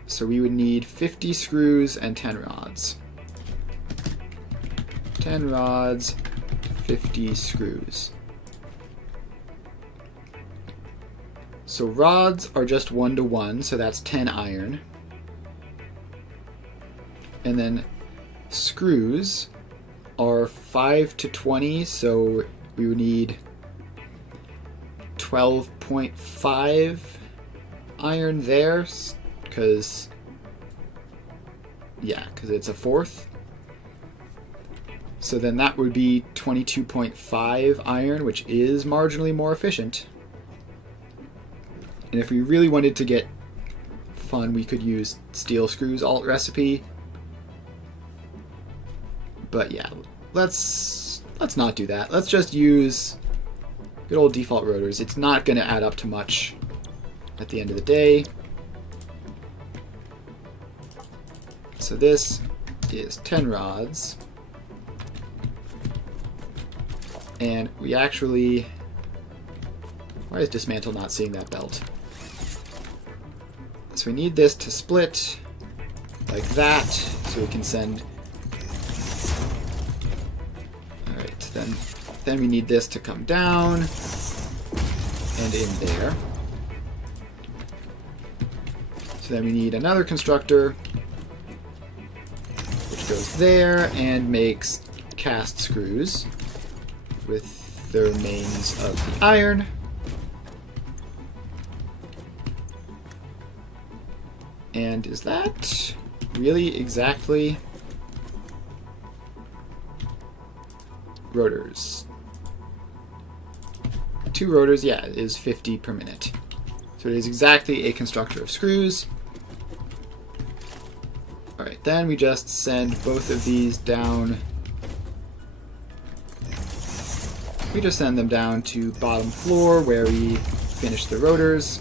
So we would need 50 screws and 10 rods. 10 rods, 50 screws. So rods are just 1-to-1, so that's 10 iron. And then screws are 5-to-20, so we would need 12.5 iron there, because it's a 4th. So then that would be 22.5 iron, which is marginally more efficient. And if we really wanted to get fun, we could use steel screws alt recipe. But yeah, let's not do that. Let's just use good old default rotors. It's not going to add up to much at the end of the day. So this is 10 rods. And we actually... Why is dismantle not seeing that belt? So we need this to split like that, so we can send... Alright, then we need this to come down and in there. So then we need another constructor, which goes there and makes cast screws with the remains of the iron. And is that really exactly rotors? 2 rotors, yeah, it is 50 per minute. So it is exactly a constructor of screws. Alright, then we just send both of these down. We just send them down to bottom floor where we finish the rotors.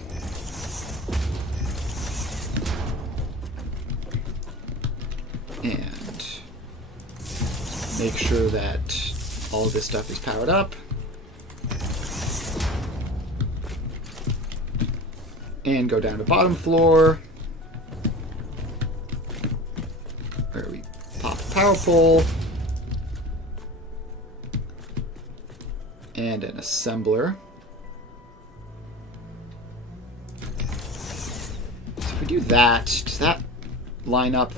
And make sure that all this stuff is powered up. And go down to bottom floor, where we pop a power pole and an assembler. So if we do that, does that line up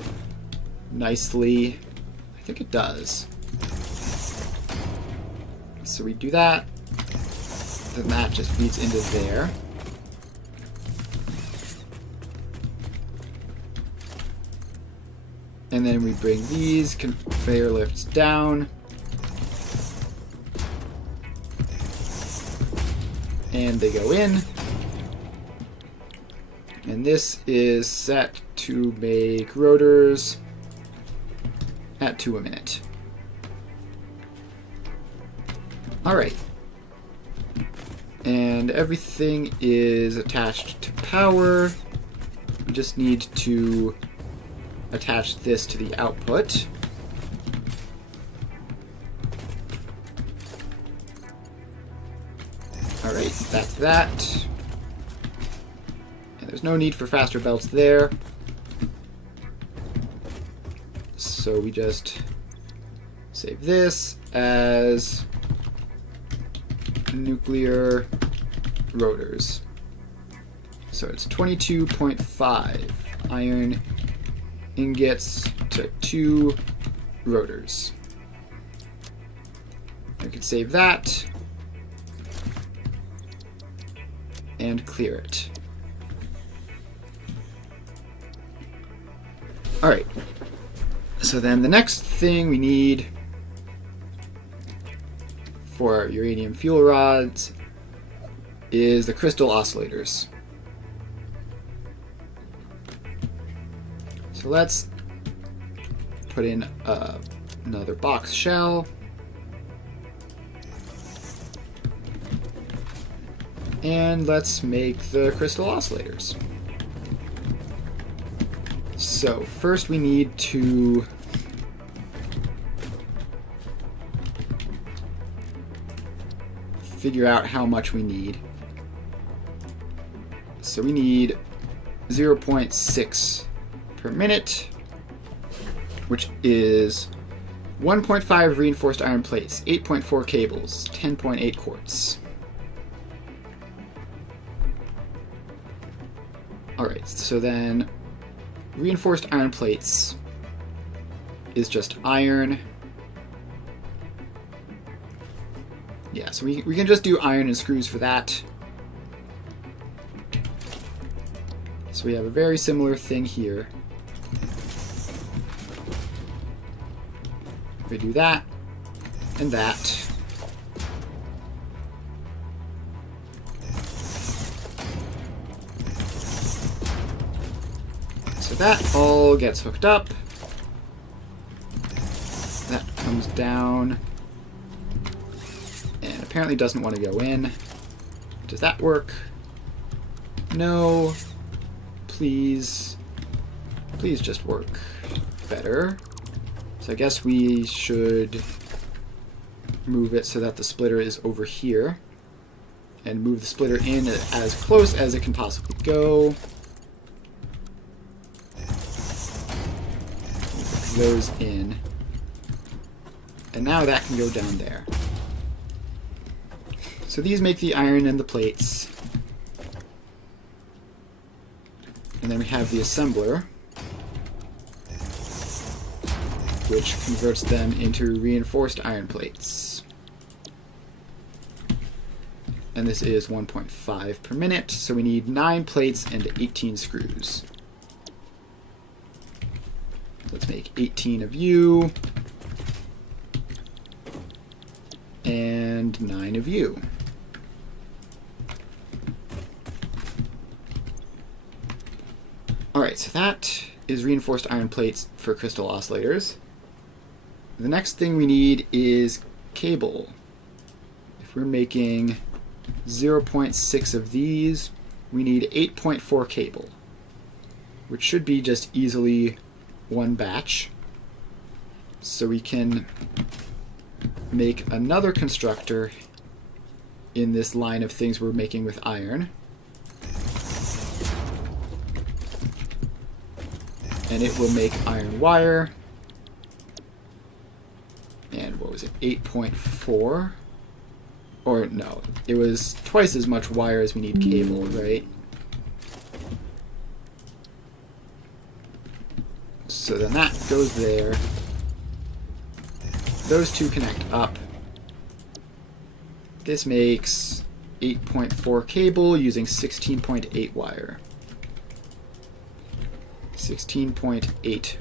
nicely? I think it does. So we do that, then that just feeds into there. And then we bring these conveyor lifts down. And they go in. And this is set to make rotors at 2 a minute. Alright. And everything is attached to power. We just need to attach this to the output. Alright, that's that. And there's no need for faster belts there. So we just save this as nuclear rotors. So it's 22.5 iron ingots to 2 rotors. I can save that and clear it. Alright, so then the next thing we need for our uranium fuel rods is the crystal oscillators. So let's put in another box shell. And let's make the crystal oscillators. So first we need to figure out how much we need. So we need 0.6 per minute, which is 1.5 reinforced iron plates, 8.4 cables, 10.8 quartz. Alright, so then reinforced iron plates is just iron. Yeah, so we can just do iron and screws for that. So we have a very similar thing here. We do that and that. So that all gets hooked up. That comes down and apparently doesn't want to go in. Does that work? No. Please. Please just work better. So I guess we should move it so that the splitter is over here. And move the splitter in as close as it can possibly go. Move those in. And now that can go down there. So these make the iron and the plates. And then we have the assembler, which converts them into reinforced iron plates. And this is 1.5 per minute, so we need 9 plates and 18 screws. Let's make 18 of you, and 9 of you. Alright, so that is reinforced iron plates for crystal oscillators. The next thing we need is cable. If we're making 0.6 of these, we need 8.4 cable, which should be just easily one batch. So we can make another constructor in this line of things we're making with iron. And it will make iron wire. And what was it? 8.4? Or no, it was twice as much wire as we need cable, right? So then that goes there. Those two connect up. This makes 8.4 cable using 16.8 wire. 16.8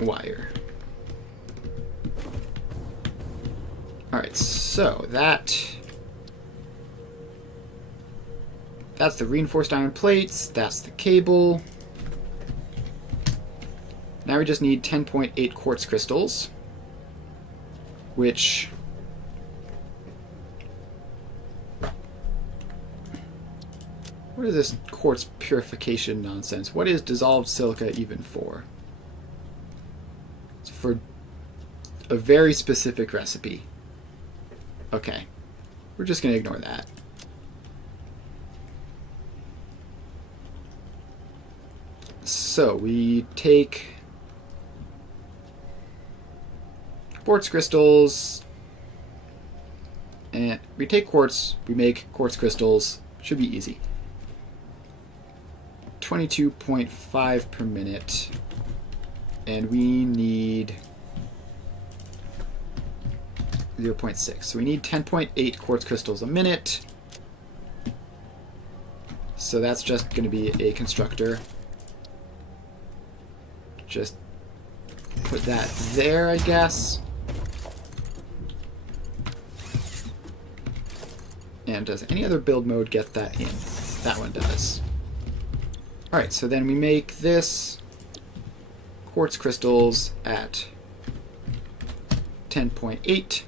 wire. Alright, so that's the reinforced iron plates, that's the cable. Now we just need 10.8 quartz crystals, which what is this quartz purification nonsense? What is dissolved silica even for? It's for a very specific recipe. Okay, we're just going to ignore that. So we take quartz crystals, and we take quartz, we make quartz crystals, should be easy. 22.5 per minute, and we need 0.6. So we need 10.8 quartz crystals a minute. So that's just going to be a constructor. Just put that there, I guess. And does any other build mode get that in? That one does. Alright, so then we make this quartz crystals at 10.8.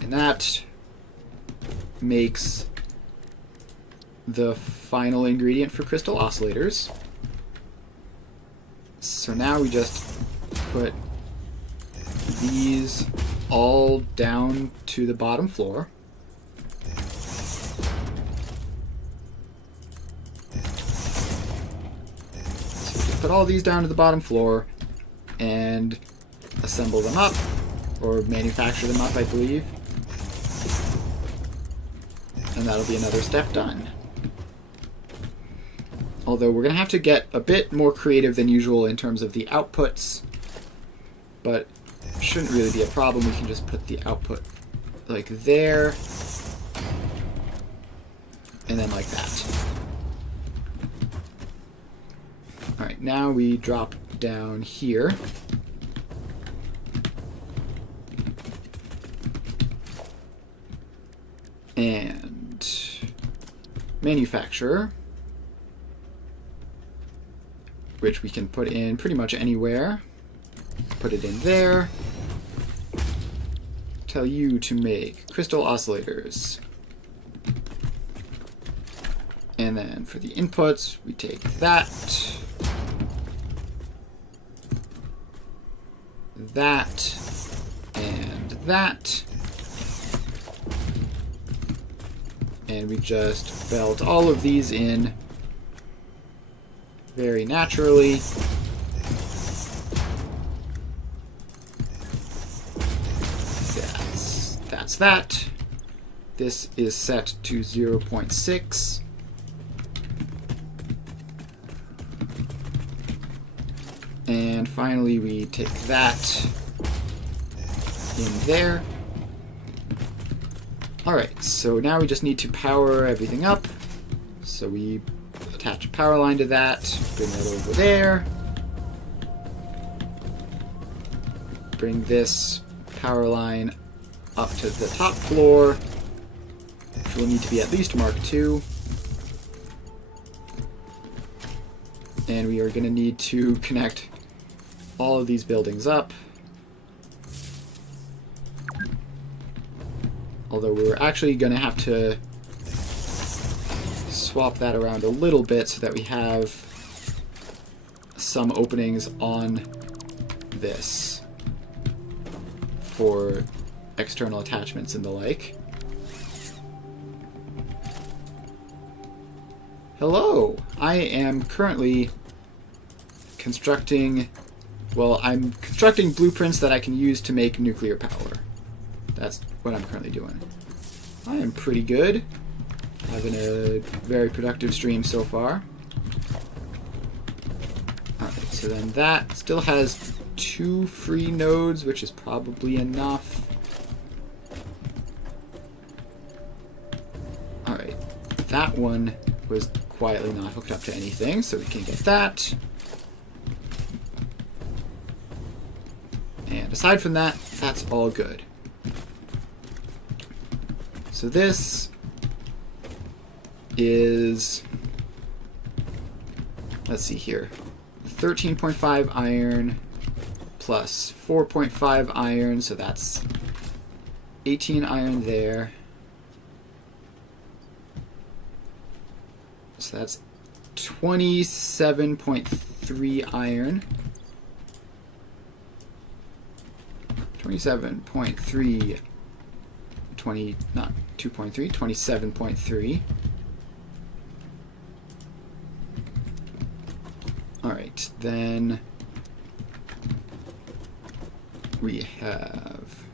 And that makes the final ingredient for crystal oscillators. So now we just put these all down to the bottom floor. So just put all these down to the bottom floor and assemble them up, or manufacture them up, I believe. And that'll be another step done. Although we're going to have to get a bit more creative than usual in terms of the outputs, but shouldn't really be a problem. We can just put the output like there, and then like that. Alright, now we drop down here. And manufacture. which we can put in pretty much anywhere. Put it in there. Tell you to make crystal oscillators. And then for the inputs, we take that, that, and that. And we just belt all of these in very naturally. That's that. This is set to 0.6. And finally, we take that in there. Alright, so now we just need to power everything up. So we attach a power line to that, bring that over there. Bring this power line up to the top floor, which will need to be at least Mark II. And we are going to need to connect all of these buildings up. Although we're actually going to have to swap that around a little bit so that we have some openings on this for external attachments and the like. Hello! I am currently constructing... Well, I'm constructing blueprints that I can use to make nuclear power. That's what I'm currently doing. I am pretty good. Having a very productive stream so far. Alright, so then that still has 2 free nodes, which is probably enough. Alright, that one was quietly not hooked up to anything, so we can get that. And aside from that, that's all good. So this is, let's see here, 13.5 iron plus 4.5 iron, so that's 18 iron there. So that's 27.3 iron. 27.3, 20, not 2.3, 27.3. Alright, then we have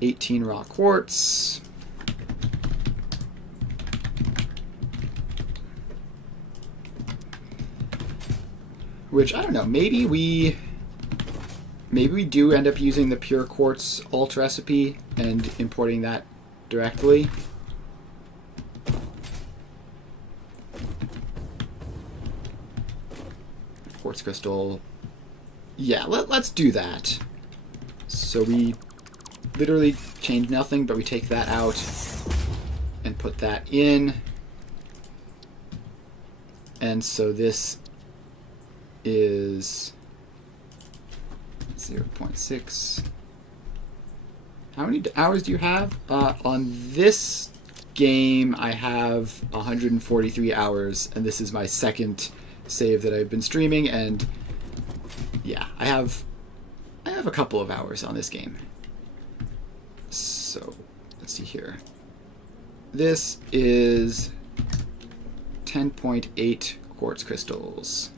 18 raw quartz. Which, I don't know, maybe we do end up using the pure quartz alt recipe and importing that directly. Quartz crystal. Yeah, let's do that. So we literally change nothing, but we take that out and put that in. And so this is 0.6. How many hours do you have? On this game, I have 143 hours, and this is my second save that I've been streaming, and yeah, I have a couple of hours on this game. So, let's see here. This is 10.8 quartz crystals.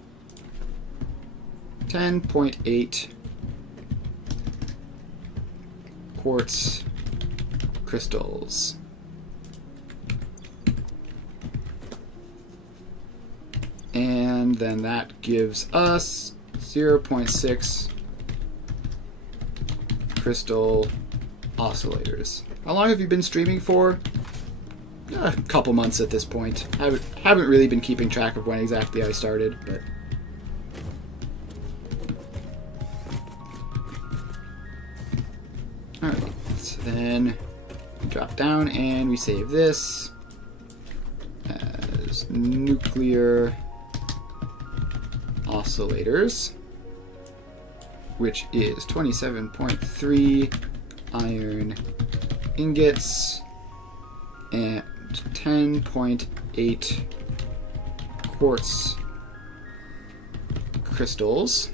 10.8 quartz crystals. And then that gives us 0.6 crystal oscillators. How long have you been streaming for? A couple months at this point. I haven't really been keeping track of when exactly I started, but... Alright, so then we drop down and we save this as nuclear oscillators, which is 27.3 iron ingots and 10.8 quartz crystals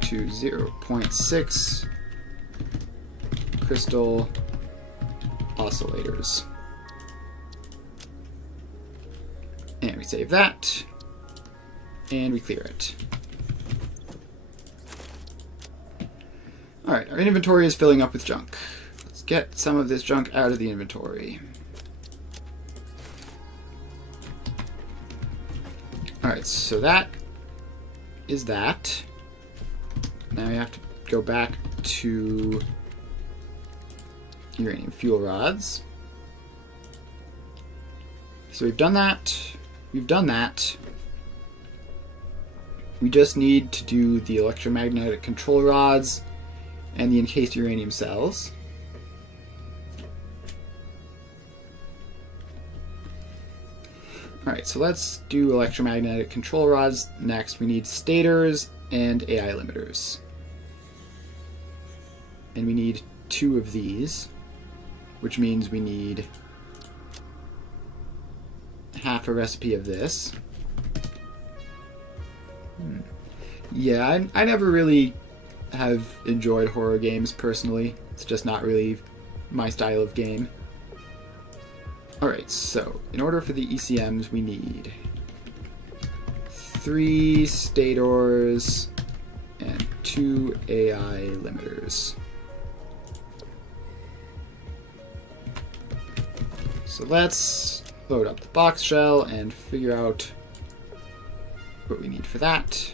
to 0.6 crystal oscillators. And we save that, and we clear it. Alright, our inventory is filling up with junk. Let's get some of this junk out of the inventory. Alright, so that is that. Now we have to go back to uranium fuel rods. So we've done that. We've done that. We just need to do the electromagnetic control rods and the encased uranium cells. Alright, so let's do electromagnetic control rods next. We need stators and AI limiters. And we need 2 of these, which means we need half a recipe of this. Yeah, I never really have enjoyed horror games personally. It's just not really my style of game. Alright, so in order for the ECMs, we need 3 stators and 2 AI limiters. So let's load up the box shell and figure out what we need for that.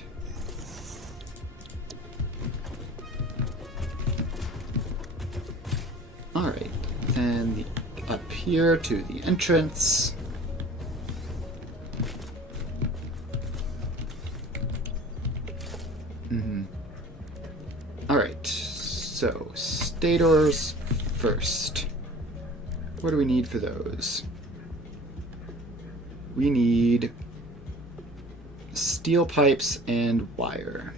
Alright, then up here to the entrance. Alright, so stators first. What do we need for those? We need steel pipes and wire.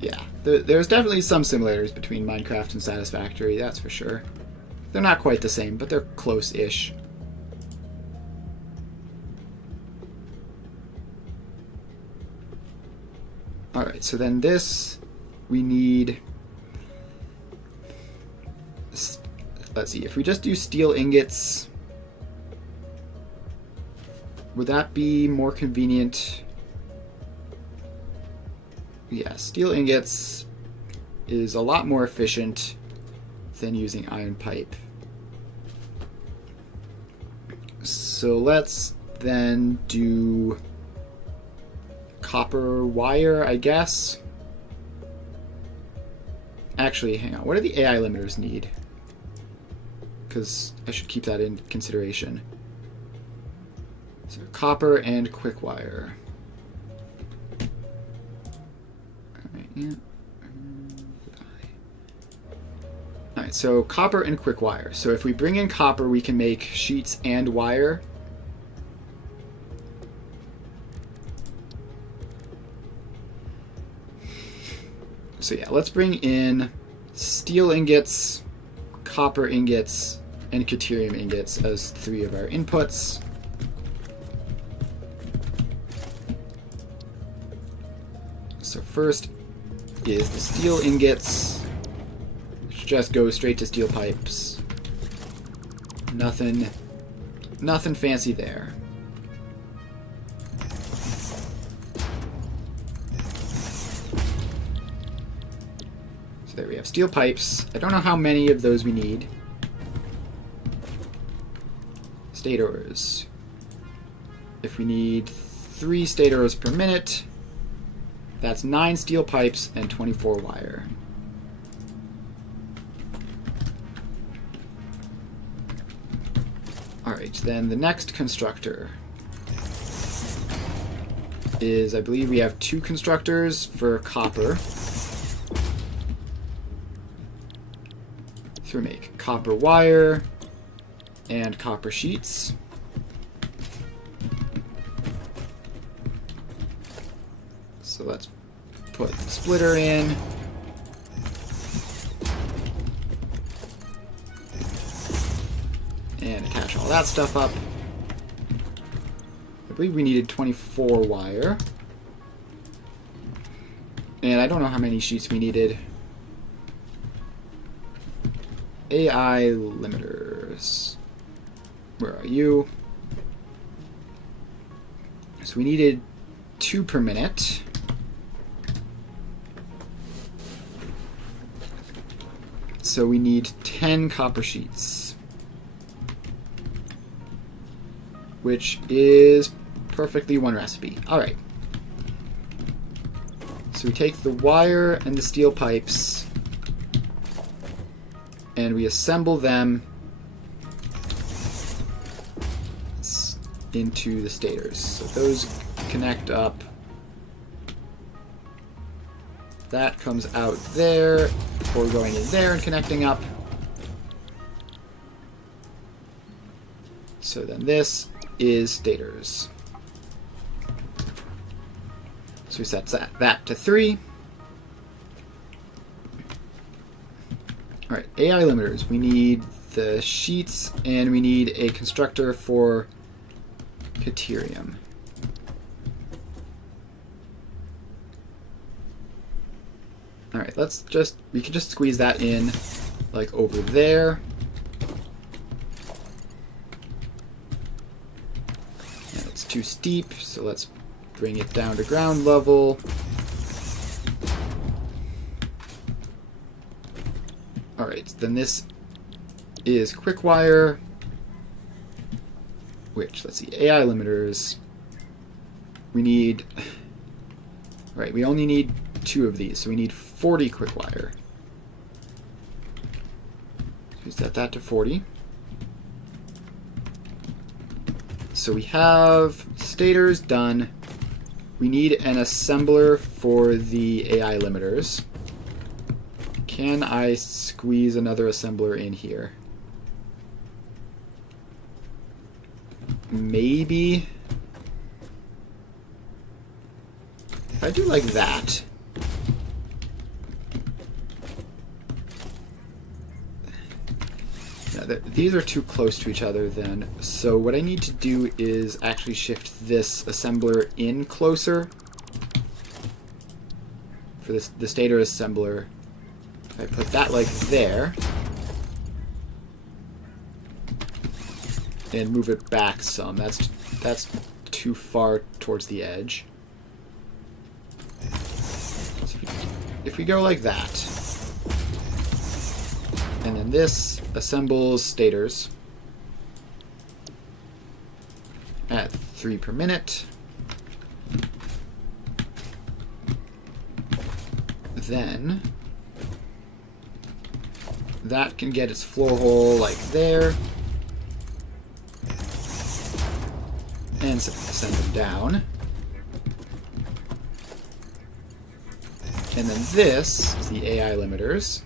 Yeah, there's definitely some similarities between Minecraft and Satisfactory, that's for sure. They're not quite the same, but they're close-ish. Alright, so then this, we need... Let's see, if we just do steel ingots, would that be more convenient? Yeah, steel ingots is a lot more efficient than using iron pipe. So let's then do copper wire, I guess. Actually, hang on. What do the AI limiters need? Because I should keep that in consideration. So copper and quick wire. Alright, yeah. Alright, so copper and quick wire. So if we bring in copper, we can make sheets and wire. So yeah, let's bring in steel ingots, copper ingots, and deuterium ingots as 3 of our inputs. So first is the steel ingots, which just go straight to steel pipes. Nothing fancy there. So there we have steel pipes. I don't know how many of those we need. Stators. If we need 3 stators per minute, that's 9 steel pipes and 24 wire. Alright, then the next constructor is, I believe we have 2 constructors for copper. So we make copper wire and copper sheets. So let's put the splitter in. And attach all that stuff up. I believe we needed 24 wire. And I don't know how many sheets we needed. AI limiters. Where are you? So we needed 2 per minute. So we need 10 copper sheets. Which is perfectly one recipe. Alright. So we take the wire and the steel pipes and we assemble them into the stators. So those connect up. That comes out there before going in there and connecting up. So then this is stators. So we set that to 3. Alright, AI limiters. We need the sheets and we need a constructor for Caterium. Alright, we can just squeeze that in like over there. And it's too steep, so let's bring it down to ground level. Alright, then this is quick wire, which, let's see, AI limiters. We need, right, we only need 2 of these, so we need 40 quick wire. So we set that to 40. So we have stators done. We need an assembler for the AI limiters. Can I squeeze another assembler in here? Maybe. If I do like that. Yeah, these are too close to each other then. So what I need to do is actually shift this assembler in closer. For this, the stator assembler. If I put that like there. And move it back some. That's too far towards the edge. So if we go like that. And then this assembles stators at 3 per minute. Then that can get its floor hole like there. And send them down. And then this is the AI limiters.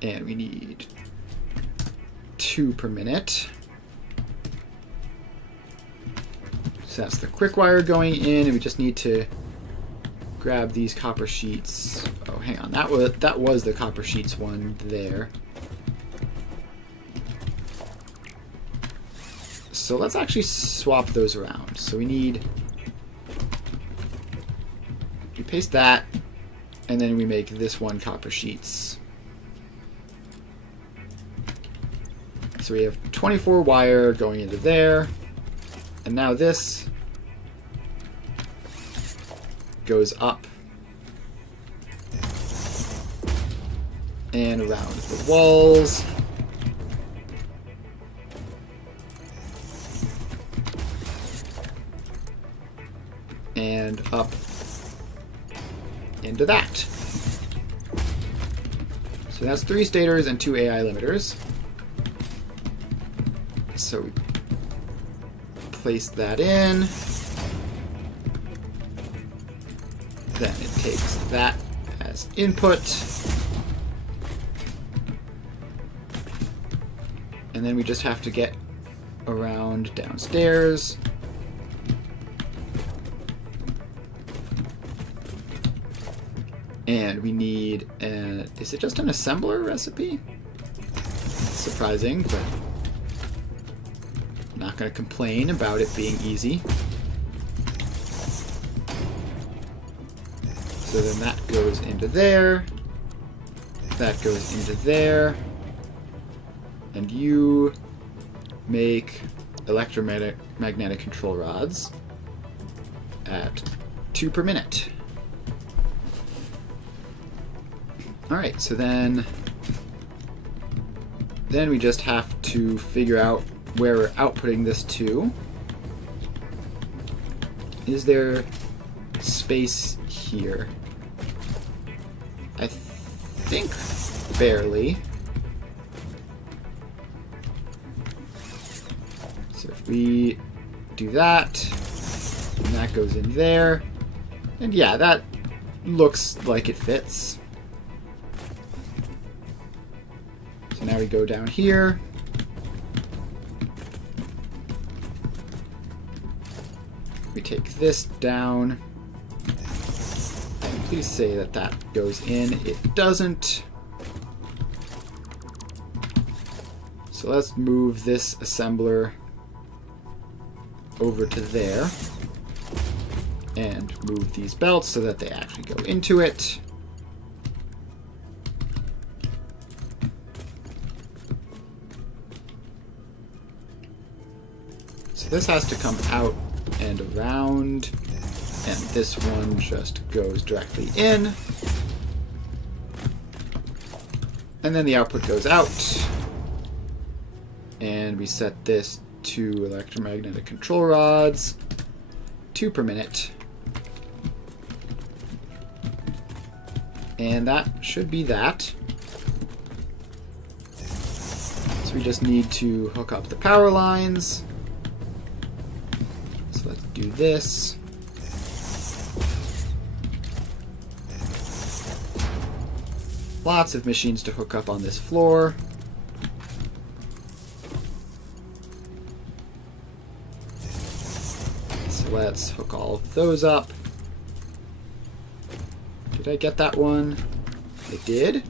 And we need 2 per minute. So that's the quick wire going in, and we just need to grab these copper sheets. Oh, hang on. That was the copper sheets one there. So let's actually swap those around. So we paste that, and then we make this one copper sheets. So we have 24 wire going into there, and now this goes up and around the walls. And up into that. So that's 3 stators and 2 AI limiters. So we place that in. Then it takes that as input. And then we just have to get around downstairs And we need is it just an assembler recipe? Surprising, but I'm not going to complain about it being easy. So then that goes into there. That goes into there. And you make electromagnetic control rods at 2 per minute. Alright, so then we just have to figure out where we're outputting this to. Is there space here? I think barely. So if we do that, and that goes in there, and yeah, that looks like it fits. So now we go down here. We take this down. And please say that that goes in. It doesn't. So let's move this assembler over to there. And move these belts so that they actually go into it. So this has to come out and around, and this one just goes directly in. And then the output goes out. And we set this to electromagnetic control rods, 2 per minute. And that should be that. So we just need to hook up the power lines. So let's do this. Lots of machines to hook up on this floor. So let's hook all of those up. Did I get that one? I did.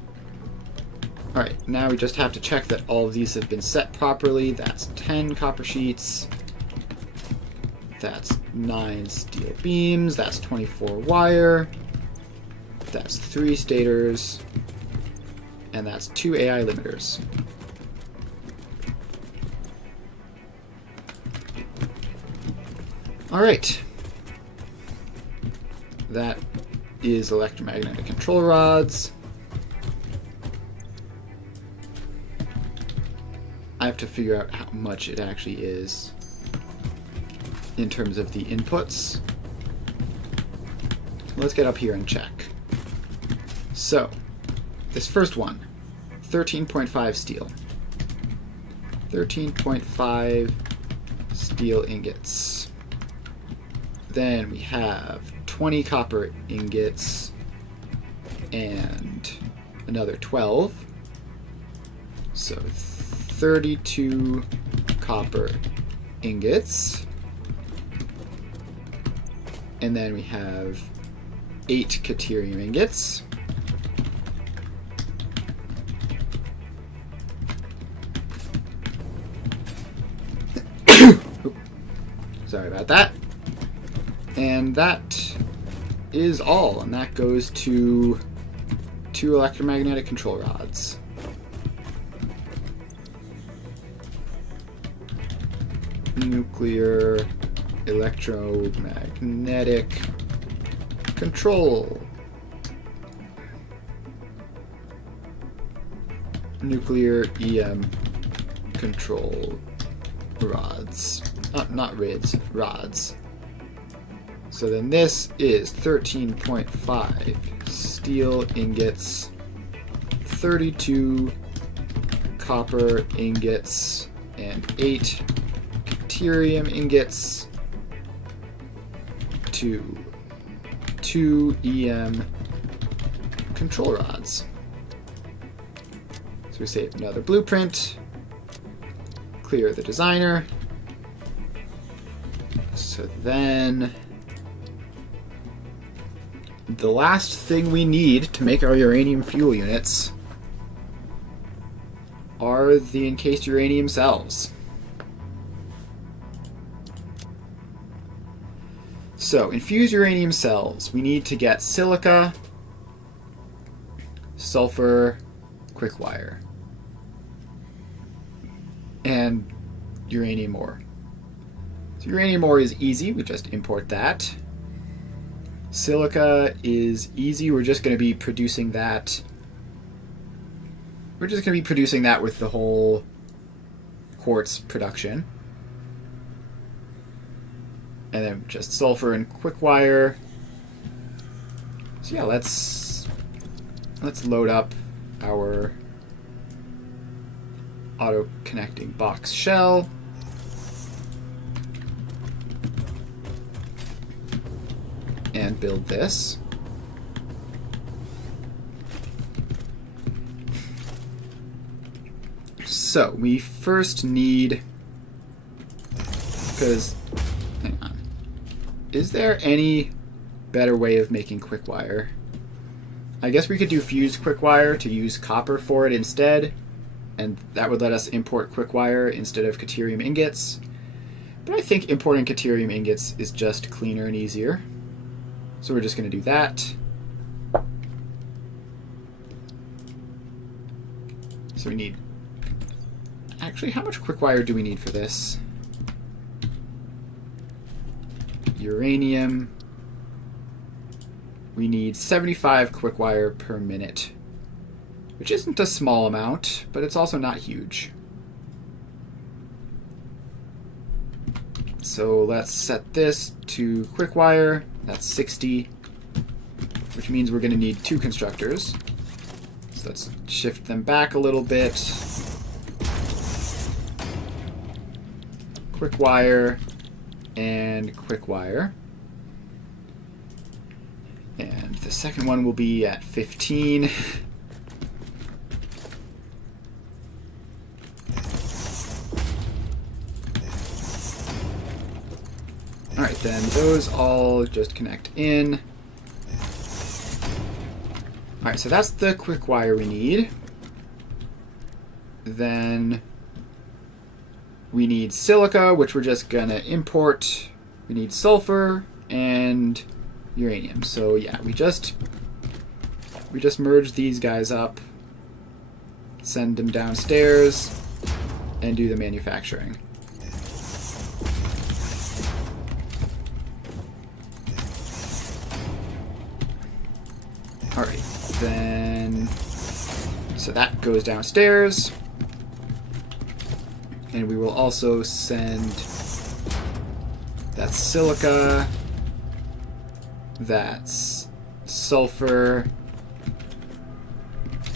Alright, now we just have to check that all of these have been set properly. That's 10 copper sheets. That's 9 steel beams. That's 24 wire. That's 3 stators. And that's 2 AI limiters. Alright. That is electromagnetic control rods. I have to figure out how much it actually is in terms of the inputs. Let's get up here and check. So, this first one, 13.5 steel. 13.5 steel ingots. Then we have 20 copper ingots and another 12. So 32 copper ingots. And then we have 8 caterium ingots. Sorry about that. And that is all, and that goes to 2 electromagnetic control rods. Nuclear electromagnetic control. Nuclear EM control rods. Not rids, rods. So then this is 13.5 steel ingots, 32 copper ingots, and 8 deuterium ingots to 2 EM control rods. So we save another blueprint, clear the designer. So then the last thing we need to make our uranium fuel units are the encased uranium cells. So, infused uranium cells, we need to get silica, sulfur, quick wire, and uranium ore. So uranium ore is easy, we just import that. Silica is easy, we're just going to be producing that. We're just going to be producing that with the whole quartz production. And then just sulfur and quick wire. So yeah, let's load up our auto connecting box shell. And build this. So we first need, because, hang on, is there any better way of making quick wire? I guess we could do fused quick wire to use copper for it instead, and that would let us import quick wire instead of caterium ingots. But I think importing caterium ingots is just cleaner and easier. So we're just going to do that. So we need... Actually, how much quick wire do we need for this? Uranium. We need 75 quick wire per minute, which isn't a small amount, but it's also not huge. So let's set this to quick wire. That's 60, which means we're going to need 2 constructors. So let's shift them back a little bit. Quick wire and quick wire. And the second one will be at 15. Alright, then those all just connect in. Alright, so that's the quick wire we need. Then we need silica, which we're just gonna import. We need sulfur and uranium. So yeah, we just merge these guys up, send them downstairs, and do the manufacturing. Alright, then, so that goes downstairs, and we will also send that's silica, that's sulfur,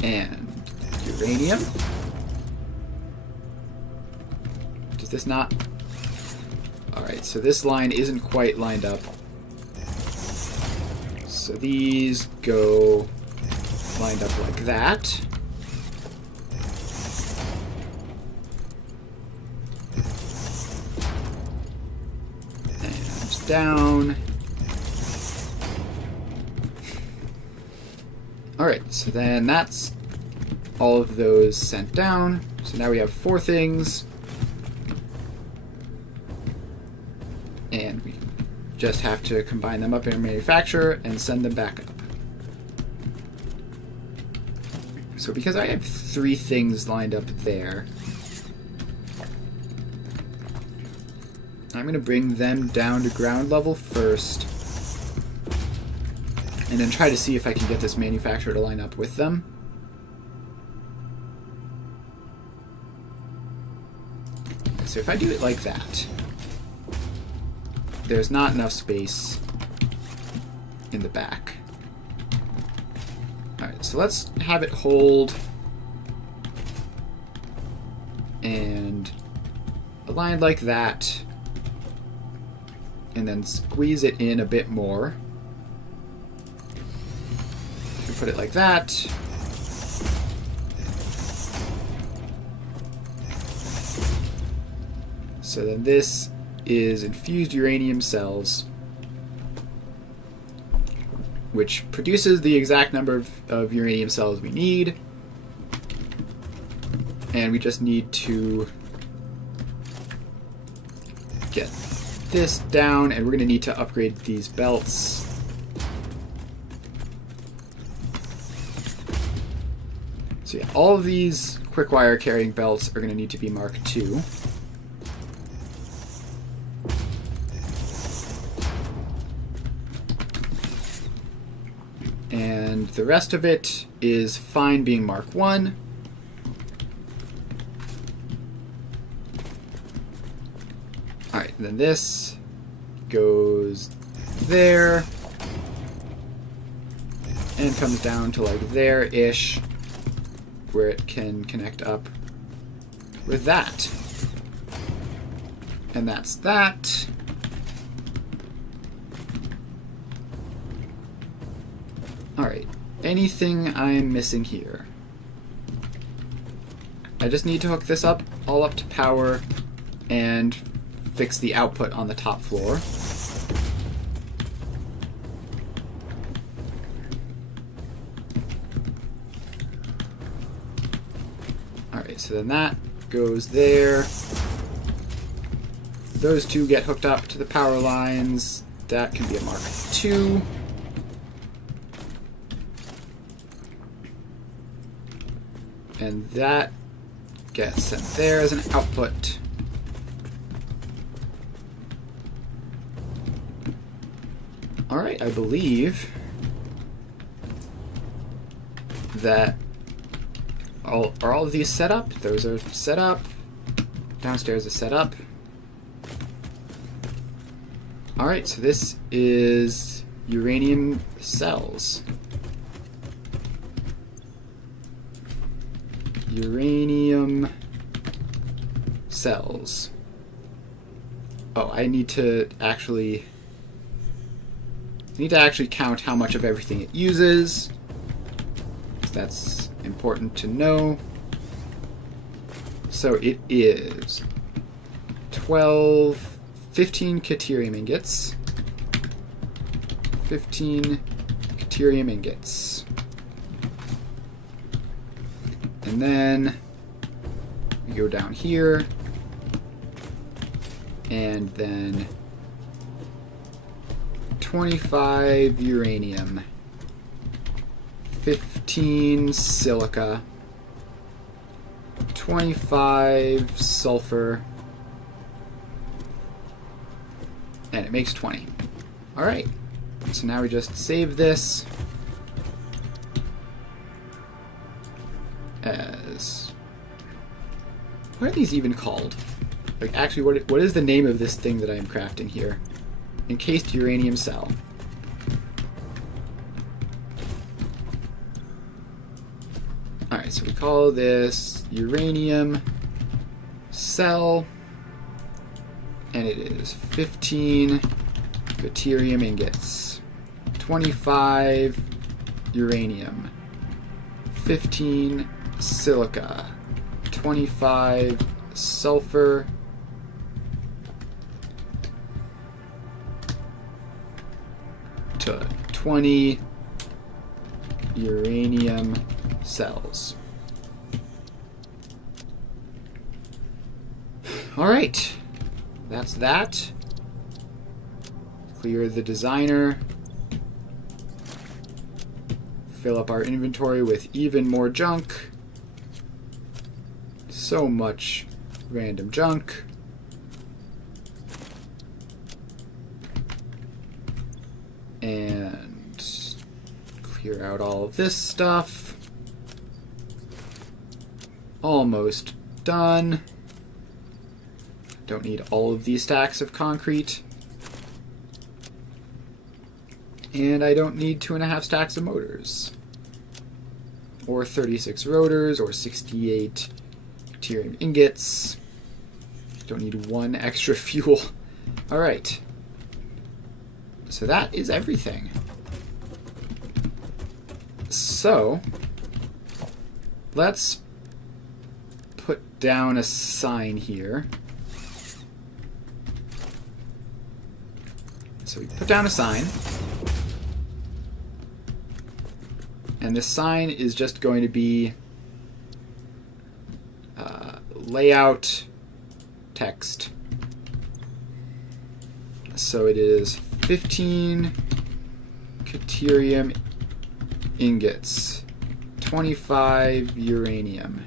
and uranium. Does this not? Alright, so this line isn't quite lined up. So these go lined up like that. And down. Alright, so then that's all of those sent down. So now we have 4 things. And we just have to combine them up in a manufacturer and send them back up. So because I have 3 things lined up there, I'm going to bring them down to ground level first, and then try to see if I can get this manufacturer to line up with them. So if I do it like that, there's not enough space in the back. Alright, so let's have it hold and aligned like that, and then squeeze it in a bit more. We put it like that. So then this is infused uranium cells. which produces the exact number of uranium cells we need. And we just need to get this down, and we're going to need to upgrade these belts. So yeah, all of these quick wire carrying belts are going to need to be Mark II. And the rest of it is fine being Mark I. Alright, then this goes there and comes down to like there-ish, where it can connect up with that. And that's that. Alright, anything I'm missing here? I just need to hook this up, all up to power, and fix the output on the top floor. Alright, so then that goes there. Those two get hooked up to the power lines. That can be a Mark II. And that gets sent there as an output. Alright, I believe that are all of these set up? Those are set up. Downstairs is set up. Alright, so this is uranium cells. Uranium cells. Oh, I need to actually count how much of everything it uses. That's important to know. So it is 15 caterium ingots. 15 caterium ingots. And then we go down here, and then 25 uranium, 15 silica, 25 sulfur, and it makes 20. Alright, so now we just save this as... What are these even called? Like, actually, what is the name of this thing that I am crafting here? Encased uranium cell. Alright, so we call this uranium cell, and it is 15 deuterium ingots, 25 uranium, 15 silica, 25 sulfur, to 20 uranium cells. Alright, that's that. Clear the designer. Fill up our inventory with even more junk. So much random junk. And clear out all of this stuff. Almost done. Don't need all of these stacks of concrete. And I don't need 2.5 stacks of motors. Or 36 rotors, or 68 deuterium ingots. Don't need 1 extra fuel. Alright. So that is everything. So, let's put down a sign here. So we put down a sign. And this sign is just going to be layout text. So it is 15 Caterium ingots, 25 uranium,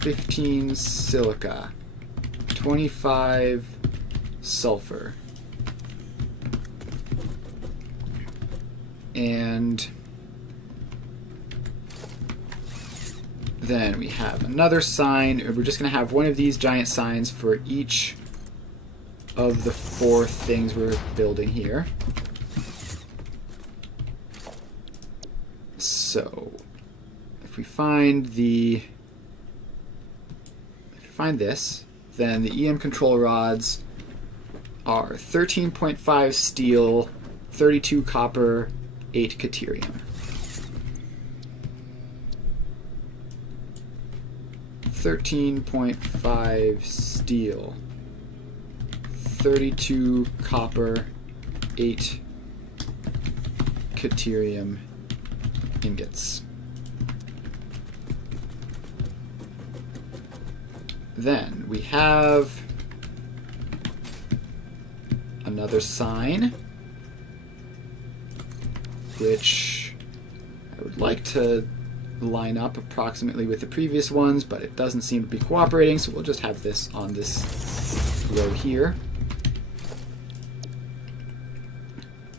15 silica, 25 sulfur. And then we have another sign. We're just going to have one of these giant signs for each of the 4 things we're building here. So, if we find this, then the EM control rods are 13.5 steel, 32 copper, 8 caterium. 13.5 steel, 32 copper, 8 caterium ingots. Then we have another sign, which I would like to line up approximately with the previous ones, but it doesn't seem to be cooperating, so we'll just have this on this row here.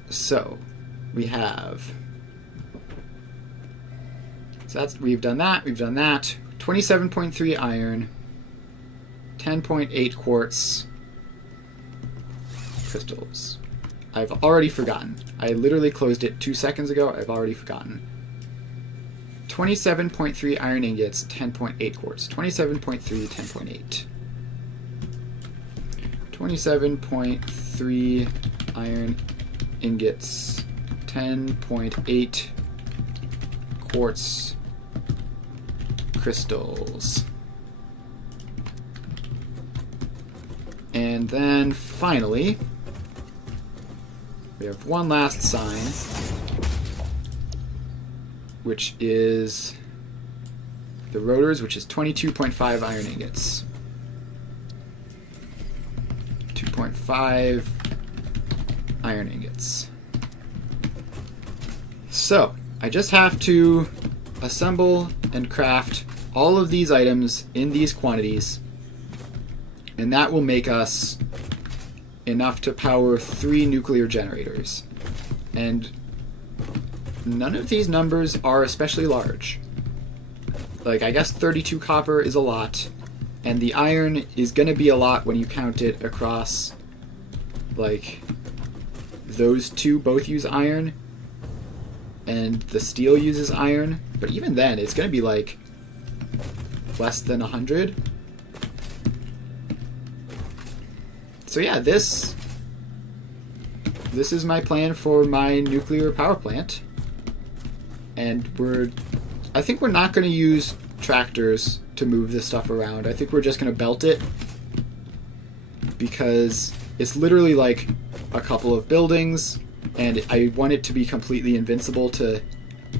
So we have, we've done that, 27.3 iron, 10.8 quartz crystals. I've already forgotten. I literally closed it 2 seconds ago. I've already forgotten. 27.3 iron ingots, 10.8 quartz. 27.3, 10.8. 27.3 iron ingots, 10.8 quartz crystals. And then finally, we have one last sign, which is the rotors, which is 22.5 iron ingots. 2.5 iron ingots. So, I just have to assemble and craft all of these items in these quantities, and that will make us enough to power 3 nuclear generators. And none of these numbers are especially large. Like, I guess 32 copper is a lot, and the iron is going to be a lot when you count it across, like, those two both use iron, and the steel uses iron, but even then, it's going to be, like, less than 100. So yeah, this is my plan for my nuclear power plant. And I think we're not going to use tractors to move this stuff around. I think we're just going to belt it, because it's literally like a couple of buildings, and I want it to be completely invincible to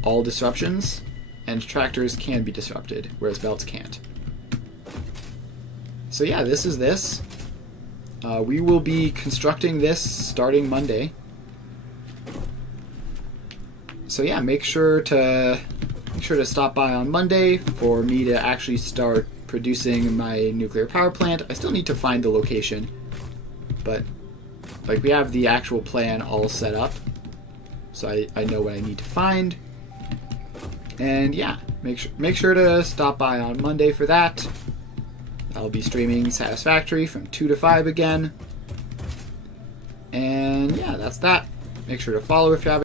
all disruptions, and tractors can be disrupted, whereas belts can't. So yeah, this is this. We will be constructing this starting Monday. So yeah, make sure to stop by on Monday for me to actually start producing my nuclear power plant. I still need to find the location, but like we have the actual plan all set up, so I know what I need to find. And yeah, make sure to stop by on Monday for that. I'll be streaming Satisfactory from 2 to 5 again. And yeah, that's that. Make sure to follow if you haven't.